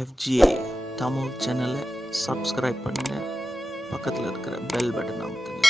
FGA Tamil சேனலை subscribe பண்ணுங்க, பக்கத்தில் இருக்கிற பெல் பட்டன் அமுத்துங்க.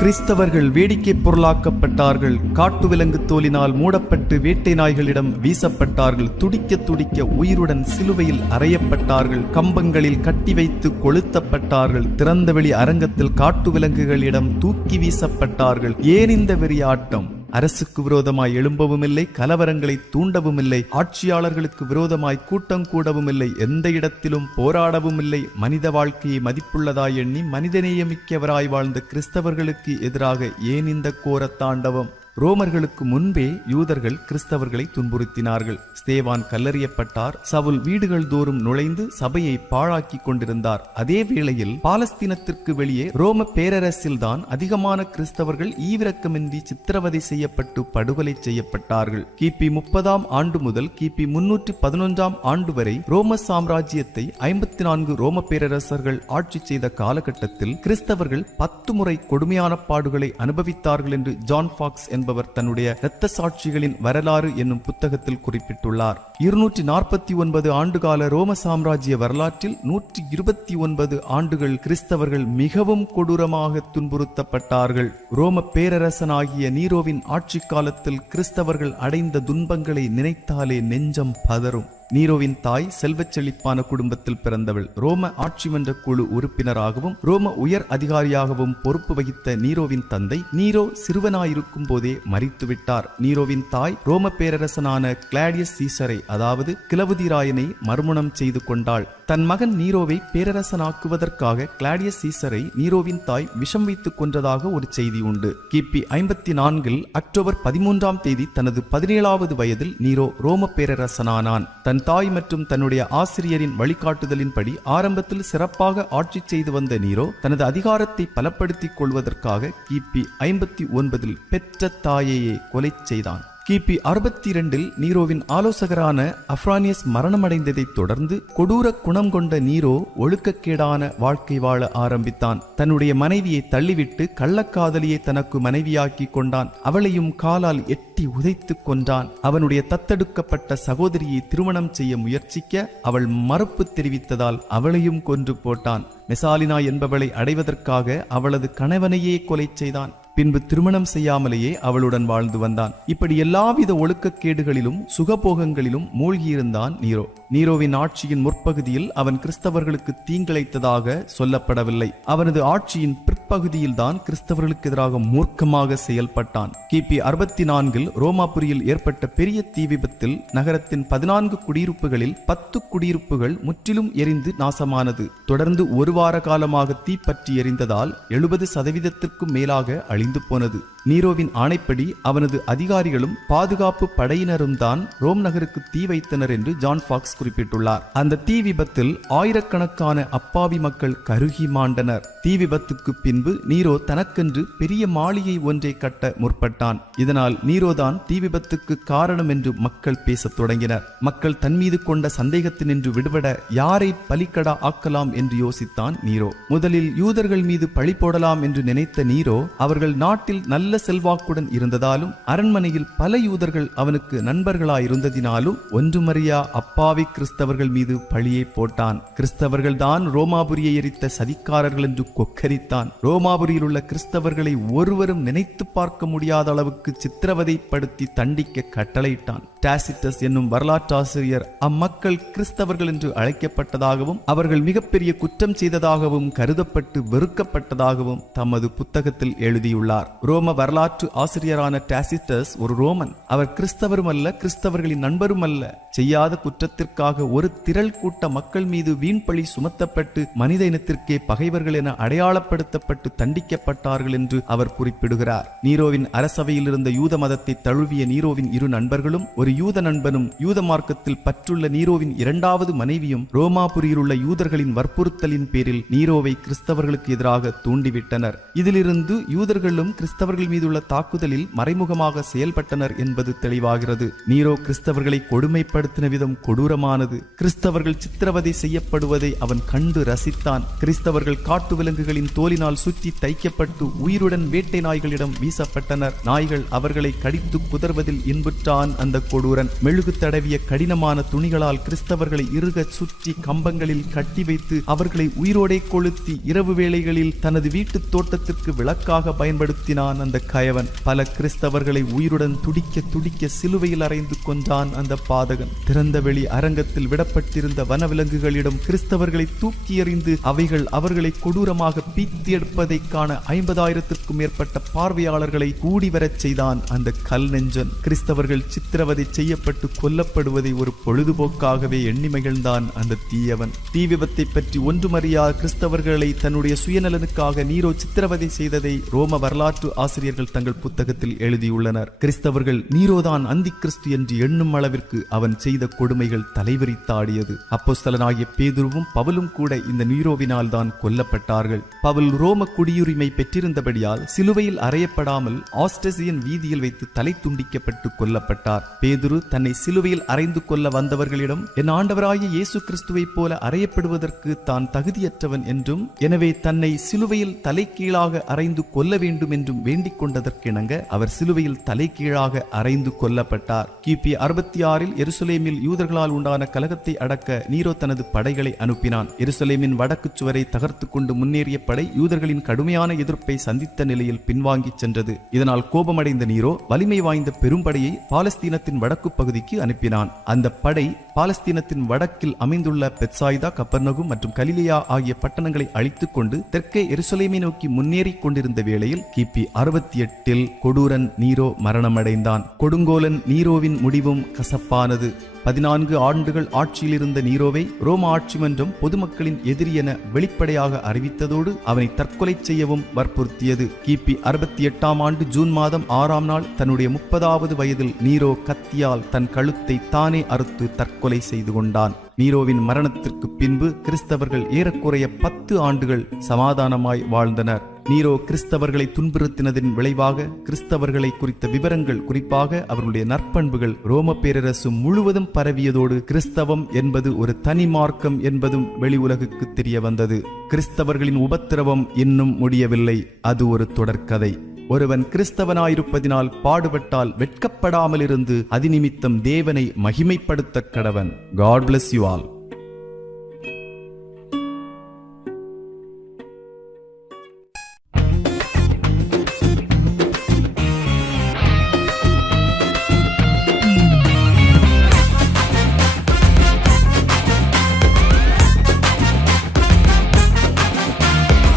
கிறிஸ்தவர்கள் வேடிக்கை பொருளாக்கப்பட்டார்கள். காட்டு விலங்கு தோலினால் மூடப்பட்டு வேட்டை நாய்களிடம் வீசப்பட்டார்கள். துடிக்க துடிக்க உயிருடன் சிலுவையில் அறையப்பட்டார்கள். கம்பங்களில் கட்டி வைத்து கொளுத்தப்பட்டார்கள். திறந்தவெளி அரங்கத்தில் காட்டு விலங்குகளிடம் தூக்கி வீசப்பட்டார்கள். ஏன் இந்த வெறியாட்டம்? அரசுக்கு விரோதமாய் எழும்பவும் இல்லை, கலவரங்களை தூண்டவும் இல்லை, ஆட்சியாளர்களுக்கு விரோதமாய் கூட்டம் கூடவும் இல்லை, எந்த இடத்திலும் போராடவும் இல்லை. மனித வாழ்க்கையை மதிப்புள்ளதாய் எண்ணி மனிதநேயமிக்கவராய் வாழ்ந்த கிறிஸ்தவர்களுக்கு எதிராக ஏன் இந்த கோர தாண்டவம்? ரோமர்களுக்கு முன்பே யூதர்கள் கிறிஸ்தவர்களை துன்புறுத்தினார்கள். ஸ்தேவான் கல்லறியப்பட்டார். சவுல் வீடுகள் தோறும் நுழைந்து சபையை பாழாக்கி கொண்டிருந்தார். அதே வேளையில் பாலஸ்தீனத்திற்கு வெளியே ரோம பேரரசில்தான் அதிகமான கிறிஸ்தவர்கள் ஈவிரக்கமின்றி சித்திரவதை செய்யப்பட்டு படுகொலை செய்யப்பட்டார்கள். கிபி 30ஆம் ஆண்டு முதல் கிபி 311ஆம் ஆண்டு வரை ரோம சாம்ராஜ்யத்தை 54 ரோம பேரரசர்கள் ஆட்சி செய்த காலகட்டத்தில் கிறிஸ்தவர்கள் 10 முறை கொடுமையான பாடுகளை அனுபவித்தார்கள் என்று ஜான் ஃபாக்ஸ் என்பவர் தன்னுடைய இரத்த சாட்சிகளின் வரலாறு என்னும் புத்தகத்தில் குறிப்பிட்டுள்ளார். 249 ஆண்டுகால ரோம சாம்ராஜ்ய வரலாற்றில் 129 ஆண்டுகள் கிறிஸ்தவர்கள் மிகவும் கொடூரமாக துன்புறுத்தப்பட்டார்கள். ரோம பேரரசனாகிய நீரோவின் ஆட்சி காலத்தில் கிறிஸ்தவர்கள் அடைந்த துன்பங்களை நினைத்தாலே நெஞ்சம் பதறும். நீரோவின் தாய் செல்வச் செழிப்பான குடும்பத்தில் பிறந்தவள். ரோம ஆட்சி மன்ற குழு உறுப்பினராகவும் ரோம உயர் அதிகாரியாகவும் பொறுப்பு வகித்த நீரோவின் தந்தை நீரோ சிறுவனாயிருக்கும் போதே மரித்துவிட்டார். நீரோவின் தாய் ரோம பேரரசனான கிளாடியஸ் சீசரை, அதாவது கிளவுதிராயனை மறுமணம் செய்து கொண்டாள். தன் மகன் நீரோவை பேரரசனாக்குவதற்காக கிளாடியஸ் சீசரை நீரோவின் தாய் விஷம் வைத்துக் கொன்றதாக ஒரு செய்தி உண்டு. கிபி 54 அக்டோபர் 13ஆம் தேதி தனது 17வது வயதில் நீரோ ரோம பேரரசனானான். தன் தாய் மற்றும் தன்னுடைய ஆசிரியரின் வழிகாட்டுதலின்படி ஆரம்பத்தில் சிறப்பாக ஆட்சி செய்து வந்த நீரோ தனது அதிகாரத்தை பலப்படுத்திக் கொள்வதற்காக கிபி 59 பெற்ற தாயையே கொலை செய்தான். கிபி 62 நீரோவின் ஆலோசகரான அப்ரானியஸ் மரணமடைந்ததைத் தொடர்ந்து கொடூர குணம் கொண்ட நீரோ ஒழுக்கக்கேடான வாழ்க்கை வாழ ஆரம்பித்தான். தன்னுடைய மனைவியை தள்ளிவிட்டு கள்ளக்காதலியை தனக்கு மனைவியாக்கி கொண்டான். அவளையும் காலால் எட்டி உதைத்து கொன்றான். அவனுடைய தத்தெடுக்கப்பட்ட சகோதரியை திருமணம் செய்ய முயற்சிக்க அவள் மறுப்பு தெரிவித்ததால் அவளையும் கொன்று போட்டான். மெசாலினா என்பவளை அடைவதற்காக அவளது கணவனையே கொலை செய்தான். பின்பு திருமணம் செய்யாமலேயே அவளுடன் வாழ்ந்து வந்தான். இப்படி எல்லாவித ஒழுக்கக்கேடுகளிலும் சுகபோகங்களிலும் மூழ்கியிருந்தான் நீரோ. நீரோவின் ஆட்சியின் முற்பகுதியில் அவன் கிறிஸ்தவர்களுக்கு தீங்கிழைத்ததாக சொல்லப்படவில்லை. அவனது ஆட்சியின் பிற்பகுதியில் தான் கிறிஸ்தவர்களுக்கு எதிராக மூர்க்கமாக செயல்பட்டான். கிபி 64 ரோமாபுரியில் ஏற்பட்ட பெரிய தீ விபத்தில் நகரத்தின் 14 குடியிருப்புகளில் 10 குடியிருப்புகள் முற்றிலும் எரிந்து நாசமானது. தொடர்ந்து ஒரு வார காலமாக தீப்பற்றி எரிந்ததால் 70% மேலாக அழிந்து போனது. நீரோவின் ஆணைப்படி அவனது அதிகாரிகளும் பாதுகாப்பு படையினரும் தான் ரோம் நகருக்கு தீ வைத்தனர் என்று ஜான் ஃபாக்ஸ் குறிப்பிட்டுள்ளார். அந்த தீ விபத்தில் ஆயிரக்கணக்கான அப்பாவி மக்கள் கருகி மாண்டனர். தீ விபத்துக்கு பின்பு நீரோ தனக்கென்று பெரிய மாளிகை ஒன்றை கட்ட முற்பட்டான். இதனால் நீரோதான் தீ விபத்துக்கு காரணம் என்று மக்கள் பேசத் தொடங்கினர். மக்கள் தன் மீது கொண்ட சந்தேகத்தினின்று விடுபட யாரை பலிக்கடா ஆக்கலாம் என்று யோசித்தான் நீரோ. முதலில் யூதர்கள் மீது பழி போடலாம் என்று நினைத்த நீரோ அவர்கள் நாட்டில் நல்ல செல்வாக்குடன் இருந்ததாலும் அரண்மனையில் பல யூதர்கள் அவனுக்கு நண்பர்களாயிருந்ததினாலும் ஒன்றுமறியா அப்பாவி கிறிஸ்தவர்கள் மீது பழியை போட்டான். கிறிஸ்தவர்கள் தான் ரோமாபுரியை எரித்த சதிக்காரர்கள் என்று கொக்கரித்தான். ரோமாபுரியில் உள்ள கிறிஸ்தவர்களை ஒருவரும் நினைத்து பார்க்க முடியாத அளவுக்கு சித்திரவதைப்படுத்தி தண்டிக்க கட்டளையிட்டான். டாசிட்டஸ் என்னும் வரலாற்றாசிரியர் அம்மக்கள் கிறிஸ்தவர்கள் என்று அழைக்கப்பட்டதாகவும் அவர்கள் மிகப்பெரிய குற்றம் செய்ததாகவும் கருதப்பட்டு வெறுக்கப்பட்டதாகவும் தமது புத்தகத்தில் எழுதியுள்ளார். ரோம வரலாற்று ஆசிரியரான டாசிட்டஸ் ஒரு ரோமன். அவர் கிறிஸ்தவரும் அல்ல, கிறிஸ்தவர்களின் நண்பரும் அல்ல. செய்யாத குற்றத்திற்காக ஒரு திரள் கூட்ட மக்கள் மீது வீண்பழி சுமத்தப்பட்டு மனித இனத்திற்கே பகைவர்கள் என அடையாளப்படுத்தப்பட்டு தண்டிக்கப்பட்டார்கள் என்று அவர் குறிப்பிடுகிறார். நீரோவின் அரசவையில் இருந்த யூத மதத்தை தழுவிய நீரோவின் இரு நண்பர்களும் ஒரு யூத நண்பனும் யூத மார்க்கத்தில் பற்றுள்ள நீரோவின் 2வது மனைவியும் ரோமாபுரியில் உள்ள யூதர்களின் வற்புறுத்தலின் பேரில் நீரோவை கிறிஸ்தவர்களுக்கு எதிராக தூண்டிவிட்டனர். இதிலிருந்து யூதர்களும் கிறிஸ்தவர்கள் கிறிஸ்தவர்கள் மீதுள்ள தாக்குதலில் மறைமுகமாக செயல்பட்டனர் என்பது தெளிவாகிறது. நீரோ கிறிஸ்தவர்களை கொடுமைப்படுத்தின விதம் கொடூரமானது. கிறிஸ்தவர்கள் சித்திரவதை செய்யப்படுவதை அவன் கண்டு ரசித்தான். கிறிஸ்தவர்கள் காட்டு விலங்குகளின் தோலினால் சுற்றி தைக்கப்பட்டு உயிருடன் வேட்டை நாய்களிடம் வீசப்பட்டனர். நாய்கள் அவர்களை கடித்து குதர்வதில் இன்புற்றான் அந்த கொடூரன். மெழுகு தடவிய கடினமான துணிகளால் கிறிஸ்தவர்களை இறுக சுற்றி கம்பங்களில் கட்டி வைத்து அவர்களை உயிரோடே கொளுத்தி இரவு வேளைகளில் தனது வீட்டு தோட்டத்திற்கு விளக்காக பயன்படுத்தினான் அந்த கயவன். பல கிறிஸ்தவர்களை உயிருடன் துடிக்க துடிக்க சிலுவையில் அறைந்து கொன்றான் அந்த பாதகன். திறந்த வெளி அரங்கத்தில் விடப்பட்டிருந்த வனவிலங்குகளிடம் கிறிஸ்தவர்களை தூக்கி எறிந்து அவைகள் அவர்களை கொடூரமாக பீத்தி எடுப்பதை காண 50,000க்கும் மேற்பட்ட பார்வையாளர்களை கூடி வரச் செய்தான் அந்த கல் நெஞ்சன். கிறிஸ்தவர்கள் சித்திரவதை செய்யப்பட்டு கொல்லப்படுவதை ஒரு பொழுதுபோக்காகவே எண்ணி மகிழ்ந்தான் அந்த தீயவன். தீ விபத்தை பற்றி ஒன்றுமறியா கிறிஸ்தவர்களை தன்னுடைய சுயநலனுக்காக நீரோ சித்திரவதை செய்ததை ரோம வரலாற்று ஆசிரியர்கள் தங்கள் புத்தகத்தில் எழுதியுள்ளனர். கிறிஸ்தவர்கள் நீரோதான் அந்தி கிறிஸ்து என்று எண்ணும் அளவிற்கு அவன் செய்த கொடுமைகள் தலைவிரித்தாடியது. அப்போஸ்தலனாகிய பேதுருவும் பவுலும் கூட இந்த நீரோவினால் தான் கொல்லப்பட்டார்கள். பவுல் ரோம குடியுரிமை பெற்றிருந்தபடியால் சிலுவையில் அறையப்படாமல் ஆஸ்டசியன் வீதியில் வைத்து தலை துண்டிக்கப்பட்டு கொல்லப்பட்டார். பேதுரு தன்னை சிலுவையில் அறைந்து கொள்ள வந்தவர்களிடம், என் ஆண்டவராகிய இயேசு கிறிஸ்துவை போல அறையப்படுவதற்கு தான் தகுதியற்றவன் என்றும், எனவே தன்னை சிலுவையில் தலைகீழாக அறைந்து கொல்ல வேண்டும் என்றும் வேண்டிக் கொண்டதற்கிணங்க அவர் சிலுவையில் தலைகீழாக அறைந்து கொல்லப்பட்டார். கிபி 66 எருசலேமில் யூதர்களால் உண்டான கலகத்தை அடக்க நீரோ தனது படைகளை அனுப்பினான். எருசலேமின் வடக்கு சுவரை தகர்த்து கொண்டு முன்னேறிய படை யூதர்களின் கடுமையான எதிர்ப்பை சந்தித்த நிலையில் பின்வாங்கி சென்றது. இதனால் கோபமடைந்த நீரோ வலிமை வாய்ந்த பெரும்படையை பாலஸ்தீனத்தின் வடக்கு பகுதிக்கு அனுப்பினான். அந்த படை பாலஸ்தீனத்தின் வடக்கில் அமைந்துள்ள பெத்சாய்தா, கப்பர்நகும் மற்றும் கலிலேயா ஆகிய பட்டணங்களை அழித்துக் கொண்டு தெற்கே எருசலேமை நோக்கி முன்னேறி கொண்டிருந்த வேளையில் கிபி 68 கொடூரன் நீரோ மரணமடைந்தான். கொடுங்கோலன் நீரோவின் முடிவும் கசப்பானது. 14 ஆண்டுகள் ஆட்சியில் இருந்த நீரோவை ரோம ஆட்சி மன்றம் பொதுமக்களின் எதிரி என வெளிப்படையாக அறிவித்ததோடு அவனை தற்கொலை செய்யவும் வற்புறுத்தியது. கிபி 68ஆம் ஆண்டு ஜூன் மாதம் 6ஆம் நாள் தன்னுடைய 30வது வயதில் நீரோ கத்தியால் தன் கழுத்தை தானே அறுத்து தற்கொலை செய்து கொண்டான். நீரோவின் மரணத்திற்கு பின்பு கிறிஸ்தவர்கள் ஏறக்குறைய 10 ஆண்டுகள் சமாதானமாய் வாழ்ந்தனர். நீரோ கிறிஸ்தவர்களை துன்புறுத்தினதின் விளைவாக கிறிஸ்தவர்களை குறித்த விவரங்கள், குறிப்பாக அவர்களுடைய நற்பண்புகள் ரோம பேரரசு முழுவதும் பரவியதோடு கிறிஸ்தவம் என்பது ஒரு தனி மார்க்கம் என்பதும் வெளி உலகுக்கு தெரிய வந்தது. கிறிஸ்தவர்களின் உபத்திரவம் இன்னும் முடியவில்லை. அது ஒரு தொடர்கதை. ஒருவன் கிறிஸ்தவனாயிருப்பதினால் பாடுபட்டால் வெட்கப்படாமல் இருந்து அதிநிமித்தம் தேவனை மகிமைப்படுத்த கடவன். God bless you all.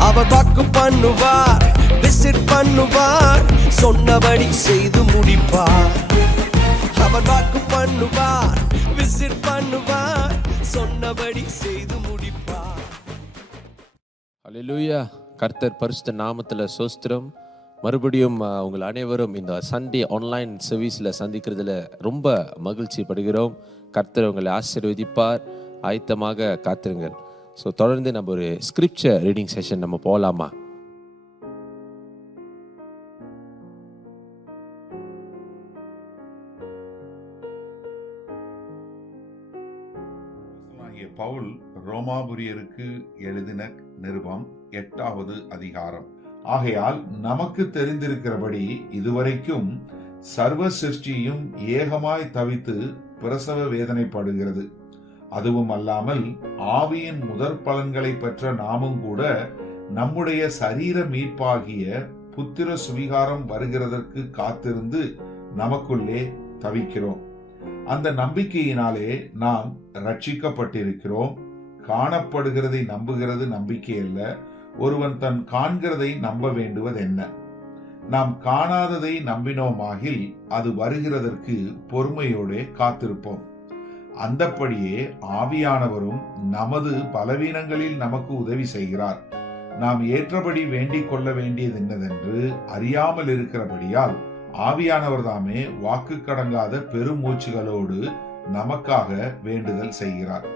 அவர் வாக்கு பண்ணுவார், விசிட் பண்ணுவார், சொன்னபடி செய்து முடிப்பார். அவர் வாக்கு பண்ணுவார், விசிட் பண்ணுவார், சொன்னபடி செய்து முடிப்பார். ஹல்லேலூயா. கர்த்தர் பரிசுத்த நாமத்துல ஸ்தோத்திரம். மறுபடியும் உங்கள் அனைவரும் இந்த சண்டே ஆன்லைன் சர்வீஸில் சந்திக்கிறதுல ரொம்ப மகிழ்ச்சி படுகிறோம். கர்த்தர் உங்களை ஆசீர்வதிப்பார். ஆயத்தமாக காத்திருங்கள். ஸோ தொடர்ந்து நம்ம ஒரு ஸ்கிரிப்சர் ரீடிங் செஷன் நம்ம போகலாமா? பவுல் ரோமாபுரியருக்கு எழுதின நிருபம் 8வது அதிகாரம். ஆகையால் நமக்கு தெரிந்திருக்கிறபடி இதுவரைக்கும் சர்வ சிருஷ்டியும் ஏகமாய் தவித்து பிரசவ வேதனைப்படுகிறது. அதுவும் அல்லாமல் ஆவியின் முதற் பலன்களை பெற்ற நாமும் கூட நம்முடைய சரீர மீட்பாகிய புத்திர சுவிகாரம் வருகிறதற்கு காத்திருந்து நமக்குள்ளே தவிக்கிறோம். அந்த நம்பிக்கையினாலே நாம் ரட்சிக்கப்பட்டிருக்கிறோம். காணப்படுகிறதை நம்புகிறது நம்பிக்கை அல்ல. ஒருவன் தன் காண்கிறதை நம்ப வேண்டுவது என்ன? நாம் காணாததை நம்பினோமாகில் அது வருகிறதற்கு பொறுமையோடு காத்திருப்போம். அந்தப்படியே ஆவியானவரும் நமது பலவீனங்களில் நமக்கு உதவி செய்கிறார். நாம் ஏற்றபடி வேண்டிக் கொள்ள வேண்டியது என்னதென்று அறியாமல் இருக்கிறபடியால் ஆவியானவர் தாமே வாக்கு கடங்காத பெருமூச்சுகளோடு நமக்காக வேண்டுதல் செய்கிறார்.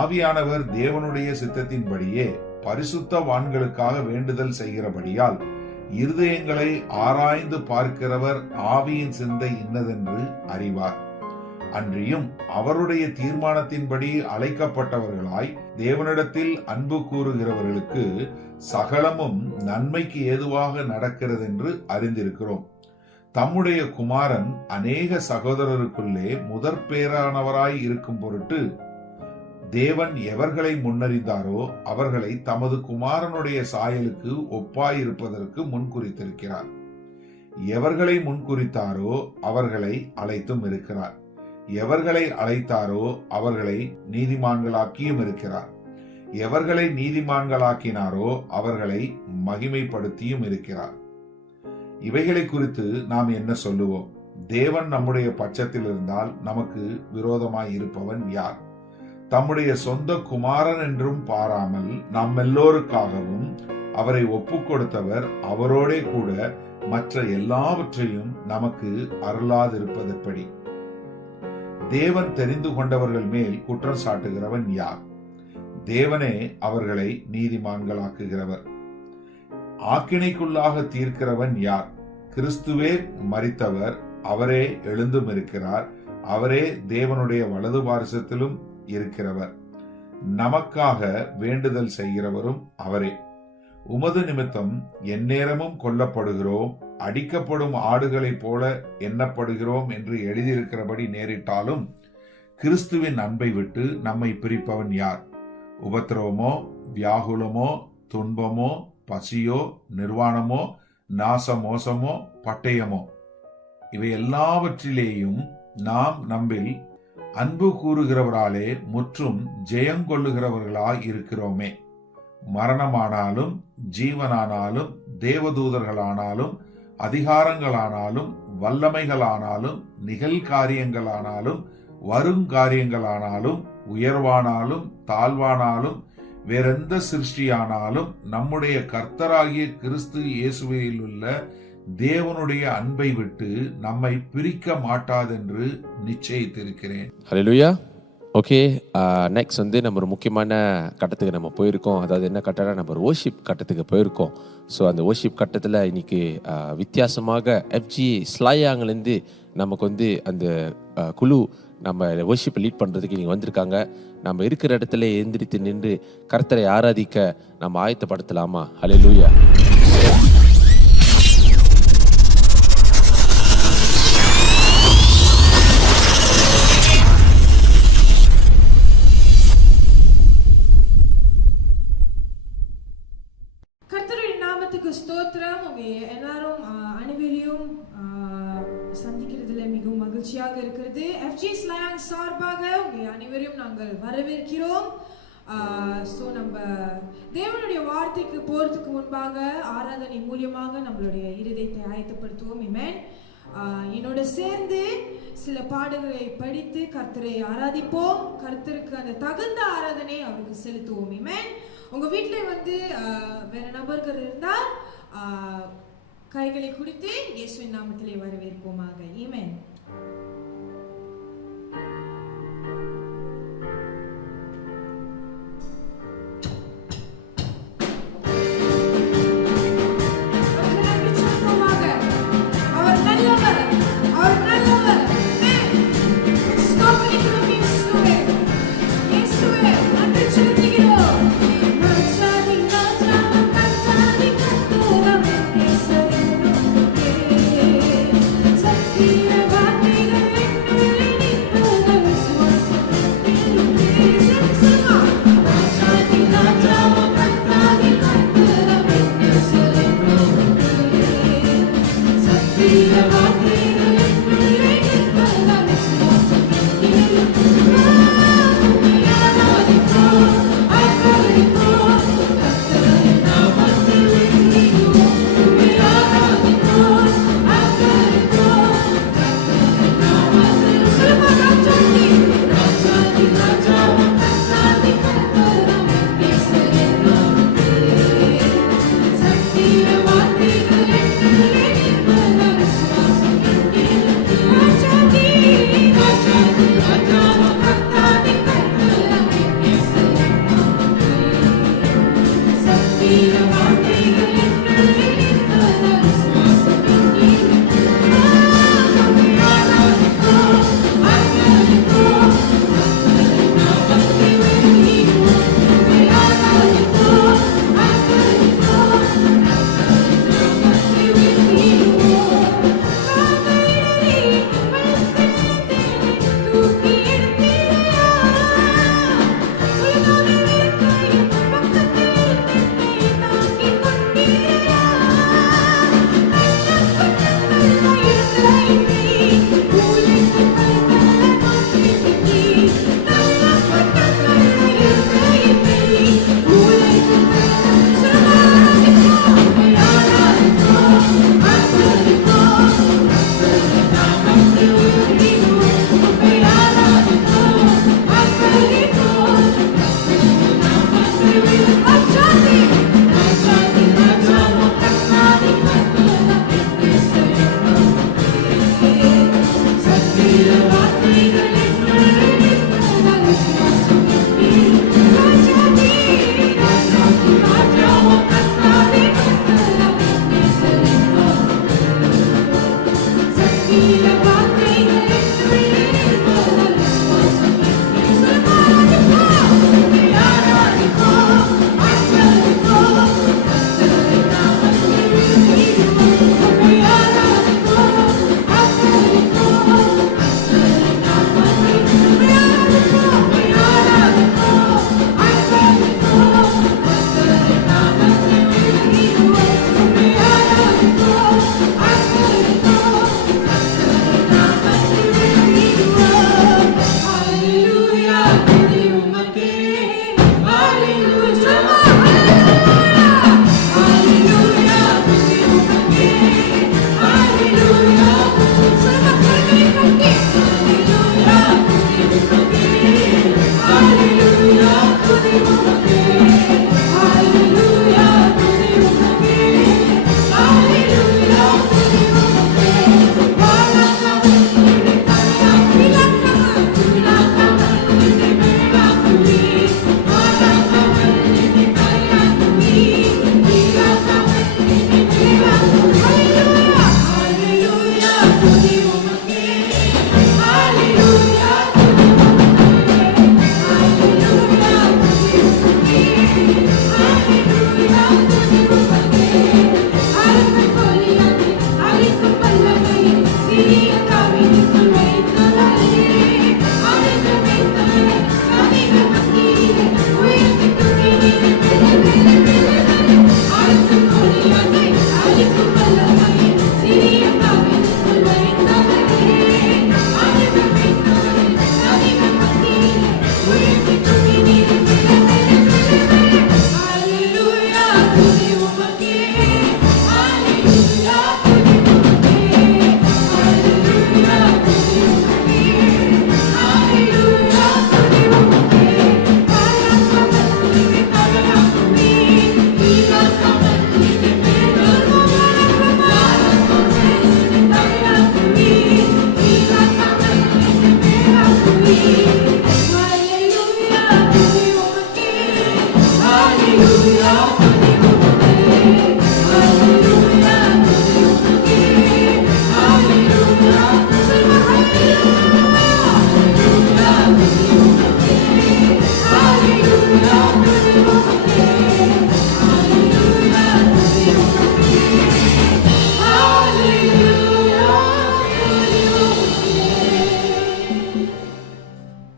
ஆவியானவர் தேவனுடைய சித்தத்தின்படியே பரிசுத்தவான்களுக்காக வேண்டுதல் செய்கிறபடியால் இருதயங்களை ஆராய்ந்து பார்க்கிறவர் ஆவியின் சிந்தை இன்னதென்று அறிவார். அன்றியும் அவருடைய தீர்மானத்தின்படி அழைக்கப்பட்டவர்களாய் தேவனிடத்தில் அன்பு கூறுகிறவர்களுக்கு சகலமும் நன்மைக்கு ஏதுவாக நடக்கிறதென்று அறிந்திருக்கிறோம். தம்முடைய குமாரன் அநேக சகோதரருக்குள்ளே முதற் பேரானவராய் இருக்கும் பொருட்டு தேவன் எவர்களை முன்னறிந்தாரோ அவர்களை தமது குமாரனுடைய சாயலுக்கு ஒப்பாயிருப்பதற்கு முன்குறித்திருக்கிறார். எவர்களை முன்குறித்தாரோ அவர்களை அழைத்தும் இருக்கிறார். எவர்களை அழைத்தாரோ அவர்களை நீதிமான்களாக்கியும் இருக்கிறார். எவர்களை நீதிமான்களாக்கினாரோ அவர்களை மகிமைப்படுத்தியும் இருக்கிறார். இவைகளை குறித்து நாம் என்ன சொல்லுவோம்? தேவன் நம்முடைய பட்சத்தில் இருந்தால் நமக்கு விரோதமாய் இருப்பவன் யார்? தம்முடைய சொந்த குமாரன் என்றும் பாராமல் நம்மெல்லோருக்காகவும் அவரை ஒப்புக் கொடுத்தவர் அவரோடே கூட மற்ற எல்லாவற்றையும் நமக்கு அருளாதிருப்பதெப்படி? தேவன் தெரிந்து கொண்டவர்கள் மேல் குற்றம் சாட்டுகிறவன் யார்? தேவனே அவர்களை நீதிமான்களாக்குகிறவர். ஆக்கினைக்குள்ளாக தீர்க்கிறவன் யார்? கிறிஸ்துவே மரித்தவர், அவரே எழுந்தும் இருக்கிறார், அவரே தேவனுடைய வலது பாரிசத்திலும் இருக்கிறவர். நமக்காக வேண்டுதல் செய்கிறவரும் அவரே. உமது நிமித்தம் எந்நேரமும் கொல்லப்படுகிறோம், அடிக்கப்படும் ஆடுகளைப் போல எண்ணப்படுகிறோம் என்று எழுதியிருக்கிறபடி நேரிட்டாலும் கிறிஸ்துவின் அன்பை விட்டு நம்மை பிரிப்பவன் யார்? உபத்திரவமோ, வியாகுலமோ, துன்பமோ, பசியோ, நிர்வாணமோ, நாசமோசமோ, பட்டயமோ, இவை எல்லாவற்றிலேயும் நாம் நம்மில் அன்பு கூறுகிறவராலே முற்றும் ஜெயங்கொள்ளுகிறவர்களாய் இருக்கிறோமே. மரணமானாலும் ஜீவனானாலும் தேவதூதர்களானாலும் அதிகாரங்களானாலும் வல்லமைகளானாலும் நிகழ்காரியங்களானாலும் வருங்காரியங்களானாலும் உயர்வானாலும் தாழ்வானாலும் வேறெந்த சிருஷ்டியானாலும் நம்முடைய கர்த்தராகிய கிறிஸ்து இயேசுவில் உள்ள தேவனுடைய அன்பை விட்டு நம்மை பிரிக்க மாட்டாதென்று நிச்சயித்திருக்கிறேன். ஹல்லேலூயா. ஓகே, நெக்ஸ்ட் வந்து நம்ம ஒரு முக்கியமான கட்டத்துக்கு நம்ம போயிருக்கோம். அதாவது என்ன கட்டம்னா, நம்ம ஒரு வர்ஷிப் கட்டத்துக்கு போயிருக்கோம். ஸோ அந்த வர்ஷிப் கட்டத்தில் இன்னைக்கு வித்தியாசமாக எஃப்ஜி ஸ்லாயாங்கிலேருந்து நமக்கு வந்து அந்த குழு நம்ம வர்ஷிப்பை லீட் பண்ணுறதுக்கு இன்றைக்கி வந்திருக்காங்க. நம்ம இருக்கிற இடத்துல எந்திரித்து நின்று கர்த்தரை ஆராதிக்க நம்ம ஆயத்தப்படுத்தலாமா? ஹல்லேலூயா. ஸ்தோத்திரம். உங்க எல்லாரும் அனைவரையும் சந்திக்கிறதுல மிகவும் மகிழ்ச்சியாக இருக்கிறது. எஃப்ஜி ஸ்லாங் சார்பாக உங்க அனைவரையும் நாங்கள் வரவேற்கிறோம். ஸோ நம்ம தேவனுடைய வார்த்தைக்கு போறதுக்கு முன்பாக ஆராதனை மூலியமாக நம்மளுடைய இருதயத்தை ஆயத்தப்படுத்துவோம். ஆமென். என்னோட சேர்ந்து சில பாடல்களை படித்து கர்த்தரை ஆராதிப்போம். கர்த்தருக்கு அந்த தகுந்த ஆராதனை அவருக்கு செலுத்துவோம். ஆமென். உங்க வீட்டில் வந்து வேற நபர்கள் இருந்தால் கைகளை குடித்து இயேசுவின் நாமத்திலே வரவேற்போமாக. ஆமென். Sakti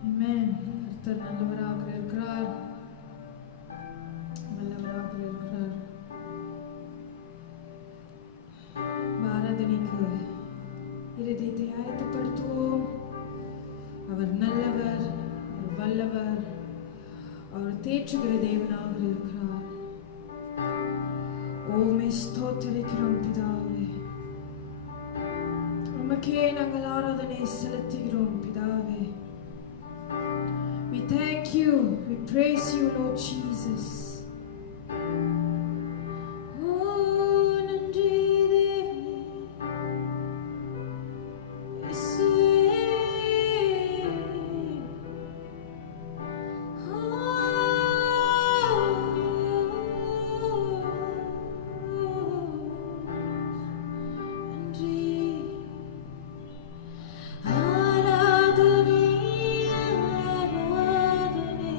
Amen. கர்த்தர் நல்லவராக இருக்கிறார், வல்லவராக இருக்கிறார். ஆராதனைக்கு இருதயத்தை ஆயத்தப்படுத்துவோம். அவர் நல்லவர், அவர் வல்லவர், அவர் தேற்றுகிற தேவனாக இருக்கிறார். ஓமை ஸ்தோத்திரிக்கிறோம் பிதாவே, உமக்கே நாங்கள் ஆராதனை செலுத்துகிறோம் பிதாவே. We thank you, we praise you, Lord Jesus. Oh, நன்றி தேவனே, இயேசுவே. நன்றி. ஆராதனை, ஆராதனை.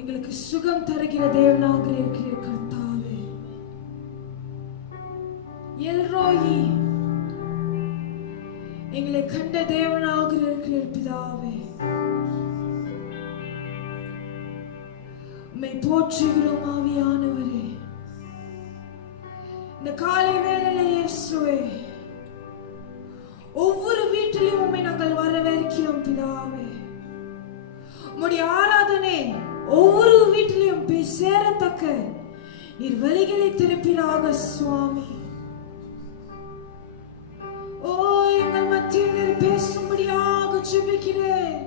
எங்களுக்கு சுகம் தருகிற தேவனாக இருக்கிற கர்த்தாவே, எல்ரோயி, எங்களை கண்ட தேவனாக இருக்கிற பிதாவே, உம்மை போற்றுகிறோம் ஆவியானவரே. இந்த காலை வேளையிலே இயேசுவே, ஒவ்வொரு வீட்டிலும் உம்மை நாங்கள் வரவேற்கிறோம் பிதாவே. உம்முடைய ஆராதனை ஒவ்வொரு வீட்டிலும் போய் சேரத்தக்க நீர் வழிகளை திருப்பினாக சுவாமி. ஓ, எங்கள் மத்தியில் நீர் பேசும்படியாக ஜெபிக்கிறேன்.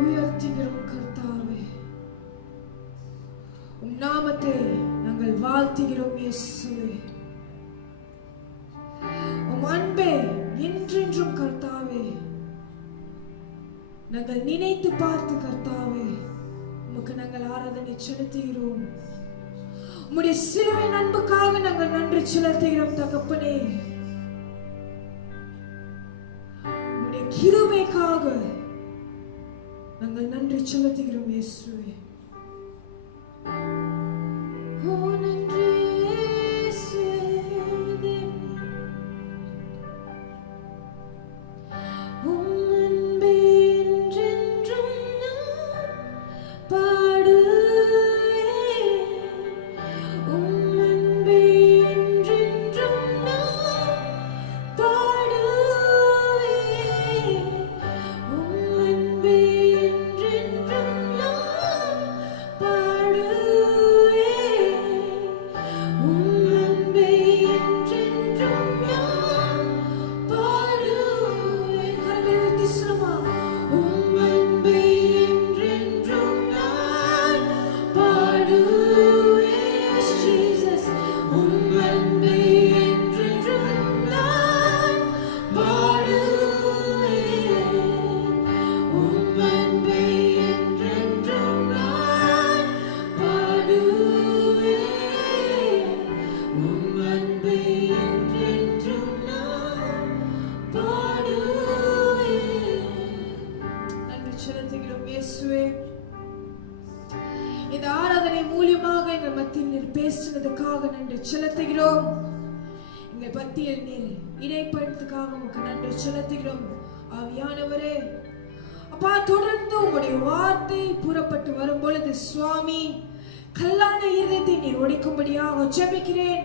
உயர்த்துகிறோம் கர்த்தாவே. உம் நாமத்தை நாங்கள் வாழ்த்துகிறோம் இயேசுவே. உம் அன்பே என்றென்றும் கர்த்தாவே நாங்கள் நினைத்து பார்த்து கர்த்தாவே உமக்கு நாங்கள் ஆராதனை செலுத்துகிறோம். உம்முடைய சிலுவை அன்புக்காக நாங்கள் நன்றி செலுத்துகிறோம் தகப்பனே. உம்முடைய கிருபைக்காக நாங்கள் நன்றி செலுத்துகிறோம் இயேசுவே. ஓ நன்றி இயேசுவே. உம் அன்பே என்றென்றும் நான் பாடுவேன். உம் அன்பே என்றென்றும் நான் பாடுவேன். உம் அன்பே என்றென்றும் நான் பாடுவேன். உம் அன்பே என்றென்றும் நான் பாடுவேன். கரங்களை உயர்த்தி சொல்லுமா. உம் அன்பே என்றென்றும் நான் பாடுவேன். Jesus. உம் அன்பே என்றென்றும் நான் பாடுவேன். உம் அன்பே என்றென்றும் நான் பாடுவேன். உம் அன்பே என்றென்றும் நான் பாடுவேன். நன்றி செலுத்துகிறோம் இயேசுவே. இந்த ஆராதனை மூலியமாக எங்கள் மத்தியில் நீர் பேசினதுக்காக நன்றி செலுத்துகிறோம். எங்கள் மத்தியில் நீர் இடைப்படுத்துக்காக உமக்கு நன்றி செலுத்துகிறோம். ஆவியானவரே அப்பா, தொடர்ந்து உங்களுடைய வார்த்தை புறப்பட்டு வரும் பொழுது சுவாமி கல்லான இதயத்தை நீர் ஒடிக்கும்படியாக ஜெபிக்கிறேன்.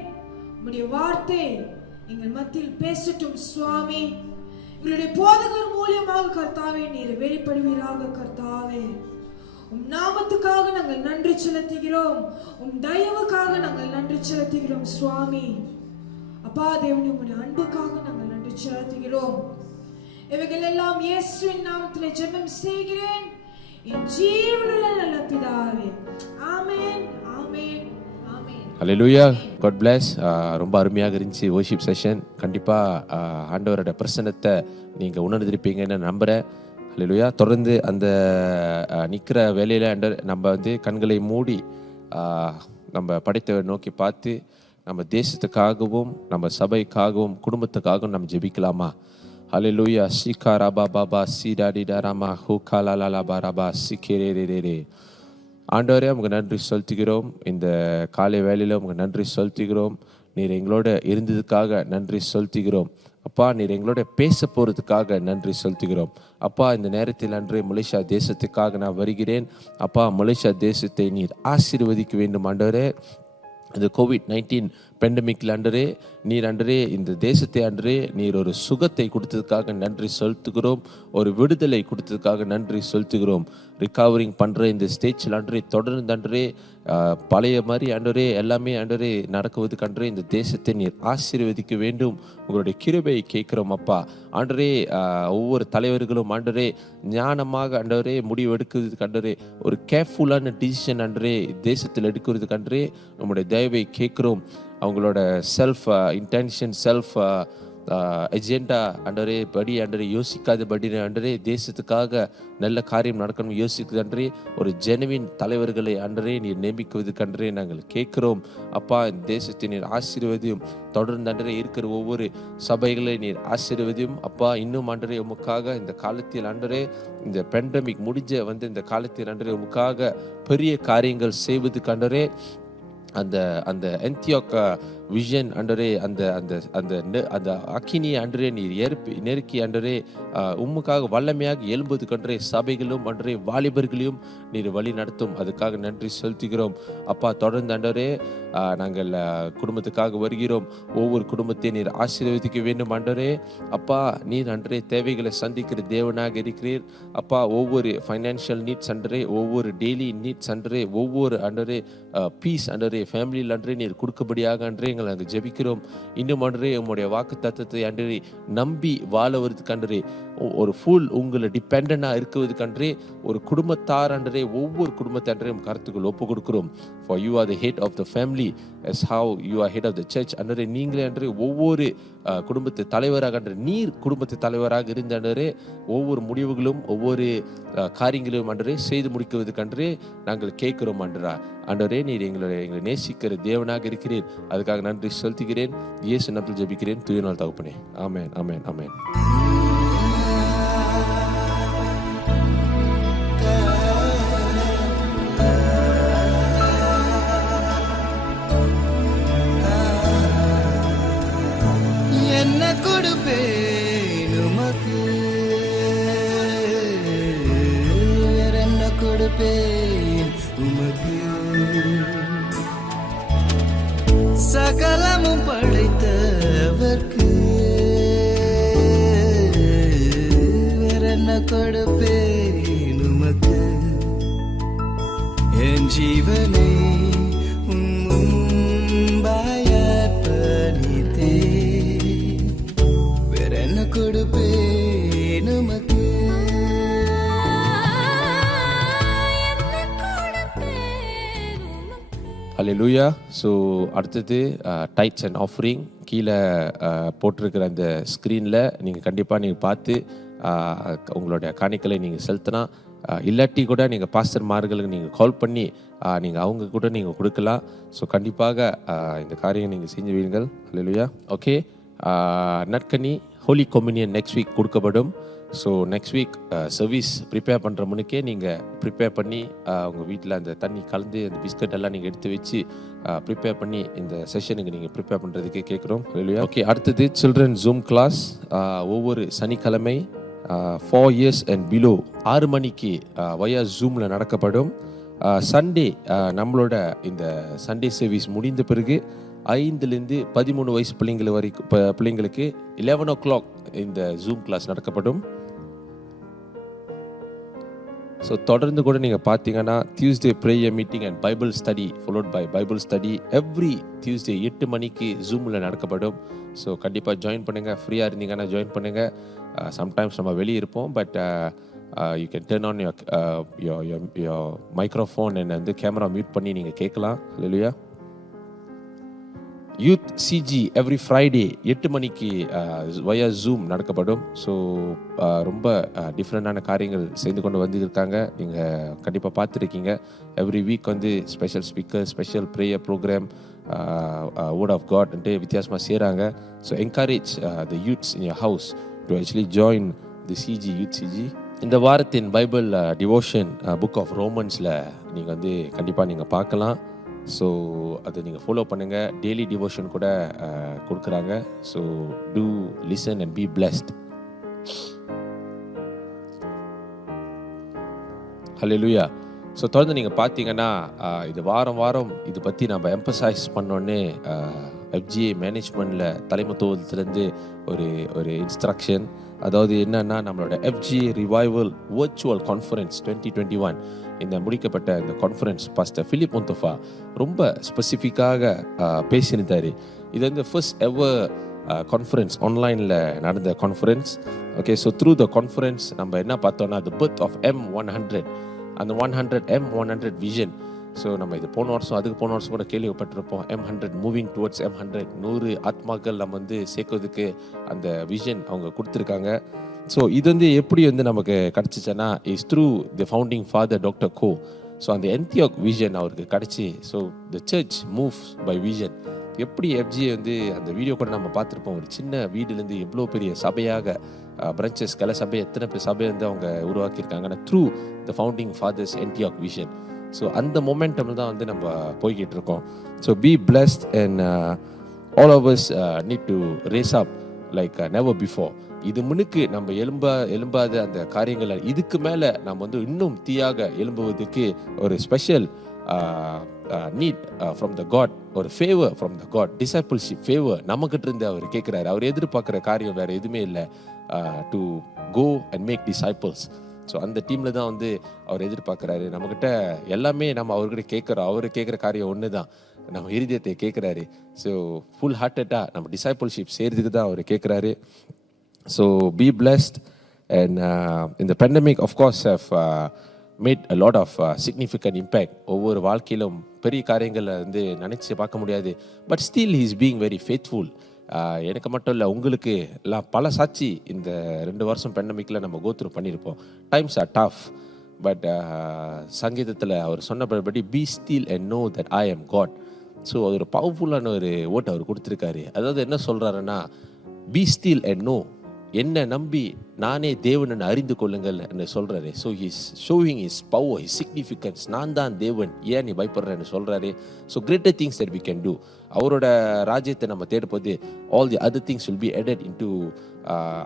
உங்களுடைய வார்த்தை எங்கள் மத்தியில் பேசட்டும் சுவாமி. எங்களுடைய போதகர் மூலியமாக கர்த்தாவே நீர் வெளிப்படுவீராக கர்த்தாவே. உம் நாமத்துக்காக நாங்கள் நன்றி செலுத்துகிறோம். உம் தயவுக்காக நாங்கள் நன்றி செலுத்துகிறோம் சுவாமி. அப்பா தேவனே, உம்முடைய அன்புக்காக நாங்கள் நன்றி செலுத்துகிறோம். இவைகள் எல்லாம் இயேசுவின் நாமத்திலே ஜெபம் செய்கிறேன் என் ஜீவனுள்ள நல்ல பிதாவே. Amen, amen, amen. Hallelujah. God bless. ரொம்ப அருமையாக இருந்துச்சு worship செஷன். கண்டிப்பாக ஆண்டவரோட பிரசன்னத்தை நீங்கள் உணர்ந்திருப்பீங்கன்னு நம்புகிறேன். ஹல்லேலூயா. தொடர்ந்து அந்த நிற்கிற வேலையில் நம்ம கண்களை மூடி நம்ம படைத்தவரை நோக்கி பார்த்து நம்ம தேசத்துக்காகவும் நம்ம சபைக்காகவும் குடும்பத்துக்காகவும் நம்ம ஜெபிக்கலாமா? ஹல்லேலூயா. சீகா ராபா பாபா சீடாடி டாராமா ஹூகா லாலா பாராபா சிக்கேரே. ஆண்டவரே, உங்களுக்கு நன்றி செலுத்துகிறோம். இந்த காலை வேளையில் உங்களுக்கு நன்றி செலுத்துகிறோம். நீர் எங்களோட இருந்ததுக்காக நன்றி செலுத்துகிறோம். அப்பா, நீர் எங்களோட பேச போகிறதுக்காக நன்றி செலுத்துகிறோம். அப்பா, இந்த நேரத்தில் அன்றே மலேசியா தேசத்துக்காக நான் வருகிறேன். அப்பா, மலேசியா தேசத்தை நீர் ஆசீர்வதிக்க வேண்டும் ஆண்டவரே. இந்த COVID-19 பெண்டமிக்கில் அன்றே நீர் இந்த தேசத்தை நீர் ஒரு சுகத்தை கொடுத்ததுக்காக நன்றி செலுத்துகிறோம். ஒரு விடுதலை கொடுத்ததுக்காக நன்றி செலுத்துகிறோம். ரிகவரிங் பண்ணுற இந்த ஸ்டேஜில் தொடர்ந்து பழைய மாதிரி எல்லாமே நடக்குவதுக்கு இந்த தேசத்தை நீர் ஆசீர்வதிக்க வேண்டும். உங்களுடைய கிருபையை கேட்குறோம் அப்பா. ஒவ்வொரு தலைவர்களும் ஞானமாக முடிவு எடுக்கிறதுக்கு ஒரு கேர்ஃபுல்லான டிசிஷன் தேசத்தில் எடுக்கிறதுக்கு நம்முடைய தயவை கேட்குறோம். அவங்களோட செல்ஃப் இன்டென்ஷன், செல்ஃப் எஜெண்டா ஆண்டவரே படி ஆண்டவரே யோசிக்காதபடி ஆண்டவரே தேசத்துக்காக நல்ல காரியம் நடக்கணும் யோசிக்குது ஆண்டவரே ஒரு ஜெனுவின் தலைவர்களை ஆண்டவரே நீர் நியமிக்குவதுக்கு ஆண்டவரே நாங்கள் கேட்கிறோம். அப்பா இந்த தேசத்தை நீர் ஆசீர்வதியும். தொடர்ந்து ஆண்டவரே இருக்கிற ஒவ்வொரு சபைகளை நீர் ஆசீர்வதியும். அப்பா இன்னும் ஆண்டவரே உமக்காக இந்த காலத்தில் ஆண்டவரே இந்த பேண்டமிக் முடிஞ்ச இந்த காலத்தில் ஆண்டவரே உமக்காக பெரிய காரியங்கள் செய்வதுக்கு ஆண்டவரே அந்த அந்த எந்தியோக் விஷன் ஆண்டவரே அந்த அந்த அந்த அந்த அக்கினியை ஆண்டவரே நீர் நெருக்கி ஆண்டவரே உம்முக்காக வல்லமையாக எழும்புவதுக்கு ஆண்டவரே சபைகளும் ஆண்டவரே வாலிபர்களையும் நீர் வழி நடத்தும். அதுக்காக நன்றி செலுத்துகிறோம். அப்பா தொடர்ந்து ஆண்டவரே நாங்கள் குடும்பத்துக்காக வருகிறோம். ஒவ்வொரு குடும்பத்தையும் நீர் ஆசீர்வதிக்க வேண்டும் ஆண்டவரே. அப்பா நீர் ஆண்டவரே தேவைகளை சந்திக்கிற தேவனாக இருக்கிறீர். அப்பா ஒவ்வொரு ஃபைனான்ஷியல் நீட்ஸ் ஆண்டவரே, ஒவ்வொரு டெய்லி நீட்ஸ் ஆண்டவரே, ஒவ்வொரு ஆண்டவரே பீஸ் ஆண்டவரே ஃபேமிலியில் ஆண்டவரே நீர் கொடுக்கபடியாக ஆண்டவரே எங்களை நாங்கள் ஜெபிக்கிறோம். இன்னும் ஆண்டவரே உங்களுடைய வாக்கு தத்தத்தை ஆண்டவரே நம்பி வாழ வருவதுக்கு ஆண்டவரே ஒரு ஃபுல் உங்களை டிபெண்டனாக இருக்கிறதுக்கு ஆண்டவரே ஒரு குடும்பத்தார் ஆண்டவரே ஒவ்வொரு குடும்பத்தை ஆண்டவரே கருத்துக்கள் ஒப்பு கொடுக்கிறோம். For you are the head of the family as how you are head of the church. ஆண்டவரே நீங்களே ஆண்டவரே ஒவ்வொரு குடும்பத்து தலைவராக நீர் குடும்பத்து தலைவராக இருந்த ஆண்டவரே ஒவ்வொரு முடிவுகளும் ஒவ்வொரு காரியங்களையும் ஆண்டவரே செய்து முடிக்குவதுக்கு ஆண்டவரே நாங்கள் கேட்கிறோம் ஆண்டவரே நீர் எங்களை நேசிக்கிற தேவனாக இருக்கிறீர். அதுக்காக நன்றி செலுத்துகிறேன். இயேசு நாமத்தில் ஜெபிக்கிறேன் தூய நாள் தகப்பனே. ஆமென் ஆமென் ஆமென். என்ன கொடுப்பேன் உமக்கு, வேற என்ன கொடுப்பேன் உமக்கு, சகலமும் படைத்தவர்க்கு வேற என்ன கொடுப்பேன் உமக்கு, என் ஜீவனை உம் முன்பாய் அர்ப்பணித்தேன், வேற என்ன கொடுப்பேன் உமக்கு. ஹல்லேலூயா. ஸோ அடுத்தது டைட்ஸ் அண்ட் ஆஃபரிங் கீழே போட்டிருக்கிற அந்த ஸ்க்ரீனில் நீங்கள் கண்டிப்பாக நீங்கள் பார்த்து உங்களுடைய காணிக்கலை நீங்கள் செலுத்தினா, இல்லாட்டி கூட நீங்கள் பாஸ்டர்மார்களுக்கு நீங்கள் கால் பண்ணி நீங்கள் அவங்க கூட நீங்கள் கொடுக்கலாம். ஸோ கண்டிப்பாக இந்த காரியம் நீங்கள் செஞ்சு வீடுங்கள். ஹல்லேலூயா. ஓகே, நற்கனி ஹோலி கம்யூனியன் நெக்ஸ்ட் வீக் கொடுக்கப்படும். So next week service prepare பண்ணுற முன்னுக்கே நீங்கள் ப்ரிப்பேர் பண்ணி உங்கள் வீட்டில் அந்த தண்ணி கலந்து அந்த பிஸ்கட் எல்லாம் நீங்கள் எடுத்து வச்சு ப்ரிப்பேர் பண்ணி இந்த செஷனுக்கு நீங்கள் ப்ரிப்பேர் பண்ணுறதுக்கே கேட்குறோம். ஓகே, அடுத்தது சில்ட்ரன் ஜூம் கிளாஸ் ஒவ்வொரு சனிக்கிழமை 4 years and below 6 மணிக்கு வயா ஜூமில் நடக்கப்படும். சண்டே நம்மளோட இந்த சண்டே சர்வீஸ் முடிந்த பிறகு 5லேருந்து 13 வயசு பிள்ளைங்களுக்கு 11 o'clock இந்த ஜூம் கிளாஸ் நடக்கப்படும். ஸோ தொடர்ந்து கூட நீங்கள் பார்த்தீங்கன்னா Tuesday prayer meeting and Bible study followed by Bible study every Tuesday 8 மணிக்கு ஜூமில் நடக்கப்படும். ஸோ கண்டிப்பாக ஜாயின் பண்ணுங்கள். ஃப்ரீயாக இருந்தீங்கன்னா ஜாயின் பண்ணுங்கள். சம்டைம்ஸ் நம்ம வெளியே இருப்போம், but you can turn on your microphone and camera mute பண்ணி நீங்கள் கேட்கலாம். ஹல்லேலூயா. யூத் சிஜி எவ்ரி ஃப்ரைடே 8 மணிக்கு வயா ஜூம் நடக்கப்படும். ஸோ ரொம்ப டிஃப்ரெண்டான காரியங்கள் செய்து கொண்டு வந்துருக்காங்க. நீங்கள் கண்டிப்பாக பார்த்துருக்கீங்க. Every week special speaker, special prayer program, word of God வித்தியாசமாக செய்கிறாங்க. So encourage the youths in your house to actually join the CG youth CG. இந்த வாரத்தின் பைபிள் டிவோஷன் புக் ஆஃப் ரோமன்ஸில் நீங்கள் கண்டிப்பாக நீங்கள் பார்க்கலாம். ஸோ அதை நீங்கள் ஃபாலோ பண்ணுங்கள். டெய்லி டிவோஷன் கூட கொடுக்குறாங்க. So to listen and be blessed. Hallelujah. So தொடர்ந்து நீங்கள் பார்த்தீங்கன்னா இது வாரம் இது பற்றி நம்ம எம்பசைஸ் பண்ணோன்னே FGA மேனேஜ்மெண்ட்டில் தலைமைத்துவத்திலேருந்து ஒரு இன்ஸ்ட்ரக்ஷன். அதாவது என்னன்னா, நம்மளோட FGA ரிவைவல் வர்ச்சுவல் கான்ஃபரன்ஸ் 2021 இந்த முடிக்கப்பட்ட இந்த கான்ஃபரன்ஸ் பாஸ்டர் பிலிப் முந்தஃபா ரொம்ப ஸ்பெசிஃபிக்காக பேசியிருந்தார். இது ஃபர்ஸ்ட் எவர் கான்ஃபரன்ஸ் ஆன்லைனில் நடந்த conference. Okay, so through the conference நம்ம என்ன பார்த்தோம்னா, த பர்த் ஆஃப் M100 அந்த 100 M100 விஷன் ஸோ நம்ம இது போன வருஷம் அதுக்கு போன வருஷம் கூட கேள்விப்பட்டிருப்போம். M100 மூவிங் டுவர்ட்ஸ் M100, 100 ஆத்மாக்கள் நம்ம வந்து சேர்க்கறதுக்கு அந்த விஷன் அவங்க கொடுத்துருக்காங்க. ஸோ இது வந்து எப்படி வந்து நமக்கு கிடச்சிச்சேன்னா is through the founding father doctor Koh. So அந்த என்தியாக் விஷன் அவருக்கு கிடச்சி. So the church moves by vision. எப்படி FGA வந்து அந்த வீடியோ கூட நம்ம பார்த்துருப்போம். ஒரு சின்ன வீடுலேருந்து எவ்வளோ பெரிய சபையாக பிரான்ச்சஸ் கலை சபை எத்தனை பேர் சபையை வந்து அவங்க உருவாக்கியிருக்காங்கன்னா த்ரூ த ஃபவுண்டிங் ஃபாதர்ஸ் என்தியாக் விஷன். ஸோ அந்த மொமெண்டம் தான் வந்து நம்ம போய்கிட்டு இருக்கோம். So be blessed and all of us need to rise up like never before. இது முன்னுக்கு நம்ம எழும்பாத அந்த காரியங்களை இதுக்கு மேலே நம்ம வந்து இன்னும் தீயாக எழும்புவதற்கு ஒரு special need from the God, ஒரு favour from the God, discipleship favour நம்மக்கிட்ட இருந்து அவர் கேட்குறாரு. அவர் எதிர்பார்க்குற காரியம் வேறு எதுவுமே இல்லை, to go and make disciples. So அந்த டீமில் தான் வந்து அவர் எதிர்பார்க்குறாரு. நம்மக்கிட்ட எல்லாமே நம்ம அவர்கிட்ட கேட்குறோம். அவர் கேட்குற காரியம் ஒன்று தான், நம்ம இருதயத்தை கேட்குறாரு. ஸோ ஃபுல் ஹார்ட்டடாக நம்ம டிசைபிள்ஷிப் செய்கிறதுக்கு தான் அவர் கேட்குறாரு. ஸோ பி பிளஸ்ட் அண்ட் இந்த pandemic of course have made a lot of significant impact. ஒவ்வொரு வாழ்க்கையிலும் பெரிய காரியங்களை வந்து நினச்சி பார்க்க முடியாது. But still he is being very faithful. எனக்கு மட்டும் இல்லை, உங்களுக்கு எல்லாம் பல சாட்சி இந்த 2 வருஷம் பேண்டமிக்கில் நம்ம கோத்ரூ பண்ணியிருப்போம். டைம்ஸ் ஆர் டஃப், பட் சங்கீதத்தில் அவர் சொன்னபடி be still and know that I am God. So அது ஒரு பவர்ஃபுல்லான ஒரு ஓட் அவர் கொடுத்துருக்காரு. அதாவது என்ன சொல்கிறாருன்னா, பி ஸ்டில் அண்ட் நோ, என்னை நம்பி நானே தேவன் அறிந்து கொள்ளுங்கள் என்று சொல்கிறாரு. So he's showing his power, his significance. நான் தான் தேவன், ஏன் நீ பயப்படுறேன்னு சொல்கிறாரு. So greater things that we can do. அவரோட ராஜ்யத்தை நம்ம தேடும்போது all the other things will be added into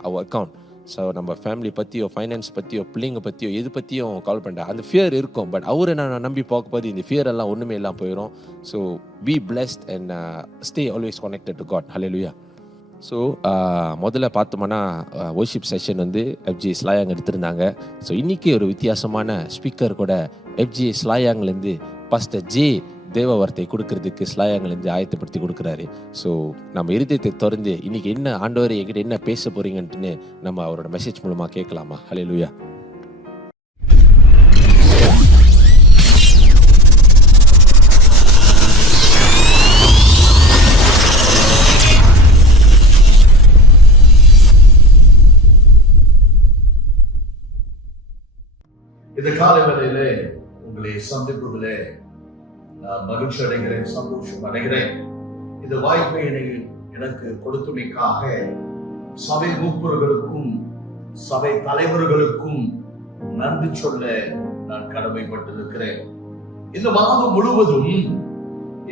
our account. So நம்ம ஃபேமிலி பற்றியோ ஃபைனான்ஸ் பற்றியோ பிள்ளைங்க பற்றியோ எது பற்றியும் கால் பண்ணுறேன். அந்த ஃபியர் இருக்கும், பட் அவரை நான் நம்பி பார்க்கும்போது இந்த ஃபியர் எல்லாம் ஒன்றுமே எல்லாம் போயிடும். So be blessed and stay always connected to God. Hallelujah. So முதல்ல பார்த்தோம்னா வர்ஷிப் செஷன் வந்து FGA ஸ்லாயாங் எடுத்திருந்தாங்க. ஸோ இன்றைக்கி ஒரு வித்தியாசமான ஸ்பீக்கர் கூட FGA ஸ்லாயாங்லேருந்து பாஸ்டர் ஜே தேவ வார்த்தை கொடுக்கறதுக்கு ஸ்லாயாங்லேருந்து ஆயத்தப்படுத்தி கொடுக்குறாரு. ஸோ நம்ம இருதயத்தை திறந்து இன்றைக்கி என்ன ஆண்டவர் என்கிட்ட என்ன பேச போகிறீங்கன்ட்டுன்னு நம்ம அவரோட மெசேஜ் மூலமாக கேட்கலாமா? ஹல்லேலூயா. இந்த காலங்களிலே உங்களை சந்திப்பதிலே நான் மகிழ்ச்சி அடைகிறேன், சந்தோஷம் அடைகிறேன். இந்த வாய்ப்பை எனக்கு கொடுத்தமைக்காக சபை மூப்பர்களுக்கும் சபை தலைவர்களுக்கும் நன்றி சொல்ல நான் கடமைப்பட்டிருக்கிறேன். இந்த மாதம் முழுவதும்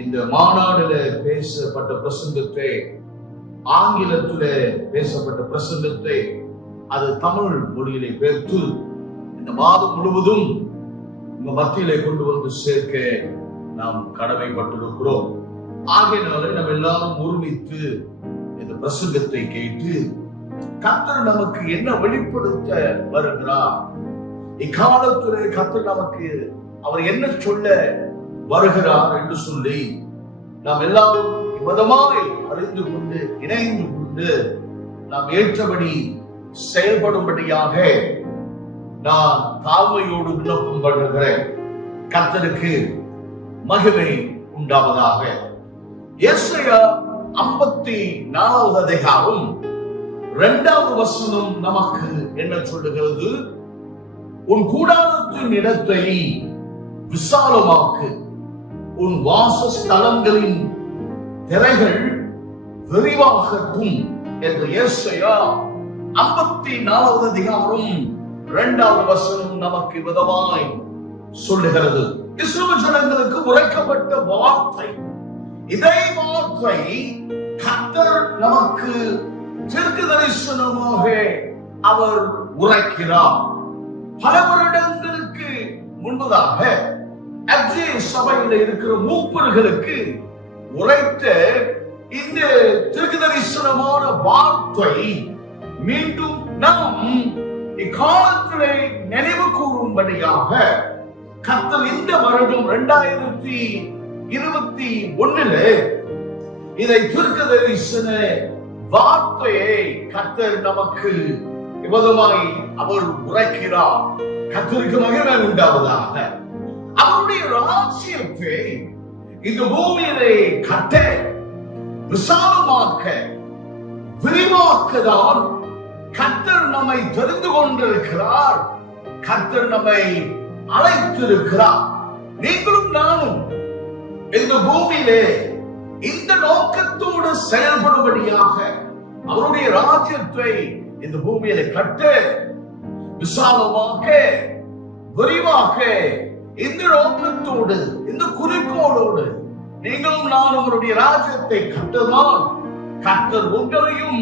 இந்த மாநாடுல பேசப்பட்ட பிரசங்கத்தை, ஆங்கிலத்தில பேசப்பட்ட பிரசங்கத்தை அது தமிழ் மொழியிலே பெற்று இந்த மாதம் முழுவதும் உங்க மத்தியிலே கொண்டு வந்து சேர்க்க நாம் கடமைப்பட்டிருக்கிறோம். ஆகையினால நம்ம எல்லாரும் ஒருமித்து இந்த பிரசங்கத்தை கேட்டு கர்த்தர் நமக்கு என்ன வெளிப்படுத்த வருகிறார், இக்காலத்திலே கர்த்தர் நமக்கு அவர் என்ன சொல்ல வருகிறார் என்று சொல்லி நாம் எல்லாரும் விதமாய் அறிந்து கொண்டு இணைந்து கொண்டு நாம் ஏற்றபடி செயல்படும்படியாக நான் தாழ்மையோடு விண்ணப்பம் பண்ணுகிறேன். கர்த்தருக்கு மகிமை உண்டாவதாக. எஸ்ஐயா 54வது அதிகாரம் 2வது வசனம் நமக்கு என்ன சொல்லுகிறது? உன் கூடாரத்தின் இடத்தை விசாலமாக்கு, உன் வாசஸ்தலங்களின் திரைகள் விரிவாகட்டும் என்று எஸ்ஐயா 54வது அதிகாரம் 2வது வசனம் நமக்கு விதமாய் சொல்லுகிறது. இஸ்ரவேல் ஜனங்களுக்கு உரைக்கப்பட்ட வார்த்தை, இதே வார்த்தை கர்த்தர் நமக்கு தீர்க்க தரிசனமாக அவர் உரைக்கிறார். பல வருடங்களுக்கு முன்பதாக FGA சபையில் இருக்கிற மூப்பர்களுக்கு உரைத்த இந்த தீர்க்க தரிசனமான வார்த்தை மீண்டும் நாம் இக்காலத்திலே நினைவு கூறும்படியாக கர்த்தர் இந்த வருடம் 2021 இதை தீர்க்க தரிசன வார்த்தையை கர்த்தர் நமக்கு விதமாய் அவர் உரைக்கிறார். கர்த்தருக்கு மகிமை உண்டாவதாக. அவருடைய ராஜ்யத்தை இந்த பூமியிலே கட்ட, விசாலமாக்க, விரிவாக்கதான் கர்த்தர் நம்மை தெரிந்து கொண்டிருக்கிறார். கர்த்தர் நம்மை அழைத்திருக்கிறார். நீங்களும் நானும் இந்த பூமியிலே இந்த நோக்கத்தோடு செயல்படும்படியாக அவருடைய ராஜ்யத்தை இந்த பூமியில கட்ட, விசாலமாக்க, விரிவாக்க, இந்த நோக்கத்தோடு, இந்த குறிக்கோளோடு நீங்களும் நானும் அவருடைய ராஜ்யத்தை கட்டதான் கர்த்தர் உங்களையும்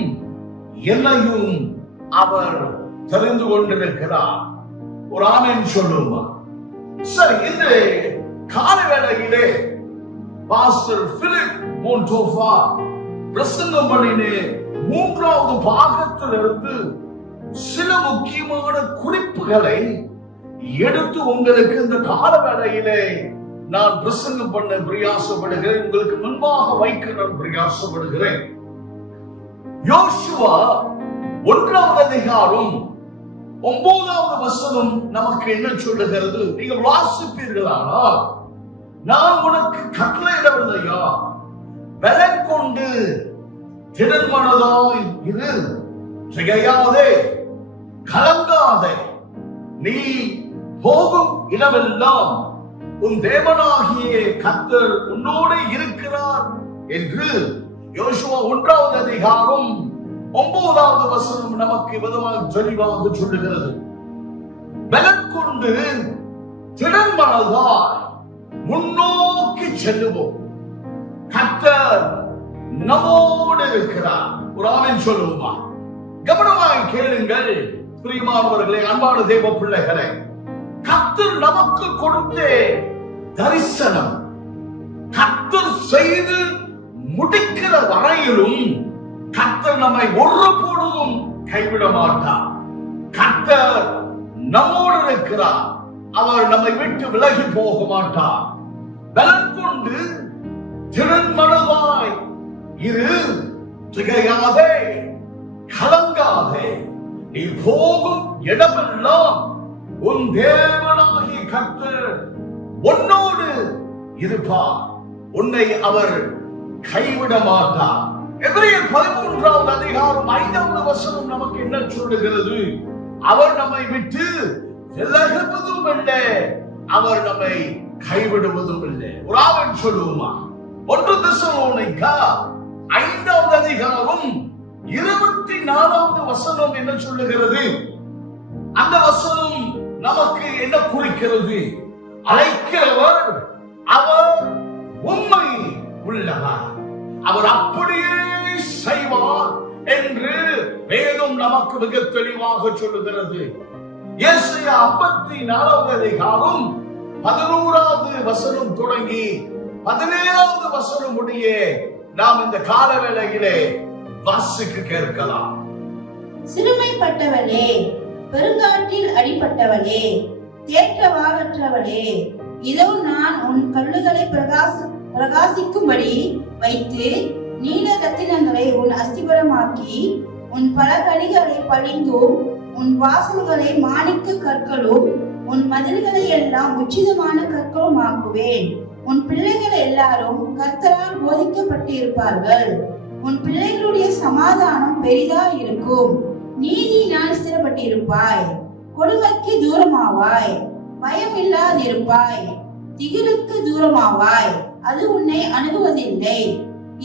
என்னையும் அவர் தெரிந்து கொண்டிருக்கிறார். ஒரு ஆமென் சொல்லுமா? சரி, இந்த கால வேளையிலே பாஸ்டர் பிலிப் மோன்டோஃபா பிரசங்கம் பண்ணின 3வது பாகத்திலிருந்து சில முக்கியமான குறிப்புகளை எடுத்து உங்களுக்கு இந்த கால வேளையிலே நான் பிரசங்கம் பண்ண பிரயாசப்படுகிறேன். உங்களுக்கு முன்பாக வைக்க நான் பிரயாசப்படுகிறேன். யோசுவா 1வது அதிகாரம் 9வது வசனம் நமக்கு என்ன சொல்லுகிறது? நீங்கள் வாசிப்பீர்களானால், நான் உனக்கு கட்டளையிடவில்லையா? பலன் கொண்டு திடன்மனதாய் இரு, திகையாதே, கலங்காதே. நீ போகும் இடமெல்லாம் உன் தேவனாகிய கர்த்தர் உன்னோடு இருக்கிறார் என்று யோசுவா 1வது அதிகாரம் 9வது வசனம் நமக்கு விதமாக தெளிவாக சொல்லுகிறது. பலன் கொண்டு திடன்மனதாய் முன்னோக்கி செல்லுவோம். கர்த்தர் நம்மோடு இருக்கிறார். ஒரு ஆமென் சொல்லுவோமா? கவனமாய் கேளுங்கள் பிரியமானவர்களே, அன்பான தேவ பிள்ளைகளே. கர்த்தர் நமக்கு கொடுத்த தரிசனம், கர்த்தர் செய்து முடிக்கிற வரையிலும் கர்த்தர் நம்மை ஒரு பொழுதும் கைவிட மாட்டார். கர்த்தர் நம்மோடு இருக்கிறார். அவர் நம்மை விட்டு விலகி போக மாட்டார். பலன் கொண்டு திறன்மனதாய் இரு, திகையாதே, கலங்காதே. நீ போகும் இடமெல்லாம் உன் தேவனாகிய கர்த்தர் உன்னோடு இருப்பார். உன்னை அவர் கைவிட மாட்டார். எபிரேயர் 13வது அதிகாரம் 5வது வசனம் நமக்கு என்ன சொல்லுகிறது? அவர் நம்மை விட்டு விலகுவதும் இல்லை, அவர் நம்மை கைவிடுவதும் இல்லை. ஒரு ஆமென் சொல்லுவோமா? 1 தெசலோனிக்கா 5வது அதிகாரம் 24வது வசனம் என்ன சொல்லுகிறது? அந்த வசனம் நமக்கு என்ன குறிக்கிறது? அழைக்கிறவர் அவர் உண்மை உள்ளவர், அவர் அப்படியே செய்வார் என்று வேதம் நமக்கு மிக தெளிவாக சொல்லுகிறது. ஏசாயா 54வது அதிகாரம் 11வது வசனம் தொடங்கி 17வது வசனம் முடிய நாம் இந்த கால வேளையிலே வாசிக்க கேட்கலாம். சிறுமைப்பட்டவளே, பெருங்காற்றில் அடிபட்டவளே, தேற்றவாறற்றவளே, இதோ நான் உன் கல்லுகளை பிரகாசிக்கும்படி வைத்து நீல ரத்தினங்களை உன் அஸ்திபரமாக்கி உன் பலகணிகளை பளிங்கும் உன் வாசல்களை மாணிக்க கற்களும் உன் மதில்களை எல்லாம் உச்சிதமான கற்களும் ஆக்குவேன். உன் பிள்ளைகள் எல்லாரும் கர்த்தரால் போதிக்கப்பட்டிருப்பார்கள். உன் பிள்ளைகளுடைய சமாதானம் பெரிதா இருக்கும். நீதியினால் ஸ்திரப்பட்டிருப்பாய். கொடுமைக்கு தூரமாவாய். பயம் இல்லாதிருப்பாய். திகிலுக்கு தூரமாவாய். அது உன்னை அணுகுவதில்லை.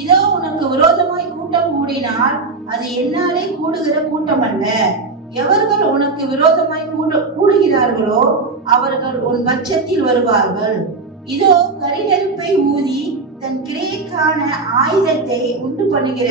இதோ உனக்கு விரோதமாய் கூட்டம் கூடினால் அது என்னாலே கூடுகிற கூட்டம் அல்ல. எவர்கள் உனக்கு விரோதமாய் கூடுகிறார்களோ அவர்கள் உன் பட்சத்தில் வருவார்கள். இதோ கரிநெருப்பை ஊதி தன் கிரியைக்கான ஆயுதத்தை உண்டு பண்ணுகிற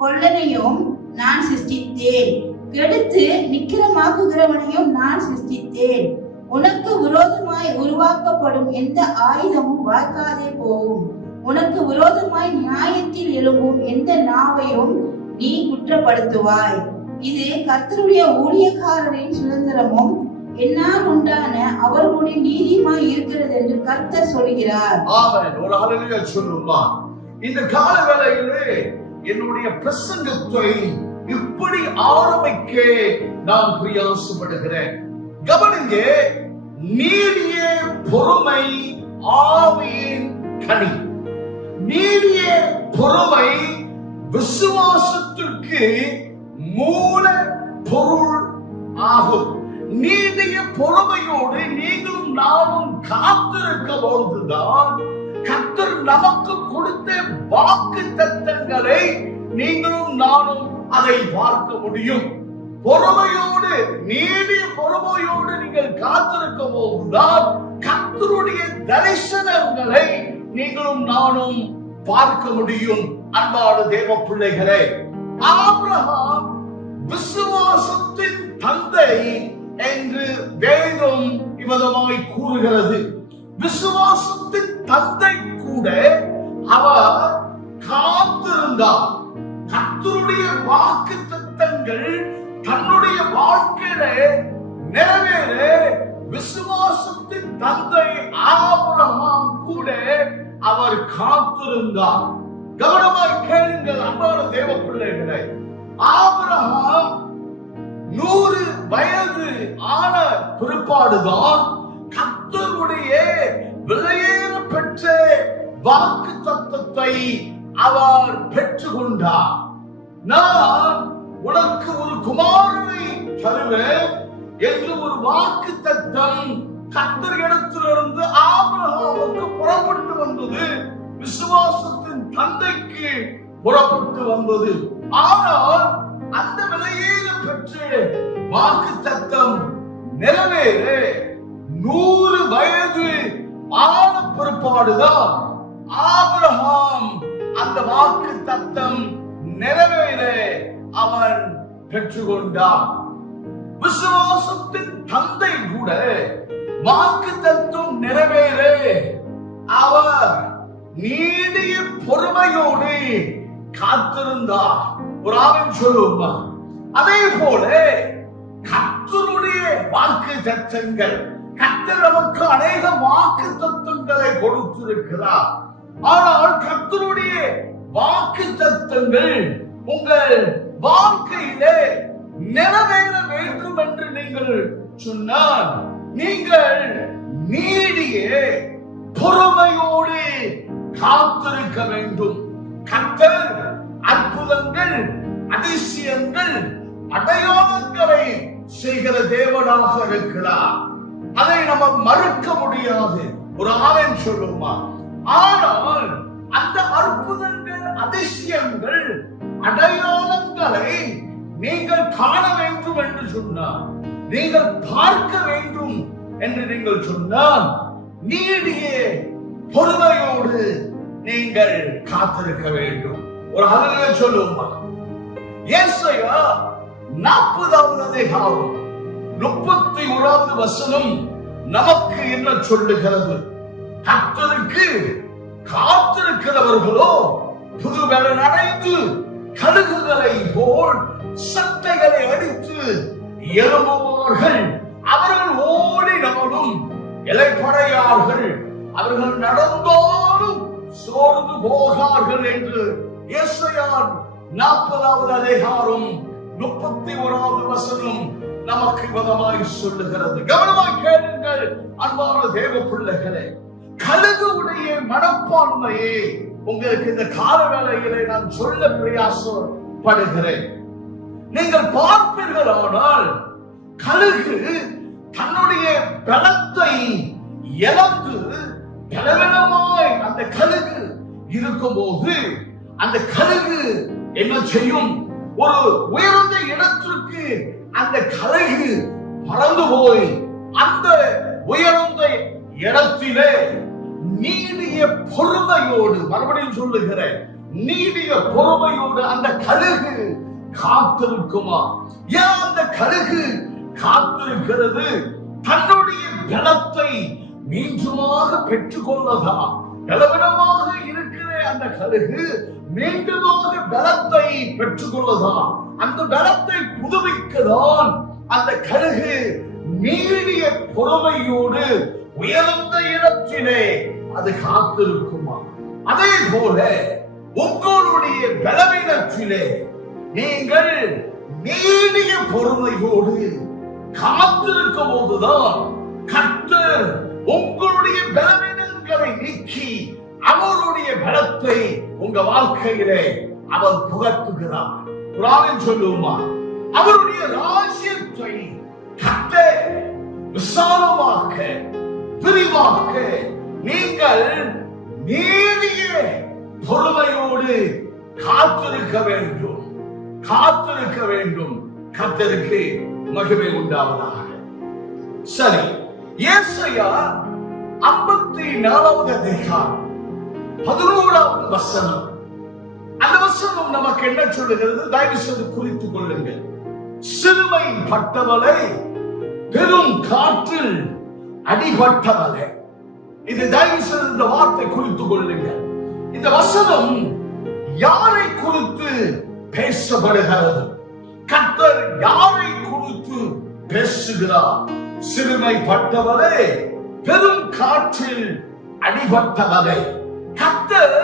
கொல்லனையும் நான் சிருஷ்டித்தேன். கெடுத்து நிக்கிரமாக்குகிறவனையும் நான் சிருஷ்டித்தேன். உனக்கு விரோதமாய் உருவாக்கப்படும் எந்த ஆயுதமும் வாய்க்காதே போகும். உனக்கு விரோதமாய் நியாயத்தில் எழும்பும் எந்த நாவையும் நீ குற்றப்படுத்துவாய். இது கர்த்தருடைய ஊழியக்காரரின் சுதந்திரமும் என்னால் உண்டான அவர்களுடைய நீதியுமாய் இருக்கிறது என்று கர்த்தர் சொல்கிறார். ஆமென். ஒரு ஹல்லேலூயா சொல்லுமா? இந்த கால வேளையிலே என்னுடைய பிரசங்கத்தை இப்படி ஆரம்பிக்க நான் பிரயாசப்படுகிறேன். கவனிங்க, நீடிய பொறுமை ஆவியின் கனி. நீடிய பொறுமை விசுவாசத்திற்கு மூல பொருள் ஆகும். நீடிய பொறுமையோடு நீங்களும் நாமும் காத்திருக்க பொழுதுதான் கர்த்தர் நமக்கு கொடுத்த வாக்குத்தத்தங்களை நீங்களும் நானும் அதை பார்க்க முடியும். பொறுமையோடு, நீடிய பொறுமையோடு நீங்கள் காத்திருக்கும் போதுதான் கர்த்தருடைய தரிசனங்களை நீங்களும் நானும் பார்க்க முடியும். அன்பான தேவ பிள்ளைகளே, ஆபிரகாம் விசுவாசத்தின் தந்தை என்று வேதம் இவ்விதமாய் கூறுகிறது. விசுவாசத்தின் தந்தை கூட அவர் காத்திருந்தார். கர்த்தருடைய வாக்குத்தத்தங்கள் தன்னுடைய வாழ்க்கையில நிறைவேற விசுவாசத்தின் தந்தை ஆபிரகாம் கூட அவர் காத்திருந்தார். கவனமாய் கேளுங்கள் அன்பான தேவ பிள்ளைகளை. ஆபிரகாம் 100 வயது ஆன பிற்பாடுதான் கர்த்தருடைய விலையேற பெற்ற வாக்குத்தத்தத்தை அவர் பெற்றுக்கொண்டார். நான் உனக்கு ஒரு குமாரனை தருவேன் என்று ஒரு வாக்குத்தத்தம் கர்த்தரிடத்திலிருந்து ஆபிரகாமுக்கு புறப்பட்டு வந்தது. விசுவாசத்தின் தந்தைக்கு புறப்பட்டு வந்தது. ஆனால் அந்த விலையேற பெற்ற வாக்குத்தத்தம் நிறைவேற 100 வயது ஆன பிற்பாடுதான் ஆபிரகாம் அந்த வாக்குத்தத்தம் நிறைவேற அவன் பெற்றுக்கொண்டான். விசுவாசத்தின் தந்தை கூட வாக்குத்தத்தம் நிறைவேற அவர் நீடிய பொறுமையோடு காத்திருந்தார். ஒரு ஆமென் சொல்லுவோமா? அதே போல கர்த்தருடைய வாக்குத்தத்தங்கள், கர்த்தர் நமக்கு அநேக வாக்குத்தத்தங்களை கொடுத்திருக்கிறார். ஆனால் கர்த்தருடைய வாக்குத்தத்தங்கள் உங்கள் வாழ்க்கையிலே நிறைவேற வேண்டும் என்று நீங்கள் சொன்னால் நீங்கள் நீடிய பொறுமையோடு காத்திருக்க வேண்டும். கர்த்தர் அற்புதங்கள், அதிசயங்கள், அடையாளங்களை செய்கிற தேவனாக இருக்கிறார். அதை நம்ம மறுக்க முடியாது. ஒரு ஆமென் சொல்லுமா? ஆனால் அந்த அற்புதங்கள், அதிசயங்கள், அடையாளங்களை நீங்கள் காண வேண்டும் என்று சொன்னார், நீங்கள் பார்க்க வேண்டும் என்று நீங்கள் சொன்னால் நீடிய பொறுமையோடு நீங்கள் காத்திருக்க வேண்டும். ஒரு ஹல்லேலூயா சொல்லுமா? ஏசாயா 40வது அதிகாரம் 31வது வசனம் நமக்கு என்ன சொல்லுகிறது? கர்த்தருக்கு காத்திருக்கிறவர்களோ புதுபலன் அடைந்து கழுகுகளை போல் சட்டைகளை அடித்து எழும்புவார்கள். அவர்கள் ஓடினாலும் இளைப்படையார்கள், அவர்கள் நடந்தாலும் சோர்ந்து போகார்கள் என்று ஏசாயா 40வது அதிகாரம் 31வது வசனம் நமக்கு விதமாய் சொல்லுகிறது. கவனமாய் கேளுங்கள் அன்பான தேவ பிள்ளைகளே. கழுகுடைய மனப்பான்மையை உங்களுக்கு இந்த கால வேளையிலே நான் சொல்ல பிரயாசப்படுகிறேன். நீங்கள் பார்ப்பீர்கள், ஆனால் கழுகு தன்னுடைய பலத்தை இழந்து பலவீனமாய் அந்த கழுகு இருக்கும் போது அந்த கழுகு என்ன செய்யும்? ஒரு உயர்ந்த இடத்திற்கு அந்த கழுகு பறந்து போய் அந்த உயர்ந்த இடத்திலே நீடிய பொறுமையோடு, மறுபடியும் சொல்லுகிறேன், நீடிய பொறுமையோடு அந்த கழுகு காத்திருக்குமா? ஏன் அந்த கழுகு காத்திருக்கிறது? தன்னுடைய பலத்தை மீண்டுமாக பெற்றுக்கொள்ளதா? பலவீனமாக இருக்கிற அந்த கழுகு மீண்டுமாக பலத்தை பெற்றுக்கொள்ளதா? அந்த பலத்தை புதுப்பிக்கதான் அந்த கழுகு நீடிய பொறுமையோடு உயர்ந்த இடத்திலே அது காத்திருக்குமா? அதே போல உங்களுடைய பலவீனத்திலே நீங்கள் நீடிய பொறுமையோடு காத்திருக்கும் போதுதான் கர்த்தர் கர்த்தர் உங்களுடைய பலவீனங்களை நீக்கி அவருடைய பலத்தை உங்க வாழ்க்கையிலே அவர் புகட்டுகிறார். ஒரு ஆமென் சொல்லுவோமா? அவருடைய ராஜ்யத்தை கர்த்தர் விசாலமாக்க விரிவாக்க நீங்கள் நீதியே பொறுமையோடு காத்திருக்க வேண்டும். கர்த்தருக்கு மகிமை உண்டாவதாக. சரி, ஏசாயா 54வது அதிகாரம் 11வது வசனம். அந்த வசனம் நமக்கு என்ன சொல்லுகிறது? தயவு செய்து குறித்துக் கொள்ளுங்கள். சிறுமை பட்டவளை பெரும் காற்றில் அடிபட்டவளை. இது தயவு செய்து இந்த வார்த்தை குறித்துக் கொள்ளுங்கள். இந்த வசனம் யாரை குறித்து பேசப்படுகிறது? கர்த்தர் யாரை குறித்து பேசுகிறார்? சிறுமைப்பட்டவளே, பெரும் காற்றில் அடிபட்டவளே. கர்த்தர்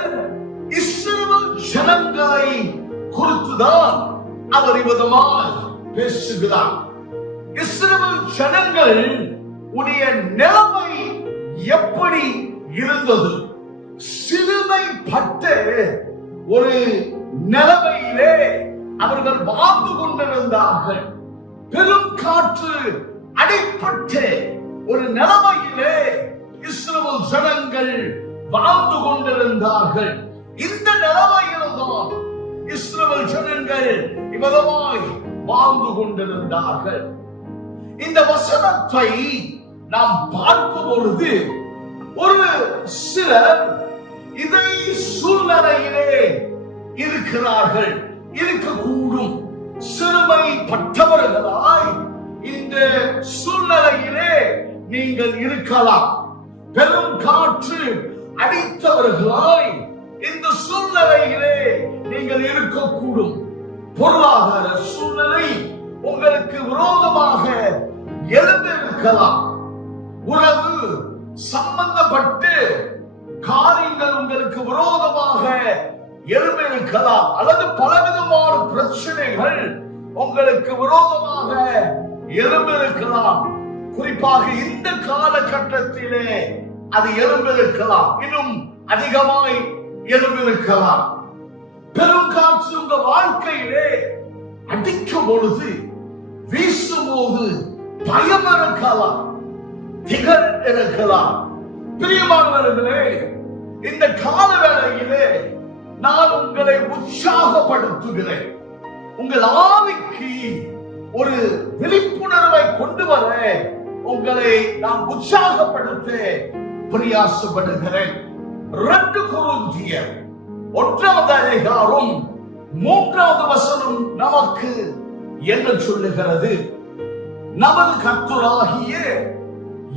இஸ்ரவேல் ஜனங்களை குறித்துதான் அவர் இவ்விதமாய் பேசுகிறார். இஸ்ரவேல் ஜனங்கள் உடைய நிலைமை எப்படி இருந்தது? சிறுமைப்பட்ட ஒரு நிலைமையிலே அவர்கள் வாழ்ந்து கொண்டிருந்தார்கள். பெரும் காற்று அடிபட்ட ஒரு நிலைமையிலே இஸ்ரவேல் ஜனங்கள் வாழ்ந்து கொண்டிருந்தார்கள். இந்த நிலைமையில்தான் இஸ்ரவேல் ஜனங்கள் இவ்விதமாய் வாழ்ந்து கொண்டிருந்தார்கள். இந்த வசனத்தை நாம் பார்க்கும் பொழுது ஒரு சிலர் இதை சூழ்நிலையிலே இருக்கிறார்கள், இருக்கக்கூடும். சிறுமைப்பட்டவர்களாய் இந்த சூழ்நிலையிலே நீங்கள் இருக்கலாம். பெரும் காற்று அடித்தவர்களாய் இந்த சூழ்நிலையிலே நீங்கள் இருக்கக்கூடும். பொருளாதார சூழ்நிலை உங்களுக்கு விரோதமாக எழுந்திருக்கலாம். உறவு சம்பந்தப்பட்டு காரியங்கள் உங்களுக்கு விரோதமாக எழுந்திருக்கலாம். அல்லது பலவிதமான பிரச்சனைகள் உங்களுக்கு விரோதமாக எழுந்திருக்கலாம். குறிப்பாக இந்த காலகட்டத்திலே அது எழுந்திருக்கலாம், இன்னும் அதிகமாய் எழுந்திருக்கலாம். பெரும் காற்று உங்க வாழ்க்கையிலே அடிக்கும் பொழுது, வீசும் போது பயம் இருக்கலாம், திகழ் இருக்கலாம். பிரியமானவர்களே, இந்த கால வேளையிலே நான் உங்களை உற்சாகப்படுத்துகிறேன். உங்கள் ஆவிக்கு ஒரு விழிப்புணர்வை கொண்டு வர உங்களை நான் உற்சாகப்படுத்த பிரயாசப்படுகிறேன். 2 கொரிந்தியர் 1வது அதிகாரம் 3வது வசனம் நமக்கு என்ன சொல்லுகிறது? நமது கர்த்தராகிய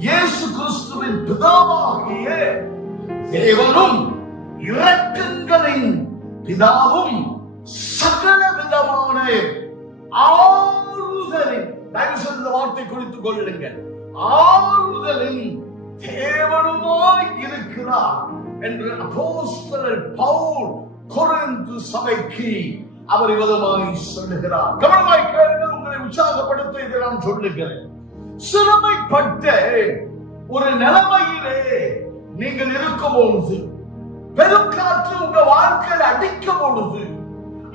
இயேசு கிறிஸ்துவின் பிதாவாகிய தேவனும் இரக்கங்களின் பிதாவும் சகல விதமான ஆறுதலின், தயவு செய்து இந்த வார்த்தை குறித்துக் கொள்ளுங்கள், ஆறுதலின் தேவனுமாய் இருக்கிறார் என்று அப்போஸ்தலர் பவுல் கொரிந்து சபைக்கு அவர் விதமாய் சொல்லுகிறார். கவனமாய் கேளுங்கள், உங்களை உற்சாகப்படுத்த இதை நான் சொல்லுகிறேன். சிறுமைப்பட்ட ஒரு நிலைமையிலே நீங்கள் இருக்கும் பொழுது, பெரும் காற்று உங்க வாழ்க்கையில் அடிக்கும் பொழுது,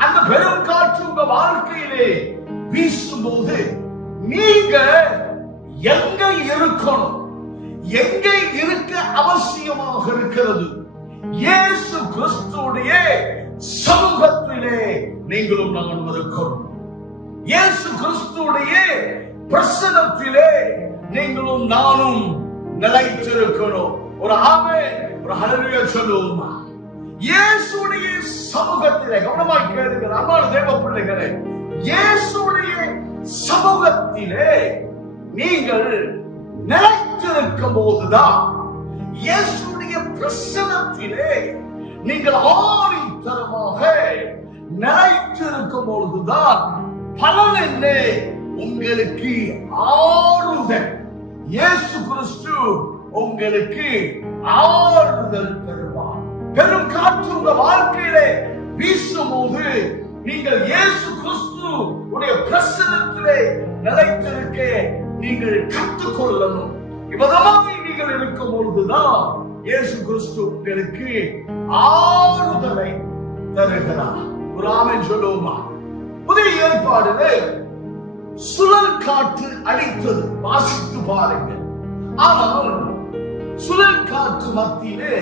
அந்த பெரும் காற்று உங்க வாழ்க்கையிலே வீசும் போது நீங்க எங்க இருக்கணும்? எங்கே இருக்க அவசியமாக இருக்கிறது? இயேசு கிறிஸ்துவுடைய சமூகத்திலே நீங்களும் நானும் இருக்கணும். இயேசு கிறிஸ்துவுடைய பிரசன்னத்திலே நீங்களும் நானும் நிலைத்திருக்கணும். ஒரு ஆமென், ஒரு ஹல்லேலூயா சொல்லுவோமா? இயேசுடைய சமூகத்திலே, கவனமாய் கேளுங்கள் அன்பான தேவ பிள்ளைகளே, இயேசுடைய சமூகத்திலே நீங்கள் நிலைத்திருக்கும் போதுதான், இயேசுடைய பிரசன்னத்திலே நீங்கள் ஆணித்தரமாக நிலைத்திருக்கும் பொழுதுதான் பலன் என்ன? உங்களுக்கு ஆறுதல். இயேசு கிறிஸ்து உங்களுக்கு ஆறுதல் தருவார். பெரும் காற்று உங்க வாழ்க்கையிலே வீசும் போது நீங்கள் இயேசு கிறிஸ்து உடைய பிரசன்னத்திலே நிலைத்திருக்க நீங்கள் கற்றுக்கொள்ளணும். இவ்விதமாக நீங்கள் இருக்கும் பொழுதுதான் இயேசு கிறிஸ்து உங்களுக்கு ஆறுதலை தருகிறார். ஒரு ஆமென் சொல்லுவோமா? புதிய ஏற்பாடிலே சுழல் காற்று அடித்தது, வாசித்து பாருங்கள். ஆனால் சுழல் காற்று மத்தியிலே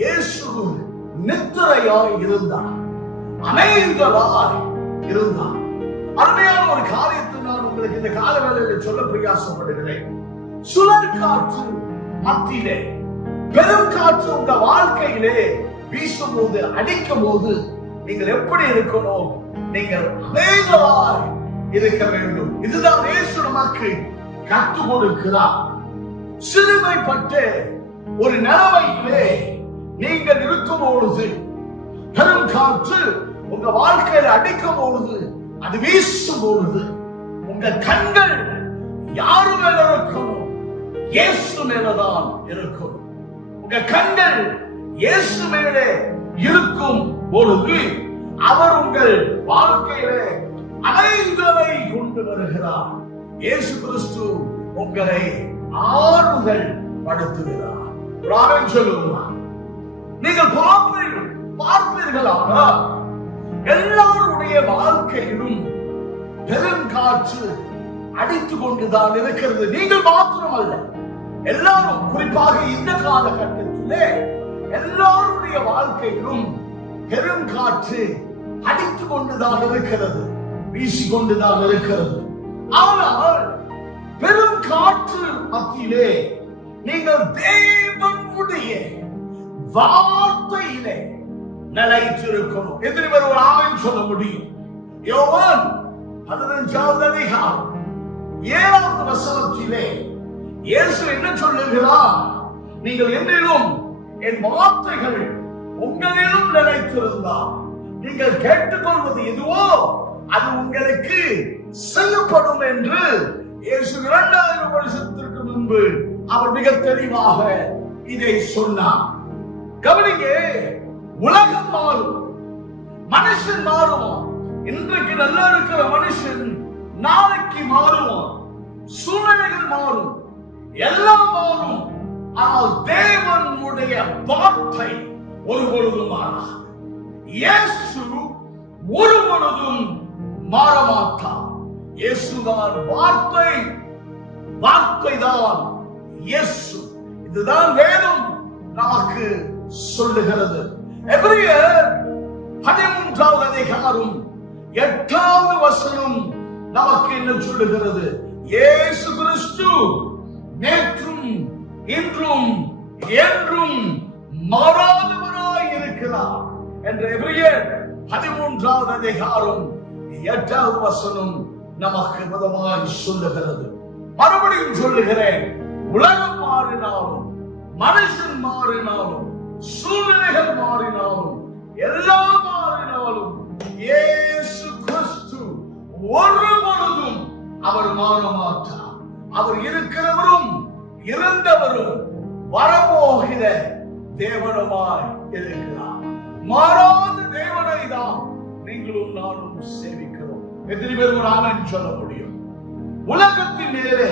இயேசு நித்திரையாய் இருந்தார், அமைதலாய் இருந்தார். அருமையான ஒரு காரியத்தை நான் உங்களுக்கு இந்த கால வேளையில் சொல்ல பிரயாசப்படுகிறேன். சுழல் காற்று மத்தியிலே பெரும் காற்று உங்க வாழ்க்கையிலே வீசும் போது, அடிக்கும் போது நீங்கள் எப்படி இருக்கணும்? நீங்கள் அமைதலாய் இருக்க வேண்டும். இதுதான் இயேசு நமக்கு கற்றுக் கொடுக்கிறார். சிறுமைப்பட்டு ஒரு நிலைமையிலே நீங்கள் இருக்கும் பொழுது, பெரும் காற்று உங்க வாழ்க்கையில அடிக்கும் பொழுது, அது வீசும் பொழுது, உங்க கண்கள் யாரு மேல இருக்கணும்? இயேசு மேலதான் இருக்கணும். உங்க கண்கள் இயேசு மேலே இருக்கும் பொழுது அவர் உங்கள் வாழ்க்கையிலே அமைதலை கொண்டு வருகிறார். இயேசு கிறிஸ்து உங்களை ஆறுதல் படுத்துகிறார். ஆமென் சொல்லுவோமா? நீங்கள் பார்ப்பீர்களானால் எல்லாருடைய வாழ்க்கையிலும் பெருங்காற்று அடித்துக் கொண்டுதான் இருக்கிறது. நீங்கள் மாத்திரமல்ல, எல்லாரும், குறிப்பாக இந்த காலகட்டத்திலே எல்லாருடைய வாழ்க்கையிலும் பெருங்காற்று அடித்துக் கொண்டுதான் இருக்கிறது, வீசிக்கொண்டுதான் இருக்கிறது. ஆனால் பெரும் காற்று மத்தியிலே நீங்கள் தேவனுடைய வார்த்தையிலே நிலைத்திருக்கணும். எத்தனை பேர் ஒரு ஆமென் சொல்ல முடியும்? யோவான் 15வது அதிகாரம் 7வது வசனத்திலே இயேசு என்ன சொல்லுகிறார்? நீங்கள் என்னிலும் என் வார்த்தைகள் உங்களிலும் நிலைத்திருந்தால் நீங்கள் கேட்டுக்கொள்வது எதுவோ அது உங்களுக்கு செய்யப்படும் என்று இயேசு 2000 வருஷத்திற்கு முன்பு அவர் மிக தெளிவாக இதை சொன்னார். கவனிங்க, உலகம் மாறும், மனுஷன் மாறுவான். இன்றைக்கு நல்லா இருக்கிற மனுஷன் நாளைக்கு மாறுவான். சூழ்நிலைகள் மாறும், எல்லாம் மாறும். ஆனால் தேவனுடைய வார்த்தை ஒரு பொழுதும் மாறாது. இயேசு ஒரு பொழுதும் மாறமாட்டார். இயேசுதான் வார்த்தை, வார்த்தைதான் இயேசு. இதுதான் வேதம் நமக்கு சொல்லுகிறது. எபிரேயர் 13வது அதிகாரம் 8வது வசனம் நமக்கு என்ன சொல்லுகிறது? இயேசு கிறிஸ்து நேற்றும் இன்றும் என்றும் மாறாதவராய் இருக்கிறார் என்ற எபிரேயர் 13வது அதிகாரம் 8வது வசனம் நமக்கு விதமாய் சொல்லுகிறது. மறுபடியும் சொல்லுகிறேன், உலகம் மாறினாலும், மனுஷன் மாறினாலும், சூழ்நிலைகள் மாறினாலும், எல்லாம் மாறினாலும் இயேசு கிறிஸ்து ஒரு பொழுதும் அவர் மாற மாட்டார். அவர் இருக்கிறவரும் இருந்தவரும் வரப்போகிற தேவனுமாய் இருக்கிறார். மாறாத தேவனை தான் நீங்களும் நானும் சேவிக்கிறோம். எத்தனை பேர் ஒரு ஆமென் சொல்ல முடியும்? உலகத்தின் மேலே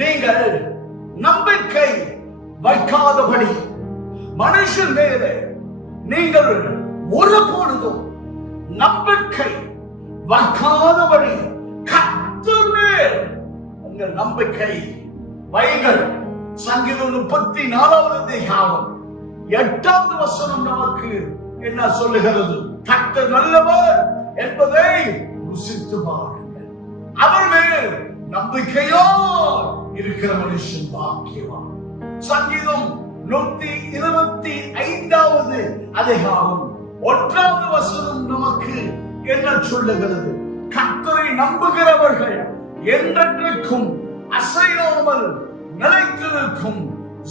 நீங்கள் நம்பிக்கை வைக்காதபடி, மனுஷன் மேலே நீங்கள் ஒரு பொழுதும் நம்பிக்கை வைக்காதபடி கர்த்தர் மேல் உங்கள் நம்பிக்கை வைகள். சங்கீதம் 34வது அதிகாரம் 8வது வசனம் நமக்கு என்ன சொல்லுகிறது? கர்த்தர் நல்லவர் என்பதை ருசித்து பாருங்கள். அவர் மேல் நம்பிக்கையோ இருக்கிற மனுஷன் பாக்கியவான். சங்கீதம் 125வது அதிகாரம் 1வது வசனம் நமக்கு என்ன சொல்லுகிறது? கர்த்தரை நம்புகிறவர்கள் என்றென்றைக்கும் அசையாமல் நிலைத்திருக்கும்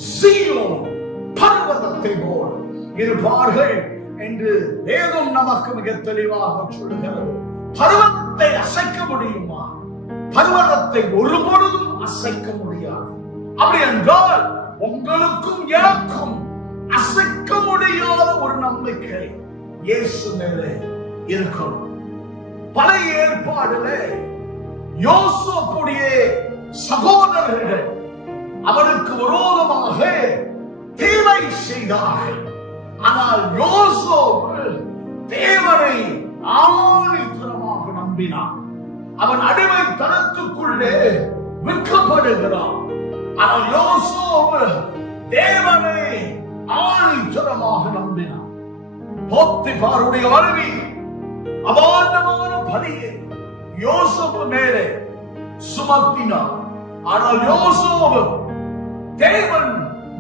சீயோன் பர்வதத்தை போல் இருப்பார்கள் என்று வேதம் நமக்கு மிக தெளிவாக சொல்லுகிறது. பர்வதத்தை அசைக்க முடியுமா? பர்வதத்தை ஒருபொழுதும் அசைக்க முடியாது. அப்படி என்றால் உங்களுக்கும் எனக்கும் அசைக்க முடியாத ஒரு நம்பிக்கை இயேசு மேலே இருக்கணும். பழைய ஏற்பாடுல யோசேப்புடைய சகோதரர்கள் அவனுக்கு விரோதமாக தீமை செய்தார்கள். ஆனால் யோசேப்பு தேவனை ஆணித்தரமாக நம்பினான். அவன் அடிமைத்தனத்துக்குள்ளே விற்கப்படுகிறான். ஆனால் யோசேப்பு தேவனை ஆணித்தரமாக நம்பினான். போத்திபாருடைய மனைவி அபாண்டமான பணியை யோசேப்பு மேலே சுமத்தினார். ஆனால் யோசேப்பு தேவன்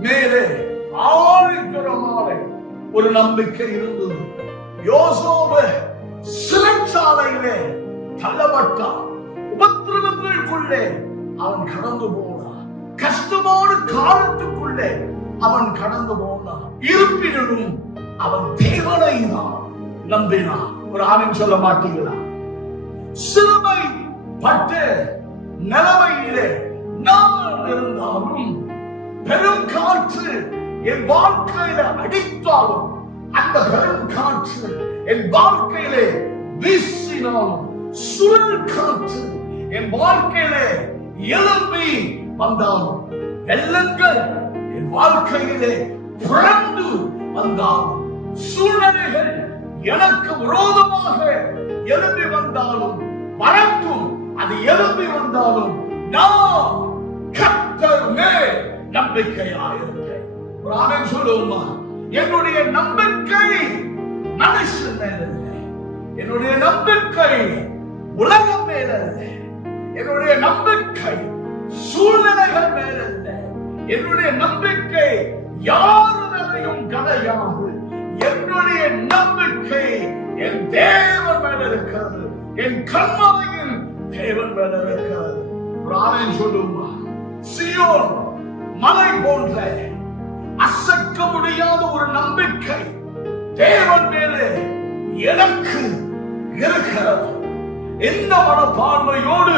மேலே ஆணித்தரமான ஒரு நம்பிக்கை இருந்தது. யோசேப்பு சிறைச்சாலையிலே தள்ளப்பட்டான். உபத்திரவங்களுக்குள்ளே அவன் கடந்து போனான். கஷ்டமான காலத்துக்குள்ளே அவன் கடந்து போனான். இருப்பினும் அவன் தேவனை தான் நம்பினான். ஒரு ஆமென் சொல்ல மாட்டீங்களா? சிறுமை பட்ட நிலைமையிலே நான் இருந்தாலும், பெரும் காற்று என் வாழ்க்கையில அடித்தாலும், அந்த பெரும் காற்று என் வாழ்க்கையிலே வீசினாலும், சுழல் காற்று என் வாழ்க்கையிலே எழும்பி வந்தாலும், வெள்ளங்கள் என் வாழ்க்கையிலே புரண்டு வந்தாலும், சூழ்நிலைகள் எனக்கு விரோதமாக எழும்பி வந்தாலும், வரட்டும், அது எழும்பி வந்தாலும், நான் கர்த்தர் மேல் நம்பிக்கையாயிருக்கிறேன். ஒரு ஆமென் சொல்லுவோமா? என்னுடைய நம்பிக்கை மனுஷன் மேல் இல்லை, என்னுடைய நம்பிக்கை உலகம் மேல் அல்ல, என்னுடைய நம்பிக்கை சூழ்நிலைகள் மேல் அல்ல, என்னுடைய நம்பிக்கை யார் மேலையும் கிடையாது. என்னுடைய நம்பிக்கை என் தேவன் மேல் இருக்கிறது, என் கண்மலையில் தேவன் மேல் இருக்கிறது. ஒரு ஆமென் சொல்லுமா? சீயோன் மலை போன்ற அசைக்க முடியாத ஒரு நம்பிக்கை தேவன் மேலே எனக்கு இருக்கிறது. இந்த மனப்பான்மையோடு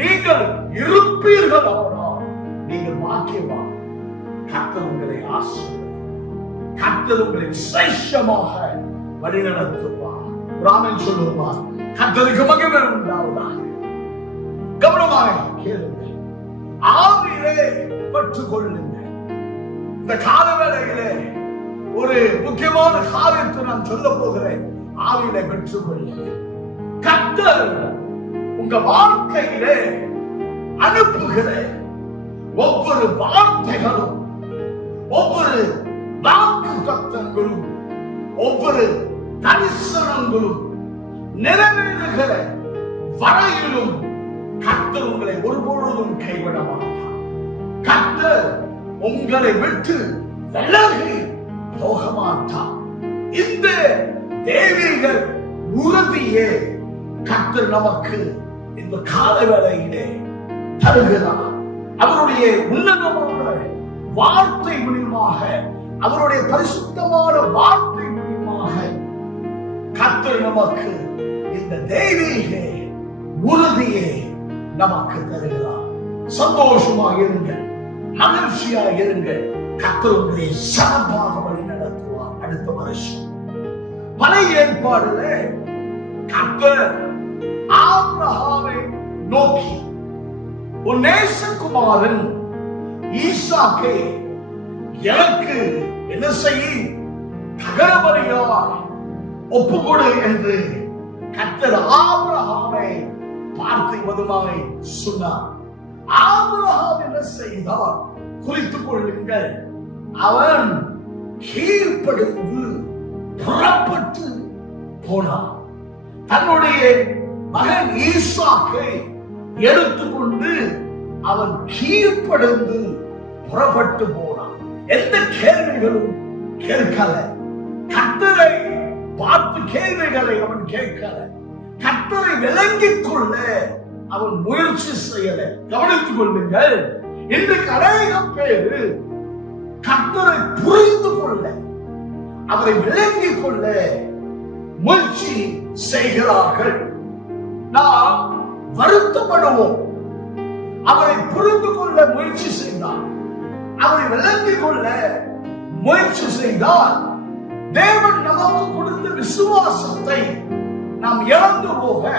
நீங்கள் இருப்பீர்களானால் நீங்கள் பாக்கியவான். கர்த்தர் உங்களை ஆசீர்வதிப்பார். கர்த்தர் உங்களை விசேஷமாக வழிநடத்துவார். ஆமென் சொல்லுமா? கர்த்தருக்கு மகிமை உண்டாவதாக. கவனமாக கேளுங்கள். ஆவியிலே பெற்றுக் கொள்ளுங்கள். இந்த காலவேளையிலே ஒரு முக்கியமான காரியத்தை நான் சொல்ல போகிறேன். ஆவியிலே பெற்றுக் கொள்ளுங்கள். கர்த்தர் உங்க வாழ்க்கையிலே அனுப்புகிற ஒவ்வொரு வார்த்தைகளும், ஒவ்வொரு வாக்கு தத்தங்களும், ஒவ்வொரு தரிசனங்களும் நிறைவேறுகிற வரையிலும் கர்த்தர் உங்களை ஒருபொழுதும் கைவிட மாட்டார். கர்த்தர் உங்களை விட்டு விலகி போக மாட்டார். இந்த தெய்வீக உறுதியே கர்த்தர் நமக்கு இந்த காலவேளையிலே தருகிறார். அவருடைய உன்னதமான வார்த்தை மூலமாக, அவருடைய பரிசுத்தமான வார்த்தை மூலமாக கர்த்தர் நமக்கு இந்த தெய்வீக உறுதியை நமக்கு தருகிறார். சந்தோஷமாக இருங்கள், மகிழ்ச்சியாக இருங்கள். கர்த்தர் உங்களை சிறப்பாக வழி நடத்துவார். அடுத்த வருஷம் பழைய ஏற்பாடுல கர்த்தர் ஆபிரகாமை நோக்கி, உன் நேசகுமாரன் ஈசாக்கை எனக்கு என்ன செய்ய தகரபலியாய் ஒப்புக்கொடு என்று கர்த்தர் ஆபிரகாமை பார்த்து மதுமாய் சொன்னார். ஆபிரகாம் என்ன செய்தார்? குறித்துக் கொள்ளுங்கள். அவன் கீழ்ப்படிந்து புறப்பட்டு போனான். தன்னுடைய மகன் ஈசாக்கை எடுத்துக்கொண்டு அவன் கீழ்ப்படிந்து புறப்பட்டு போனான். எந்த கேள்விகளும் கேட்கல. கர்த்தரை பார்த்து கேள்விகளை அவன் கேட்கல. கர்த்தரை விளங்கிக் கொள்ள அவன் முயற்சி செய்யல. கவனித்துக் கொள்ளுங்கள். இன்றைக்கு அநேகம் பேரு கர்த்தரை புரிந்து கொள்ள, அவரை விளங்கிக் கொள்ள முயற்சி செய்கிறார்கள். நாம் வருத்தப்படுவோம். அவரை புரிந்து கொள்ள முயற்சி செய்தால், அவரை விளங்கிக் கொள்ள முயற்சி செய்தால், தேவன் நமக்கு கொடுத்த விசுவாசத்தை நாம் இழந்து போக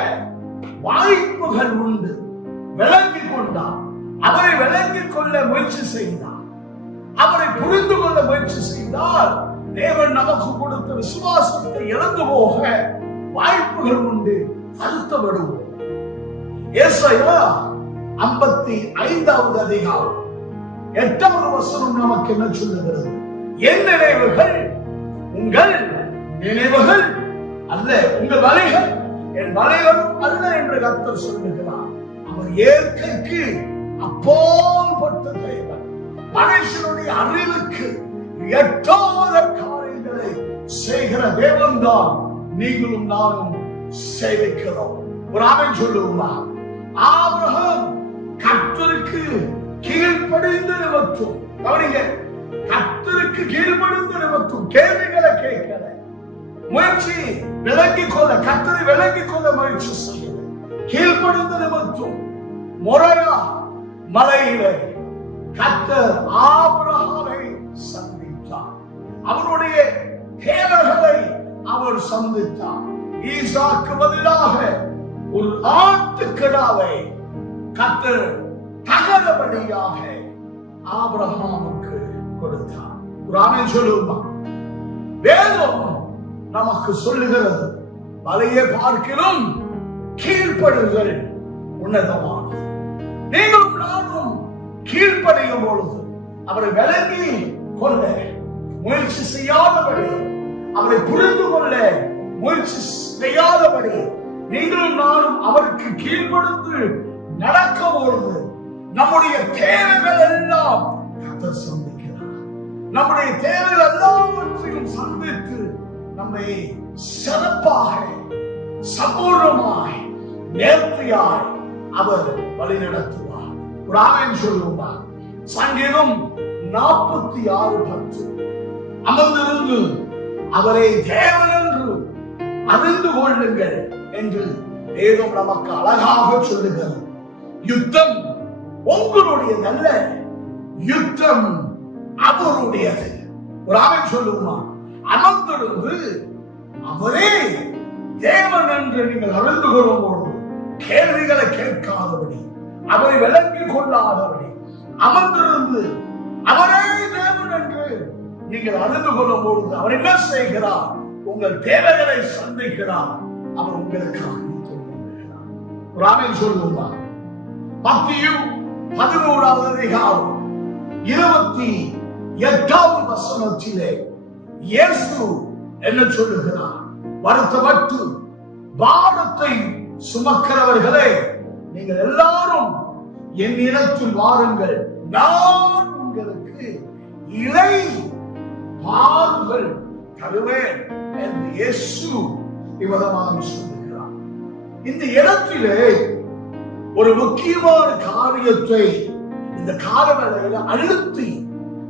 வாய்ப்புகள் உண்டு. விளங்கிக் கொண்டால் அவரை விளங்கிக் கொள்ள முயற்சி செய்தார், அவரை புரிந்து கொள்ள முயற்சி செய்தால் தேவன் நமக்கு கொடுத்த விசுவாசத்தை இழந்து போக வாய்ப்புகள் உண்டு. வருத்தப்படுவோம். ஏசாயா 55வது அதிகாரம் 8வது வசனம் நமக்கு என்ன சொல்லுகிறது? என் நினைவுகள் உங்கள் நினைவுகள் அல்ல, உங்கள் வலைகள் என் வலைகளும் அல்ல என்று கர்த்தர் சொல்லுகிறார். அவர் இயற்கைக்கு அப்பாற்பட்ட தேவன். மனுஷனுடைய அறிவுக்கு எட்டாத காரியங்களை செய்கிற தேவன் தான் நீங்களும் நானும் சேவிக்கிறோம். ஒரு ஆமென் சொல்லுவோமா? ஆபிரகாம் கர்த்தருக்கு கீழ்ப்படிந்த நிமித்தம், கவனிங்க, கர்த்தருக்கு கீழ்ப்படிந்த நிமித்தம் கேள்விகளை கேட்கல, முயற்சி விளங்கிக் கொள்ள, கர்த்தரை விளங்கிக் கொள்ள முயற்சி செய்யல, கீழ்ப்படிந்த நிமித்தம் மொரையா மலையிலே கர்த்தர் ஆபிரகாமை சந்தித்தார். அவருடைய தேவைகளை அவர் சந்தித்தார். ஈசாக்கு பதிலாக ஒரு ஆட்டுக்கிடாவை கர்த்தர் தகனபலியாக ஆபிரகாமுக்கு கொடுத்தார். ஒரு ஆமென் சொல்லுமா? வேதம் நமக்கு சொல்லுகிறது, மலையை பார்க்கிலும் கீழ்ப்படுதல் உன்னதமானது. நீங்களும் நானும் கீழ்ப்படையும் பொழுது அவரை விளங்கி கொள்ள முயற்சி செய்யாதபடி, அவரை புரிந்து கொள்ள முயற்சி செய்யாதபடி நீங்களும் நானும் அவருக்கு கீழ்ப்படுத்து நடக்கும் பொழுது நம்முடைய தேவைகள் எல்லாம் கர்த்தர் சந்திக்கிறார். நம்முடைய தேவைகள் எல்லாவற்றையும் சந்தித்து நம்மை சிறப்பாக, சம்பூர்ணமாய், நேர்த்தியாய் அவர் வழி நடத்துவார். ஒரு ஆமென் சொல்லுவோமா? சங்கீதம் 46:10 அமர்ந்திருந்து அவரை தேவன் என்று அறிந்து கொள்ளுங்கள் என்று வேதம் நமக்கு அழகாக சொல்லுகிறது. யுத்தம் உங்களுடையதல்ல, யுத்தம் அவருடையது. ஒரு ஆமென் சொல்லுவோமா? அமர்ந்திருந்து அவரே தேவன் என்று நீங்கள் அறிந்து கொள்ளும் பொழுது கேள்விகளை கேட்காதபடி, அவரை விளங்கிக் கொள்ளாதபடி, அமர்ந்திருந்து அவரே தேவன் என்று நீங்கள் அறிந்து கொள்ளும் பொழுது அவர் என்ன செய்கிறார்? உங்கள் தேவைகளை சந்திக்கிறார். அவர் உங்களுக்காக சொல்லுகிறார். ஒரு ஆமென் சொல்லுவோமா? மத்தேயு 11வது அதிகாரம் 28வது வசனத்திலே இயேசு என்ன சொல்லுகிறார்? வருத்தப்பட்டு பாரத்தை சுமக்கிறவர்களே, நீங்கள் எல்லாரும் என் இடத்தில் வாருங்கள், நான் உங்களுக்கு இலை பாருங்கள் தருவேன் என்று இயேசு இவ்விதமாக சொல்லுகிறார். இந்த இடத்திலே ஒரு முக்கியமான காரியத்தை இந்த காலவேளையில அழுத்தி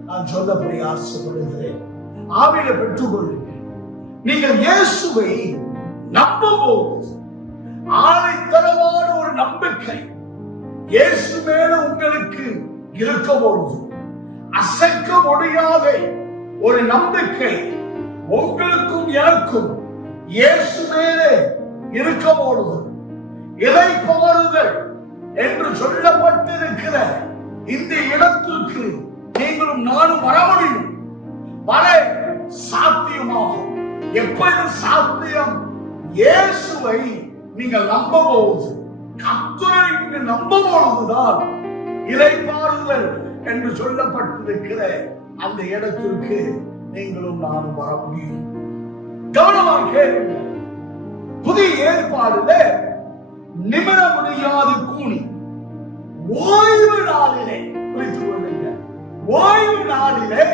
நான் சொல்ல பிரயாசப்படுகிறேன். ஆவியில பெற்றுக்கொள்ளுங்கள். நீங்கள் இயேசுவை நம்பும்போது ஆணைத்தரமான ஒரு நம்பிக்கை இயேசு மேல உங்களுக்கு இருக்க பொழுது, அசைக்க முடியாத ஒரு நம்பிக்கை உங்களுக்கும் எனக்கும் இயேசு மேலே இருக்க பொழுது, இளைப்பாறுதல் என்று சொல்லப்பட்டிருக்கிற இந்த இடத்திற்கு நீங்களும் நானும் வர முடியும். வர சாத்தியமாகும். எப்பொழுது சாத்தியம்? இயேசுவை நீங்கள் நம்பும்போது, கர்த்தரை நீங்கள் நம்பும்போதுதான் இளைப்பாறுதல் என்று சொல்லப்பட்டிருக்கிற அந்த இடத்திற்கு நீங்களும் நானும் வர முடியும். கவனமாக கேளுங்கள். புதிய ஏற்பாடுல நிமிர முடியாத கூனி ஓய்வு நாளிலே, குறித்து கொள்ளுங்க, ஓய்வு நாளிலே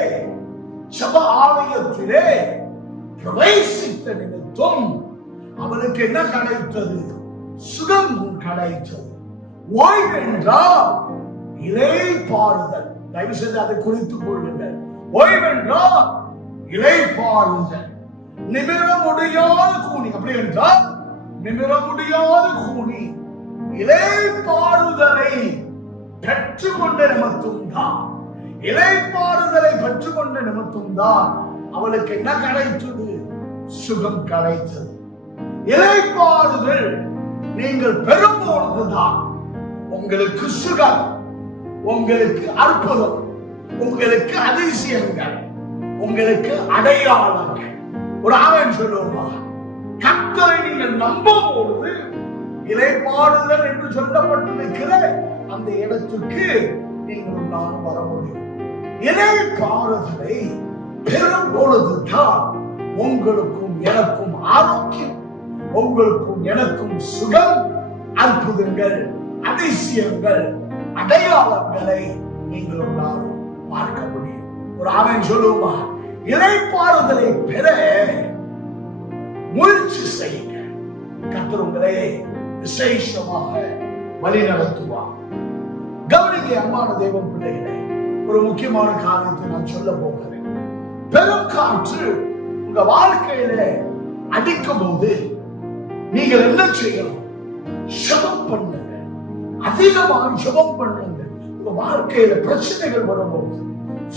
சப ஆலயத்திலே பிரவேசித்த நிமித்தம் அவனுக்கு என்ன கிடைத்தது? சுகம் கிடைத்தது. ஓய்வு என்றால் இளைப்பாறுதல். தயவு செய்து அதை குறித்துக் கொள்ளுங்கள். ஓய்வு என்றால் இளைப்பாறுதல். நிமிர முடியாத கூனி, அப்படி என்றால் நிமிர முடியாத கூனி இளைப்பாறுதலை பெற்றுக்கொண்ட நிமித்தம் தான், இளைப்பாறுதலை பெற்றுக்கொண்ட நிமித்தம் தான் அவளுக்கு என்ன கிடைத்தது? சுகம் கிடைத்தது. இளைப்பாறுதல் நீங்கள் பெறும்பொழுதுதான் உங்களுக்கு சுகம். உங்களுக்கு அற்புதம், உங்களுக்கு அதிசயங்கள், உங்களுக்கு அடையாளங்கள். ஒரு ஆமென் சொல்லுவோமா? கர்த்தரை நீங்கள் நம்பும் பொழுது இளைப்பாறுதல் என்று சொல்லப்பட்டிருக்கிற அந்த இடத்துக்கு நீங்களும் நானும் வர முடியும். இளைப்பாறுதலை பெறும் பொழுதுதான் உங்களுக்கும் எனக்கும் ஆரோக்கியம், உங்களுக்கும் எனக்கும் சுகம், அற்புதங்கள், அதிசயங்கள், அடையாளங்களை நீங்களும் நானும் பார்க்க முடியும். ஒரு ஆமென் சொல்லுவோமா? இளைப்பாறுதலை பெற முயற்சி செய்யுங்க. கர்த்தர் உங்களை விசேஷமாக வழி நடத்துவார். கவனிங்க அன்பான தேவன் பிள்ளைகளே, ஒரு முக்கியமான காரியத்தை நான் சொல்ல போகிறேன். பெரும் காற்று உங்க வாழ்க்கையில அடிக்கும் போது நீங்கள் என்ன செய்யணும்? ஜெபம் பண்ணுங்க, அதிகமாக ஜெபம் பண்ணுங்க. உங்க வாழ்க்கையில பிரச்சனைகள் வரும்போது,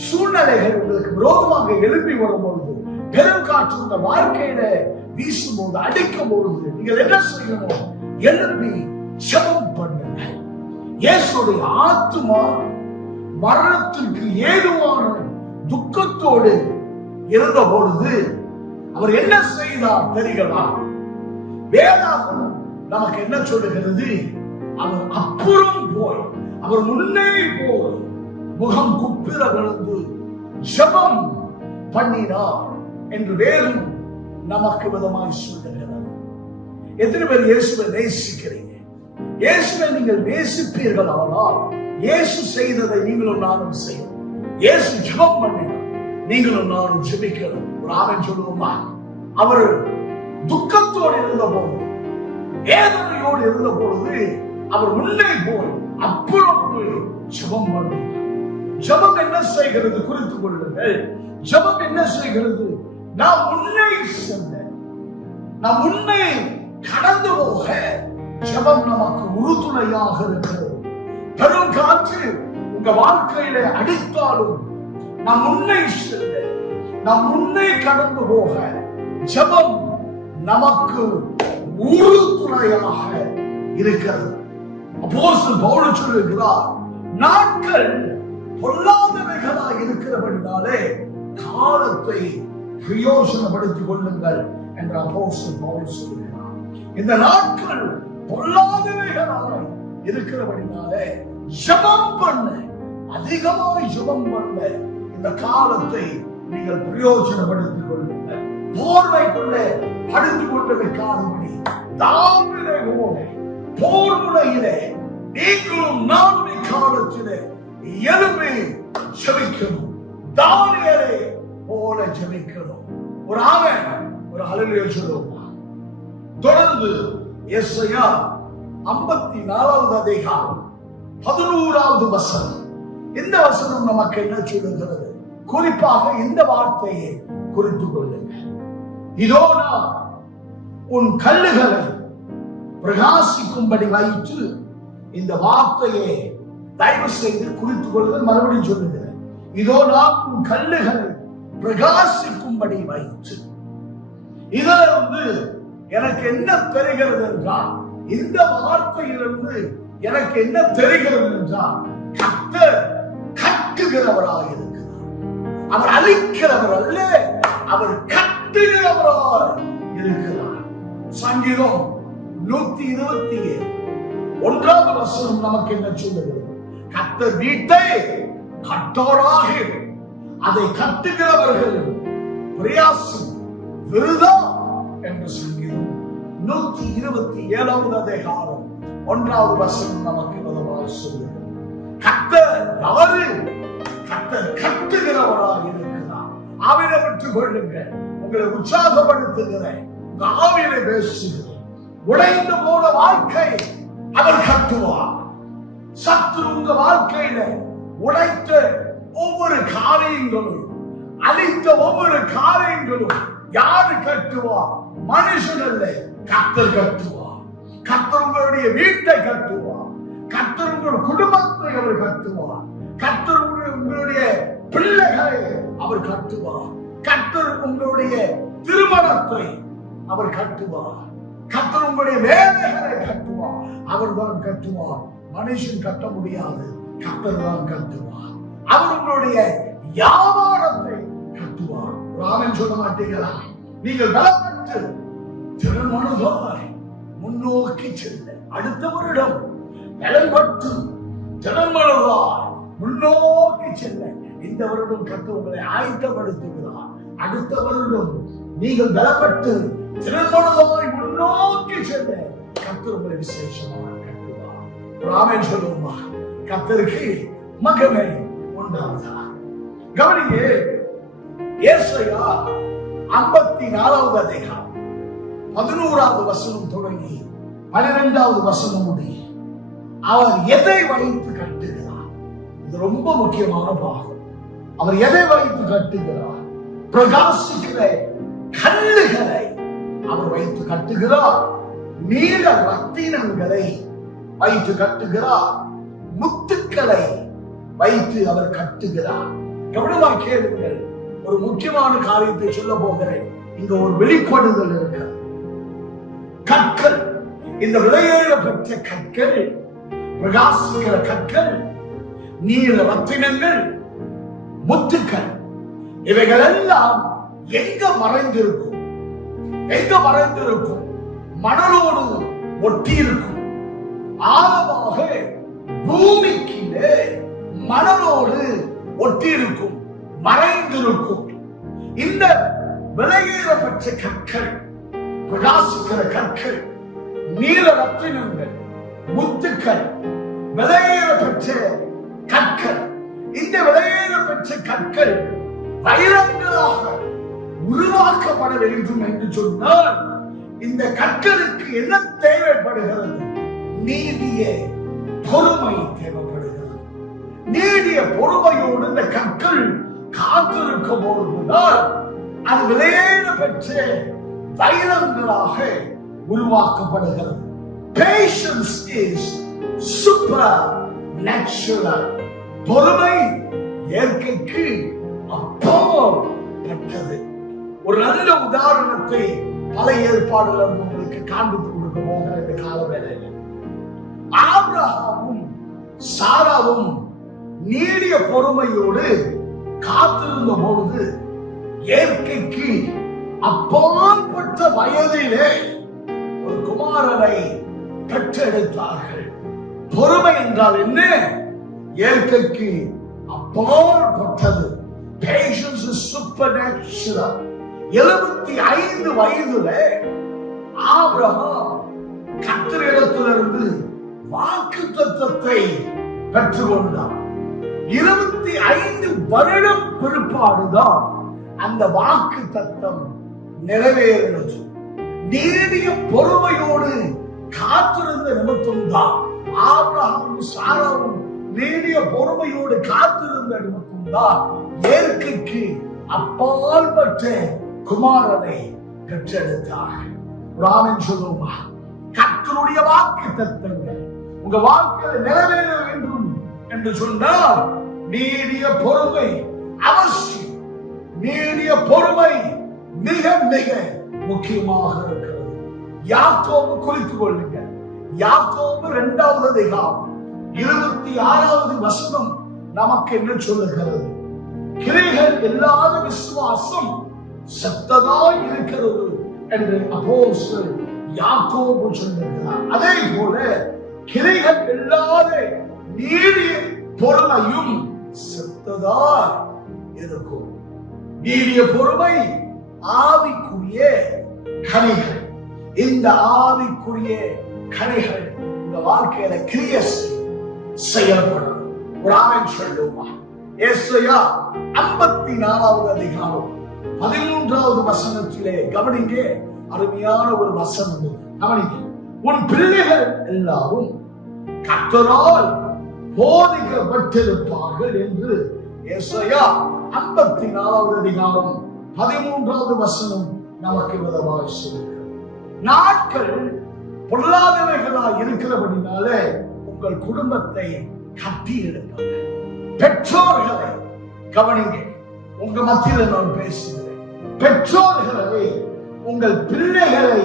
சூழ்நிலைகள் உங்களுக்கு விரோதமாக எழுப்பி வரும்போது, பெரும் காற்று உங்க வாழ்க்கையில வீசும் போது, அடிக்கும் பொழுது நீங்கள் என்ன செய்யணும்? எழுப்பி ஜெபம் பண்ணுங்க. இயேசுடைய ஆத்துமா மரணத்திற்கு ஏதுவான துக்கத்தோடு இருந்த பொழுது அவர் என்ன செய்தார் தெரியுமா? வேதாகமம் நமக்கு என்ன சொல்லுகிறது? அவர் அப்புறம் போய், அவர் முன்னே போய் முகம் குப்பிர விழுந்து ஜெபம் பண்ணினார் என்று வேறும் நமக்கு விதமாய் சொல்லுகிறது. எத்தனை பேர் இயேசுவை நேசிக்கிறீங்க? இயேசுவை நீங்கள் நேசிப்பீர்கள் ஆனால் இயேசு செய்ததை நீங்களும் நானும் செய்யணும். இயேசு ஜெபம் பண்ணினார், நீங்களும் நானும் ஜெபிக்கணும். ஒரு ஆமென் சொல்லுவோமா? அவர் துக்கத்தோடு இருந்த பொழுது, வேதனையோடு இருந்த பொழுது அவர் முன்னே போய் அப்புறம் போய் ஜெபம் பண்ணினார். ஜெபம் என்ன செய்கிறது குறித்துக் கொள்ளுங்கள். ஜெபம் என்ன செய்கிறது? நாம் முன்னே செல்ல, நாம் முன்னே கடந்து போக ஜெபம் நமக்கு உறுதுணையாக இருக்கிறது. பெரும் காற்று உங்க வாழ்க்கையில அடித்தாலும் நாம் முன்னே செல்ல, நாம் முன்னே கடந்து போக ஜெபம் நமக்கு உறுதுணையாக இருக்கிறது. அப்போஸ்தலன் பவுல் சொல்லுகிறார், நாட்கள் பொல்லாதவைகளாய் இருக்கிறபடினாலே காலத்தை பிரயோஜனப்படுத்திக் கொள்ளுங்கள் என்று அப்போஸ்தலன் பவுல் சொல்லுகிறார். இந்த நாட்கள் பொல்லாதவைகளாய் இருக்கிறபடினாலே ஜெபம் பண்ண, அதிகமாய் ஜெபம் பண்ண இந்த காலத்தை நீங்கள் பிரயோஜனப்படுத்திக் கொள்ளுங்கள். போர்வை கொண்டு படுத்துக் கொண்டிருக்காதபடி தாவீதை போல போர் முனையிலே நீங்களும் நானும் இக்காலத்திலே எழும்பி ஜெபிக்கணும். தானியேலை போல ஜெபிக்கணும். ஒரு ஆமென், ஒரு ஹல்லேலூயா சொல்லுவோம். தொடர்ந்து எஸ்ஐயா 54வது அதிகாரம் 11வது வசனம். இந்த வசனம் நமக்கு என்ன சொல்லுகிறது? குறிப்பாக இந்த வார்த்தையை குறித்துக் கொள்ளுங்கள். இதோ நான் உன் கல்லுகளை பிரகாசிக்கும்படி வைத்து, இந்த வார்த்தையை தயவு செய்து குறித்துக் கொள்ளுங்கள். மறுபடியும் சொல்லுகிறேன். இதோ நான் உன் கல்லுகளை பிரகாசிக்கும்படி வைத்து. இதிலிருந்து எனக்கு என்ன தெரிகிறது என்றால், இந்த வார்த்தையிலிருந்து எனக்கு என்ன தெரிகிறது என்றால், கர்த்தர் கட்டுகிறவராக இருக்கிறார். அவர் அழிக்கிறவர் அல்ல, அவர் கட்டுகிறவராக இருக்கிறார். சங்கீதம் 127 வசனம் நமக்கு என்ன சொல்லுகிறது? கர்த்தர் வீட்டை கட்டோராக, அதை கட்டுகிறவர்கள் பிரயாசம் விருதா என்று சங்கீதம் 127வது அதிகாரம் 1வது வசனம் நமக்கு விதமாக சொல்லுகிறது. கர்த்தர் யாரு? கர்த்தர் கட்டுகிறவராக இருக்கிறார். ஆவியை பெற்றுக் கொள்ளுங்கள். உங்களை உற்சாகப்படுத்துகிறேன். உங்க ஆவியை பேசுகிறேன். உடைந்து போன வாழ்க்கை அவர் கட்டுவார். சத்துரு உங்க வாழ்க்கையில உடைத்த ஒவ்வொரு காரியங்களும், அழித்த ஒவ்வொரு காரியங்களும் யாரு கட்டுவார்? மனுஷன் அல்ல, கர்த்தர் கட்டுவார். கர்த்தர் உங்களுடைய வீட்டை கட்டுவார். கர்த்தர் உங்களுடைய குடும்பத்தை அவர் கட்டுவார். கர்த்தர் உங்களுடைய பிள்ளைகளை அவர் கட்டுவார். கர்த்தர் உங்களுடைய திருமணத்தை அவர் கட்டுவார். கர்த்தர் உங்களுடைய வேலைகளை கட்டுவார். அவர் தான் கட்டுவார். மனுஷன் கட்ட முடியாது. கர்த்தர் தான் கட்டுவார். அவர் உங்களுடைய வியாபாரத்தை கட்டுவார். ஒரு ஆமென் சொல்ல மாட்டீங்களா? நீங்கள் பலப்பட்டு திறன்மனதாய் முன்னோக்கி செல்ல, அடுத்த வருடம் பலப்பட்டு திறன்மனதாய் முன்னோக்கி செல்ல இந்த வருடம் கர்த்தர் உங்களை ஆயத்தப்படுத்துகிறார். அடுத்த வருடம் நீங்கள் பலப்பட்டு திறன்மனதாய் முன்னோக்கி செல்ல கர்த்தர் உங்களை விசேஷமாக கட்டுவார். ஒரு ஆமென் சொல்லுவோமா? கர்த்தருக்கு மகிமை உண்டாவதாக. கவனிங்க, ஏசாயா 54வது அதிகாரம் 11வது வசனம் தொடங்கி 12வது வசனம் முடிய அவர் எதை வைத்து கட்டுகிறார்? இது ரொம்ப முக்கியமான பாகம். அவர் எதை வைத்து கட்டுகிறார்? பிரகாசிக்கிற கல்லுகளை அவர் வைத்து கட்டுகிறார். நீல ரத்தினங்களை வைத்து கட்டுகிறார். முத்துக்களை வைத்து அவர் கட்டுகிறார். கவனமாக கேளுங்கள். ஒரு முக்கியமான காரியத்தை சொல்ல போகிறேன். இங்க ஒரு வெளிப்படுதல் இருக்கிறது. கற்கள், இந்த விலையேற பெற்ற கற்கள், பிரகாசிக்கிற கற்கள், நீல ரத்தினங்கள், முத்துக்கள், இவைகள் எல்லாம் எங்க மறைந்திருக்கும்? எங்க மறைந்திருக்கும்? மணலோடு ஒட்டி இருக்கும். ஆழமாக பூமிக்கு மணலோடு ஒட்டி இருக்கும், மறைந்திருக்கும். இந்த விலையேற பெற்ற கற்கள், பிரகாசிக்கிற கற்கள், நீல ரத்தினங்கள், முத்துக்கள், விலையேற பெற்ற கற்கள், இந்த விலையேற பெற்ற கற்கள் வைரங்களாக உருவாக்கப்பட வேண்டும் என்று சொன்னால் இந்த கற்களுக்கு என்ன தேவைப்படுகிறது? நீடிய பொறுமை தேவைப்படுகிறது. நீடிய பொறுமையோடு இந்த கற்கள் காத்திருக்கும் போதுதான் அது விலையேற பெற்ற வைரங்களாக உருவாக்கப்படுகிறது. Patience is supernatural. பொறுமை இயற்கைக்கு அப்பாற்பட்டது. ஒரு நல்ல உதாரணத்தை பல ஏற்பாடுகள் உங்களுக்கு காண்பித்து கொடுக்க போகிற இந்த கால வேளையில் ஆபிரகாமும் சாராவும் நீடிய பொறுமையோடு காத்திருந்த பொழுது இயற்கைக்கு அப்பாற்பட்ட வயதிலே ஒரு குமாரனை பெற்றெடுத்தார்கள். பொறுமை என்றால் என்ன? இயற்கைக்கு அப்பாற்பட்டது. Patience is supernatural. 75 வயதுல ஆபிரகாம் கர்த்தரிடத்திலிருந்து வாக்குத்தத்தத்தை பெற்றுக்கொண்டார். 25 வருடம் பிற்பாடுதான் அந்த வாக்குத்தத்தம் நிறைவேறினது. நீடிய பொறுமையோடு காத்திருந்த நிமித்தம்தான் ஆபிரகாமும் சாராவும் நீடிய பொறுமையோடு காத்திருந்த நிமித்தம்தான் இயற்கைக்கு அப்பாற்பட்ட குமாரனை பெற்றெடுத்தார்கள். ஆமென் சொல்லுமா? கர்த்தருடைய வாக்குத்தத்தங்கள் உங்க வாழ்க்கையில் நிறைவேற வேண்டும் என்று சொன்னால் நீடிய பொறுமை அவசியம். நீடிய பொறுமை மிக மிக முக்கியமாக இருக்கிறது. யாக்கோபு குறித்துக் கொள்ளுங்க. யாக்கோபு 2வது அதிகாரம் 26வது வசனம் நமக்கு என்ன சொல்லுகிறது? கிரைகள் இல்லாத விசுவாசம் செத்ததாய் இருக்கிறது என்று அப்போஸ்தலன் யாக்கோபு சொல்லுகிறார். அதே போல கிரைகள் இல்லாத நீடிய பொறுமையும் செத்ததாய் இருக்கும். நீடிய பொறுமை ஆவிக்குரிய கனிகள். இந்த ஆவிக்குரிய கனிகள் இந்த வாழ்க்கையில கிரியை செயல்படும். ஒரு ஆமென் சொல்லுமா? ஏசாயா 54வது அதிகாரம் 13வது வசனத்திலே கவனிங்க. அருமையான ஒரு வசனம். கவனிங்க. உன் பிள்ளைகள் எல்லாரும் கர்த்தரால் போதிக்கப்பட்டிருப்பார்கள் என்று ஏசாயா 54வது அதிகாரம் 13வது வசனம் நமக்கு விதமாக சொல்லுகிறது. நாட்கள் பொல்லாதவைகளாய் இருக்கிறபடினாலே உங்கள் குடும்பத்தை கட்டி எழுப்புங்க. பெற்றோர்களை கவனிங்க. உங்க மத்தியில் நான் பேசுகிறேன். பெற்றோர்களை, உங்கள் பிள்ளைகளை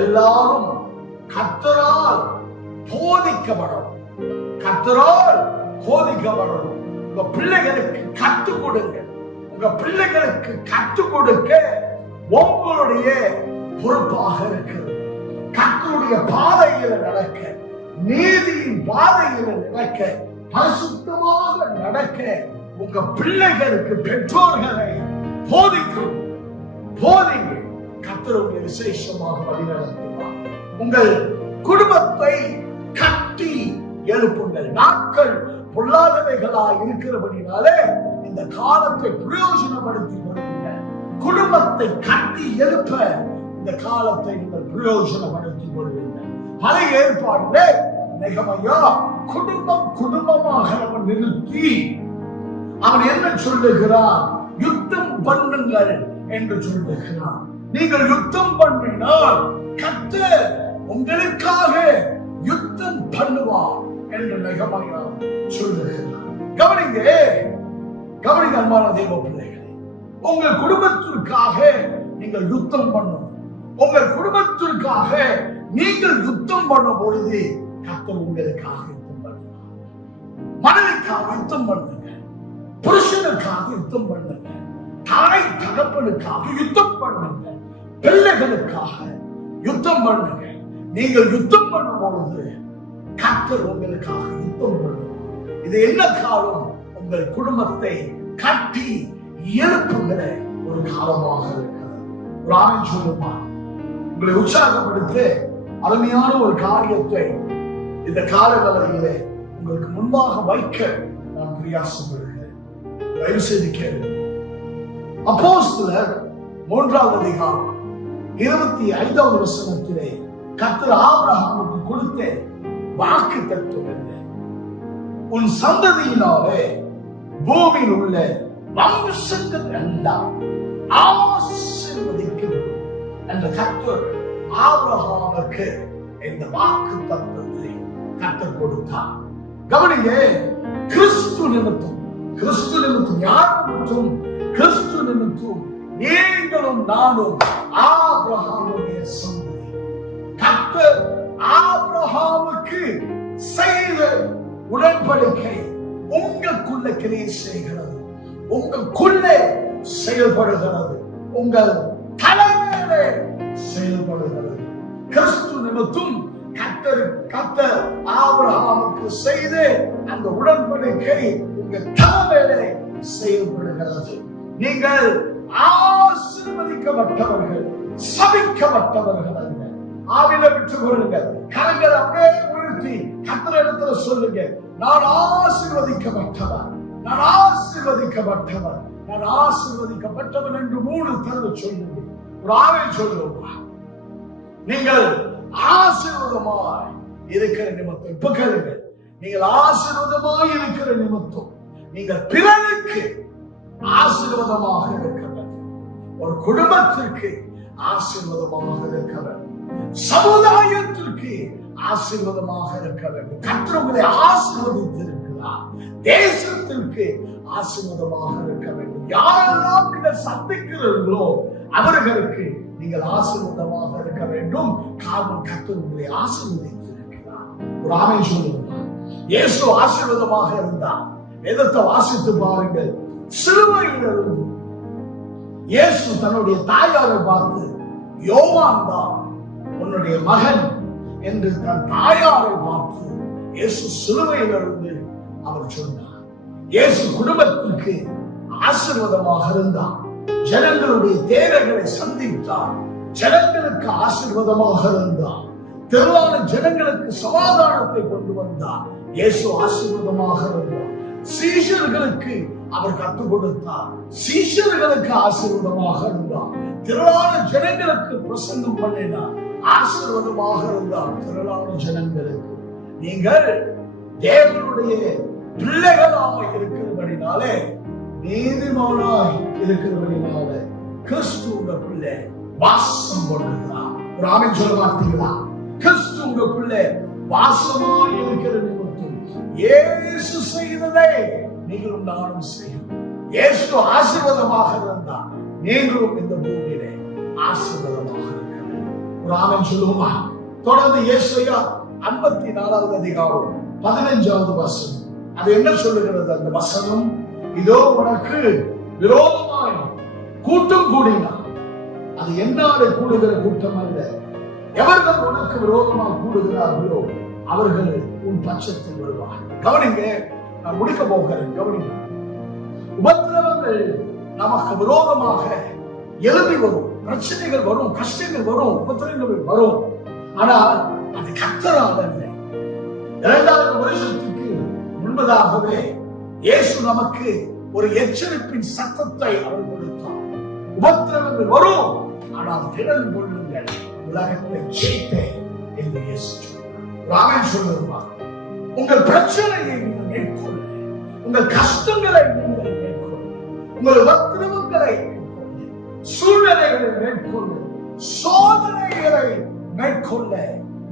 எல்லாரும் கர்த்தரால் போதிக்கப்படும், கர்த்தரால் போதிக்கப்படணும். உங்க பிள்ளைகளுக்கு கற்றுக் கொடுங்க. உங்க பிள்ளைகளுக்கு கற்றுக் கொடுக்க உங்களுடைய பொறுப்பாக இருக்கிறது. கர்த்தருடைய பாதையில நடக்க, நீதியின் பாதையில நடக்க, பரிசுத்தமாக நடக்க உங்க பிள்ளைகளுக்கு பெற்றோர்களை போதிங்க. கர்த்தர் உங்களை விசேஷமாக வழிநடத்துவார். உங்கள் குடும்பத்தை கட்டி எழுப்புங்கள். நாட்கள் பொல்லாதவைகளாய் இருக்கிறபடினாலே இந்த காலத்தை பிரயோஜனப்படுத்திக் கொள்ளுங்கள். குடும்பத்தை கட்டி எழுப்ப இந்த காலத்தை நீங்கள் பிரயோஜனப்படுத்திக் கொள்ளுங்கள். பழைய ஏற்பாடுல நெகமையா குடும்பமாக அவன் நிறுத்தி அவன் என்ன சொல்லுகிறான்? யுத்தம் பண்ணுங்கள் என்று சொல்லுகிறான். நீங்கள் யுத்தம் பண்ணினால் கர்த்தர் உங்களுக்காக யுத்தம் பண்ணுவார் என்று நெகமையா சொல்லுகிறார். கவனிங்க அன்பான தேவ பிள்ளைகளே, உங்கள் குடும்பத்திற்காக நீங்கள் யுத்தம் பண்ணணும். உங்கள் குடும்பத்திற்காக நீங்கள் யுத்தம் பண்ணும் பொழுது கர்த்தர் உங்களுக்காக யுத்தம் பண்ணுவார். மனைவிக்காக யுத்தம் பண்ணுங்க, புருஷனுக்காக யுத்தம் பண்ணுங்க, தாய் தகப்பனுக்காக யுத்தம் பண்ணுங்க, பிள்ளைகளுக்காக யுத்தம் பண்ணுங்க. நீங்கள் யுத்தம் பண்ணும் பொழுது கர்த்தர் உங்களுக்காக யுத்தம் பண்ணுவார். இது என்ன காலம்? உங்கள் குடும்பத்தை கட்டி எழுப்புகிற ஒரு காலமாக இருக்கிறது. ஒரு ஆமென் சொல்லுமா? உங்களை உற்சாகப்படுத்த அருமையான ஒரு காரியத்தை இந்த காலவரையிலே உங்களுக்கு முன்பாக வைக்க நான் பிரயாசப்படுகிறேன். தயவு செய்து கேளுங்க. அப்போஸ்தலர் 3ஆம் அதிகாரம் 25வது வசனத்திலே கர்த்தர் ஆபிரகாமுக்கு கொடுத்த வாக்கு தத்துவம் என்ன? உன் சந்ததியினாலே பூமியில் உள்ள வம்சங்கள் எல்லாம் ஆசீர்வதிக்கப்படும் என்ற கர்த்தர் ஆபிரகாமுக்கு இந்த வாக்கு தத்துவத்தை கர்த்தர் கொடுத்தார். கவனிங்க, கிறிஸ்து நிமித்தம் யார் நிமித்தம்? கிறிஸ்து நிமித்தம் நீங்களும் நானும் ஆபிரகாமுடைய சந்ததி. கர்த்தர் ஆபிரகாமுக்கு செய்த உடன்படிக்கை உங்களுக்குள்ள கிரியை செய்கிறது, உங்களுக்குள்ளே செயல்படுகிறது, உங்கள் தலைமையிலே செயல்படுகிறது. கிறிஸ்து நிமித்தம் கர்த்தர் ஆபிரகாமுக்கு செய்து அந்த உடன்படிக்கை உங்கள் தலைமையிலே செயல்படுகிறது. நீங்கள் ஆசீர்வதிக்கப்பட்டவர்கள், சபிக்கப்பட்டவர்கள் அல்ல. ஆவில விட்டுக் கொள்ளுங்கள். கரங்களை அப்படியே உயர்த்தி கர்த்தரிடத்துல சொல்லுங்க, நான் ஆசீர்வதிக்கப்பட்டவன், நான் ஆசீர்வதிக்கப்பட்டவன், நான் ஆசீர்வதிக்கப்பட்டவன் என்று 3 தடவை சொல்லுங்க. ஒரு ஆமென் சொல்லுங்க. நீங்கள் ஆசீர்வாதமாய் இருக்கிற நிமித்தம், இப்ப கேளுங்க, நீங்கள் ஆசீர்வாதமாய் இருக்கிற நிமித்தம் நீங்கள் பிறருக்கு ஆசீர்வாதமாக இருக்க வேண்டும். ஒரு குடும்பத்திற்கு ஆசீர்வாதமாக இருக்க வேண்டும். சமுதாயத்திற்கு ஆசீர்வாதமாக இருக்க வேண்டும். கர்த்தர் உங்களை ஆசீர்வதித்திருக்கிறார். தேசத்திற்கு ஆசீர்வாதமாக இருக்க வேண்டும். யாரெல்லாம் நீங்கள் சந்திக்கிறீர்களோ அவர்களுக்கு நீங்கள் ஆசீர்வாதமாக இருக்க வேண்டும். காரணம் கர்த்தர் உங்களை ஆசீர்வதித்திருக்கிறார். ஒரு ஆமென் சொல்லுங்க. இயேசு ஆசீர்வாதமாக இருந்தார். வேதத்தை வாசித்து பாருங்கள். சிலுவையிலிருந்து இயேசு தன்னுடைய தாயாரை பார்த்து, யோவான் தான் உன்னுடைய மகன் என்று தன் தாயாரை பார்த்து இயேசு சிலுவையிலிருந்து அவர் சொன்னார். இயேசு குடும்பத்திற்கு ஆசீர்வாதமாக இருந்தார். ஜனங்களுடைய தேவைகளை சந்தித்தார். ஜனங்களுக்கு ஆசீர்வாதமாக இருந்தார். திரளான ஜனங்களுக்கு சமாதானத்தை கொண்டு வந்தார். இயேசு ஆசீர்வாதமாக இருந்தார். சீஷர்களுக்கு அவர் கற்றுக் கொடுத்தார். சீஷர்களுக்கு ஆசீர்வாதமாக இருந்தார். திரளான ஜனங்களுக்கு பிரசங்கம் பண்ணினார். ஆசீர்வாதமாக இருந்தார் திரளான ஜனங்களுக்கு. நீங்கள் தேவனுடைய பிள்ளைகளாக இருக்கிறபடினாலே, நீதிமானாய் இருக்கிறபடினாலே கிறிஸ்து உங்க பிள்ளை வாசம் பண்ணுகிறார். ஒரு ஆமென் சொல்ல மாட்டீங்களா? கிறிஸ்து உங்க பிள்ளை வாசமாய் இருக்கிற நிமித்தம் இயேசு செய்ததை நீங்களும் நானும் செய்யும். இயேசு ஆசீர்வாதமாக இருந்தார். நீங்களும் இந்த பூமியிலே ஆசீர்வாதமாக இருக்கிறது. ஒரு ஆமென் சொல்லுவோமா? தொடர்ந்து ஏசாயா 54வது அதிகாரம் 15வது வசனம் அது என்ன சொல்லுகிறது அந்த வசனம்? இதோ உனக்கு விரோதமாய் கூட்டம் கூடினார். அது என்னாலே கூடுகிற கூட்டம் அல்ல. எவர்கள் உனக்கு விரோதமாக கூடுகிறார்களோ அவர்கள் உன் பட்சத்தில் வருவார். கவனிங்க, நான் முடிக்க போகிறேன். கவனிங்க, உபத்திரவங்கள் நமக்கு விரோதமாக எழுதி வரும், பிரச்சனைகள் வரும், கஷ்டங்கள் வரும், உபத்திரவங்கள் வரும். ஆனால் அது கர்த்தரால் அல்ல. 2000 வருஷத்துக்கு முன்பதாகவே இயேசு நமக்கு ஒரு எச்சரிப்பின் சத்தத்தை அவர் கொடுத்தார். உபத்திரவங்கள் வரும், ஆனால் திறன் கொள்ளுங்கள், உலகத்தை ஜெயித்தேன் என்று இயேசு சொன்னார். சொல்லுமா, உங்கள் பிரச்சனையை நீங்கள் மேற்கொள்ள, உங்கள் கஷ்டங்களை நீங்கள் மேற்கொள்ள, உங்கள் உபத்திரவங்களை மேற்கொள்ள, சூழ்நிலைகளை மேற்கொள்ள, சோதனைகளை மேற்கொள்ள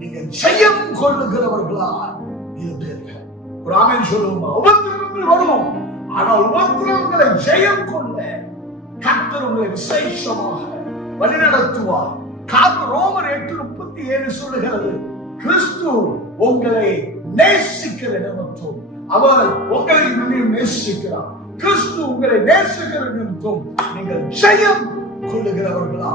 நீங்கள் ஜெயம் கொள்ளுகிறவர்களால் இருப்பீர்கள். ஒரு ஆமென் சொல்லுமா. உபத்திரவங்கள் வரும், ஆனால் உபத்திரவங்களை ஜெயம் கொள்ள கர்த்தர் உங்களை விசேஷமாக வழிநடத்துவார். ரோமர் 8:37 சொல்லுகிறது, கிறிஸ்து உங்களை நேசிக்கிற நிமித்தம் அவர் உங்களை நேசிக்கிறார். கிறிஸ்து உங்களை நேசிக்கிற நிமித்தம் நீங்கள் ஜெயம் கொள்ளுகிறவர்களா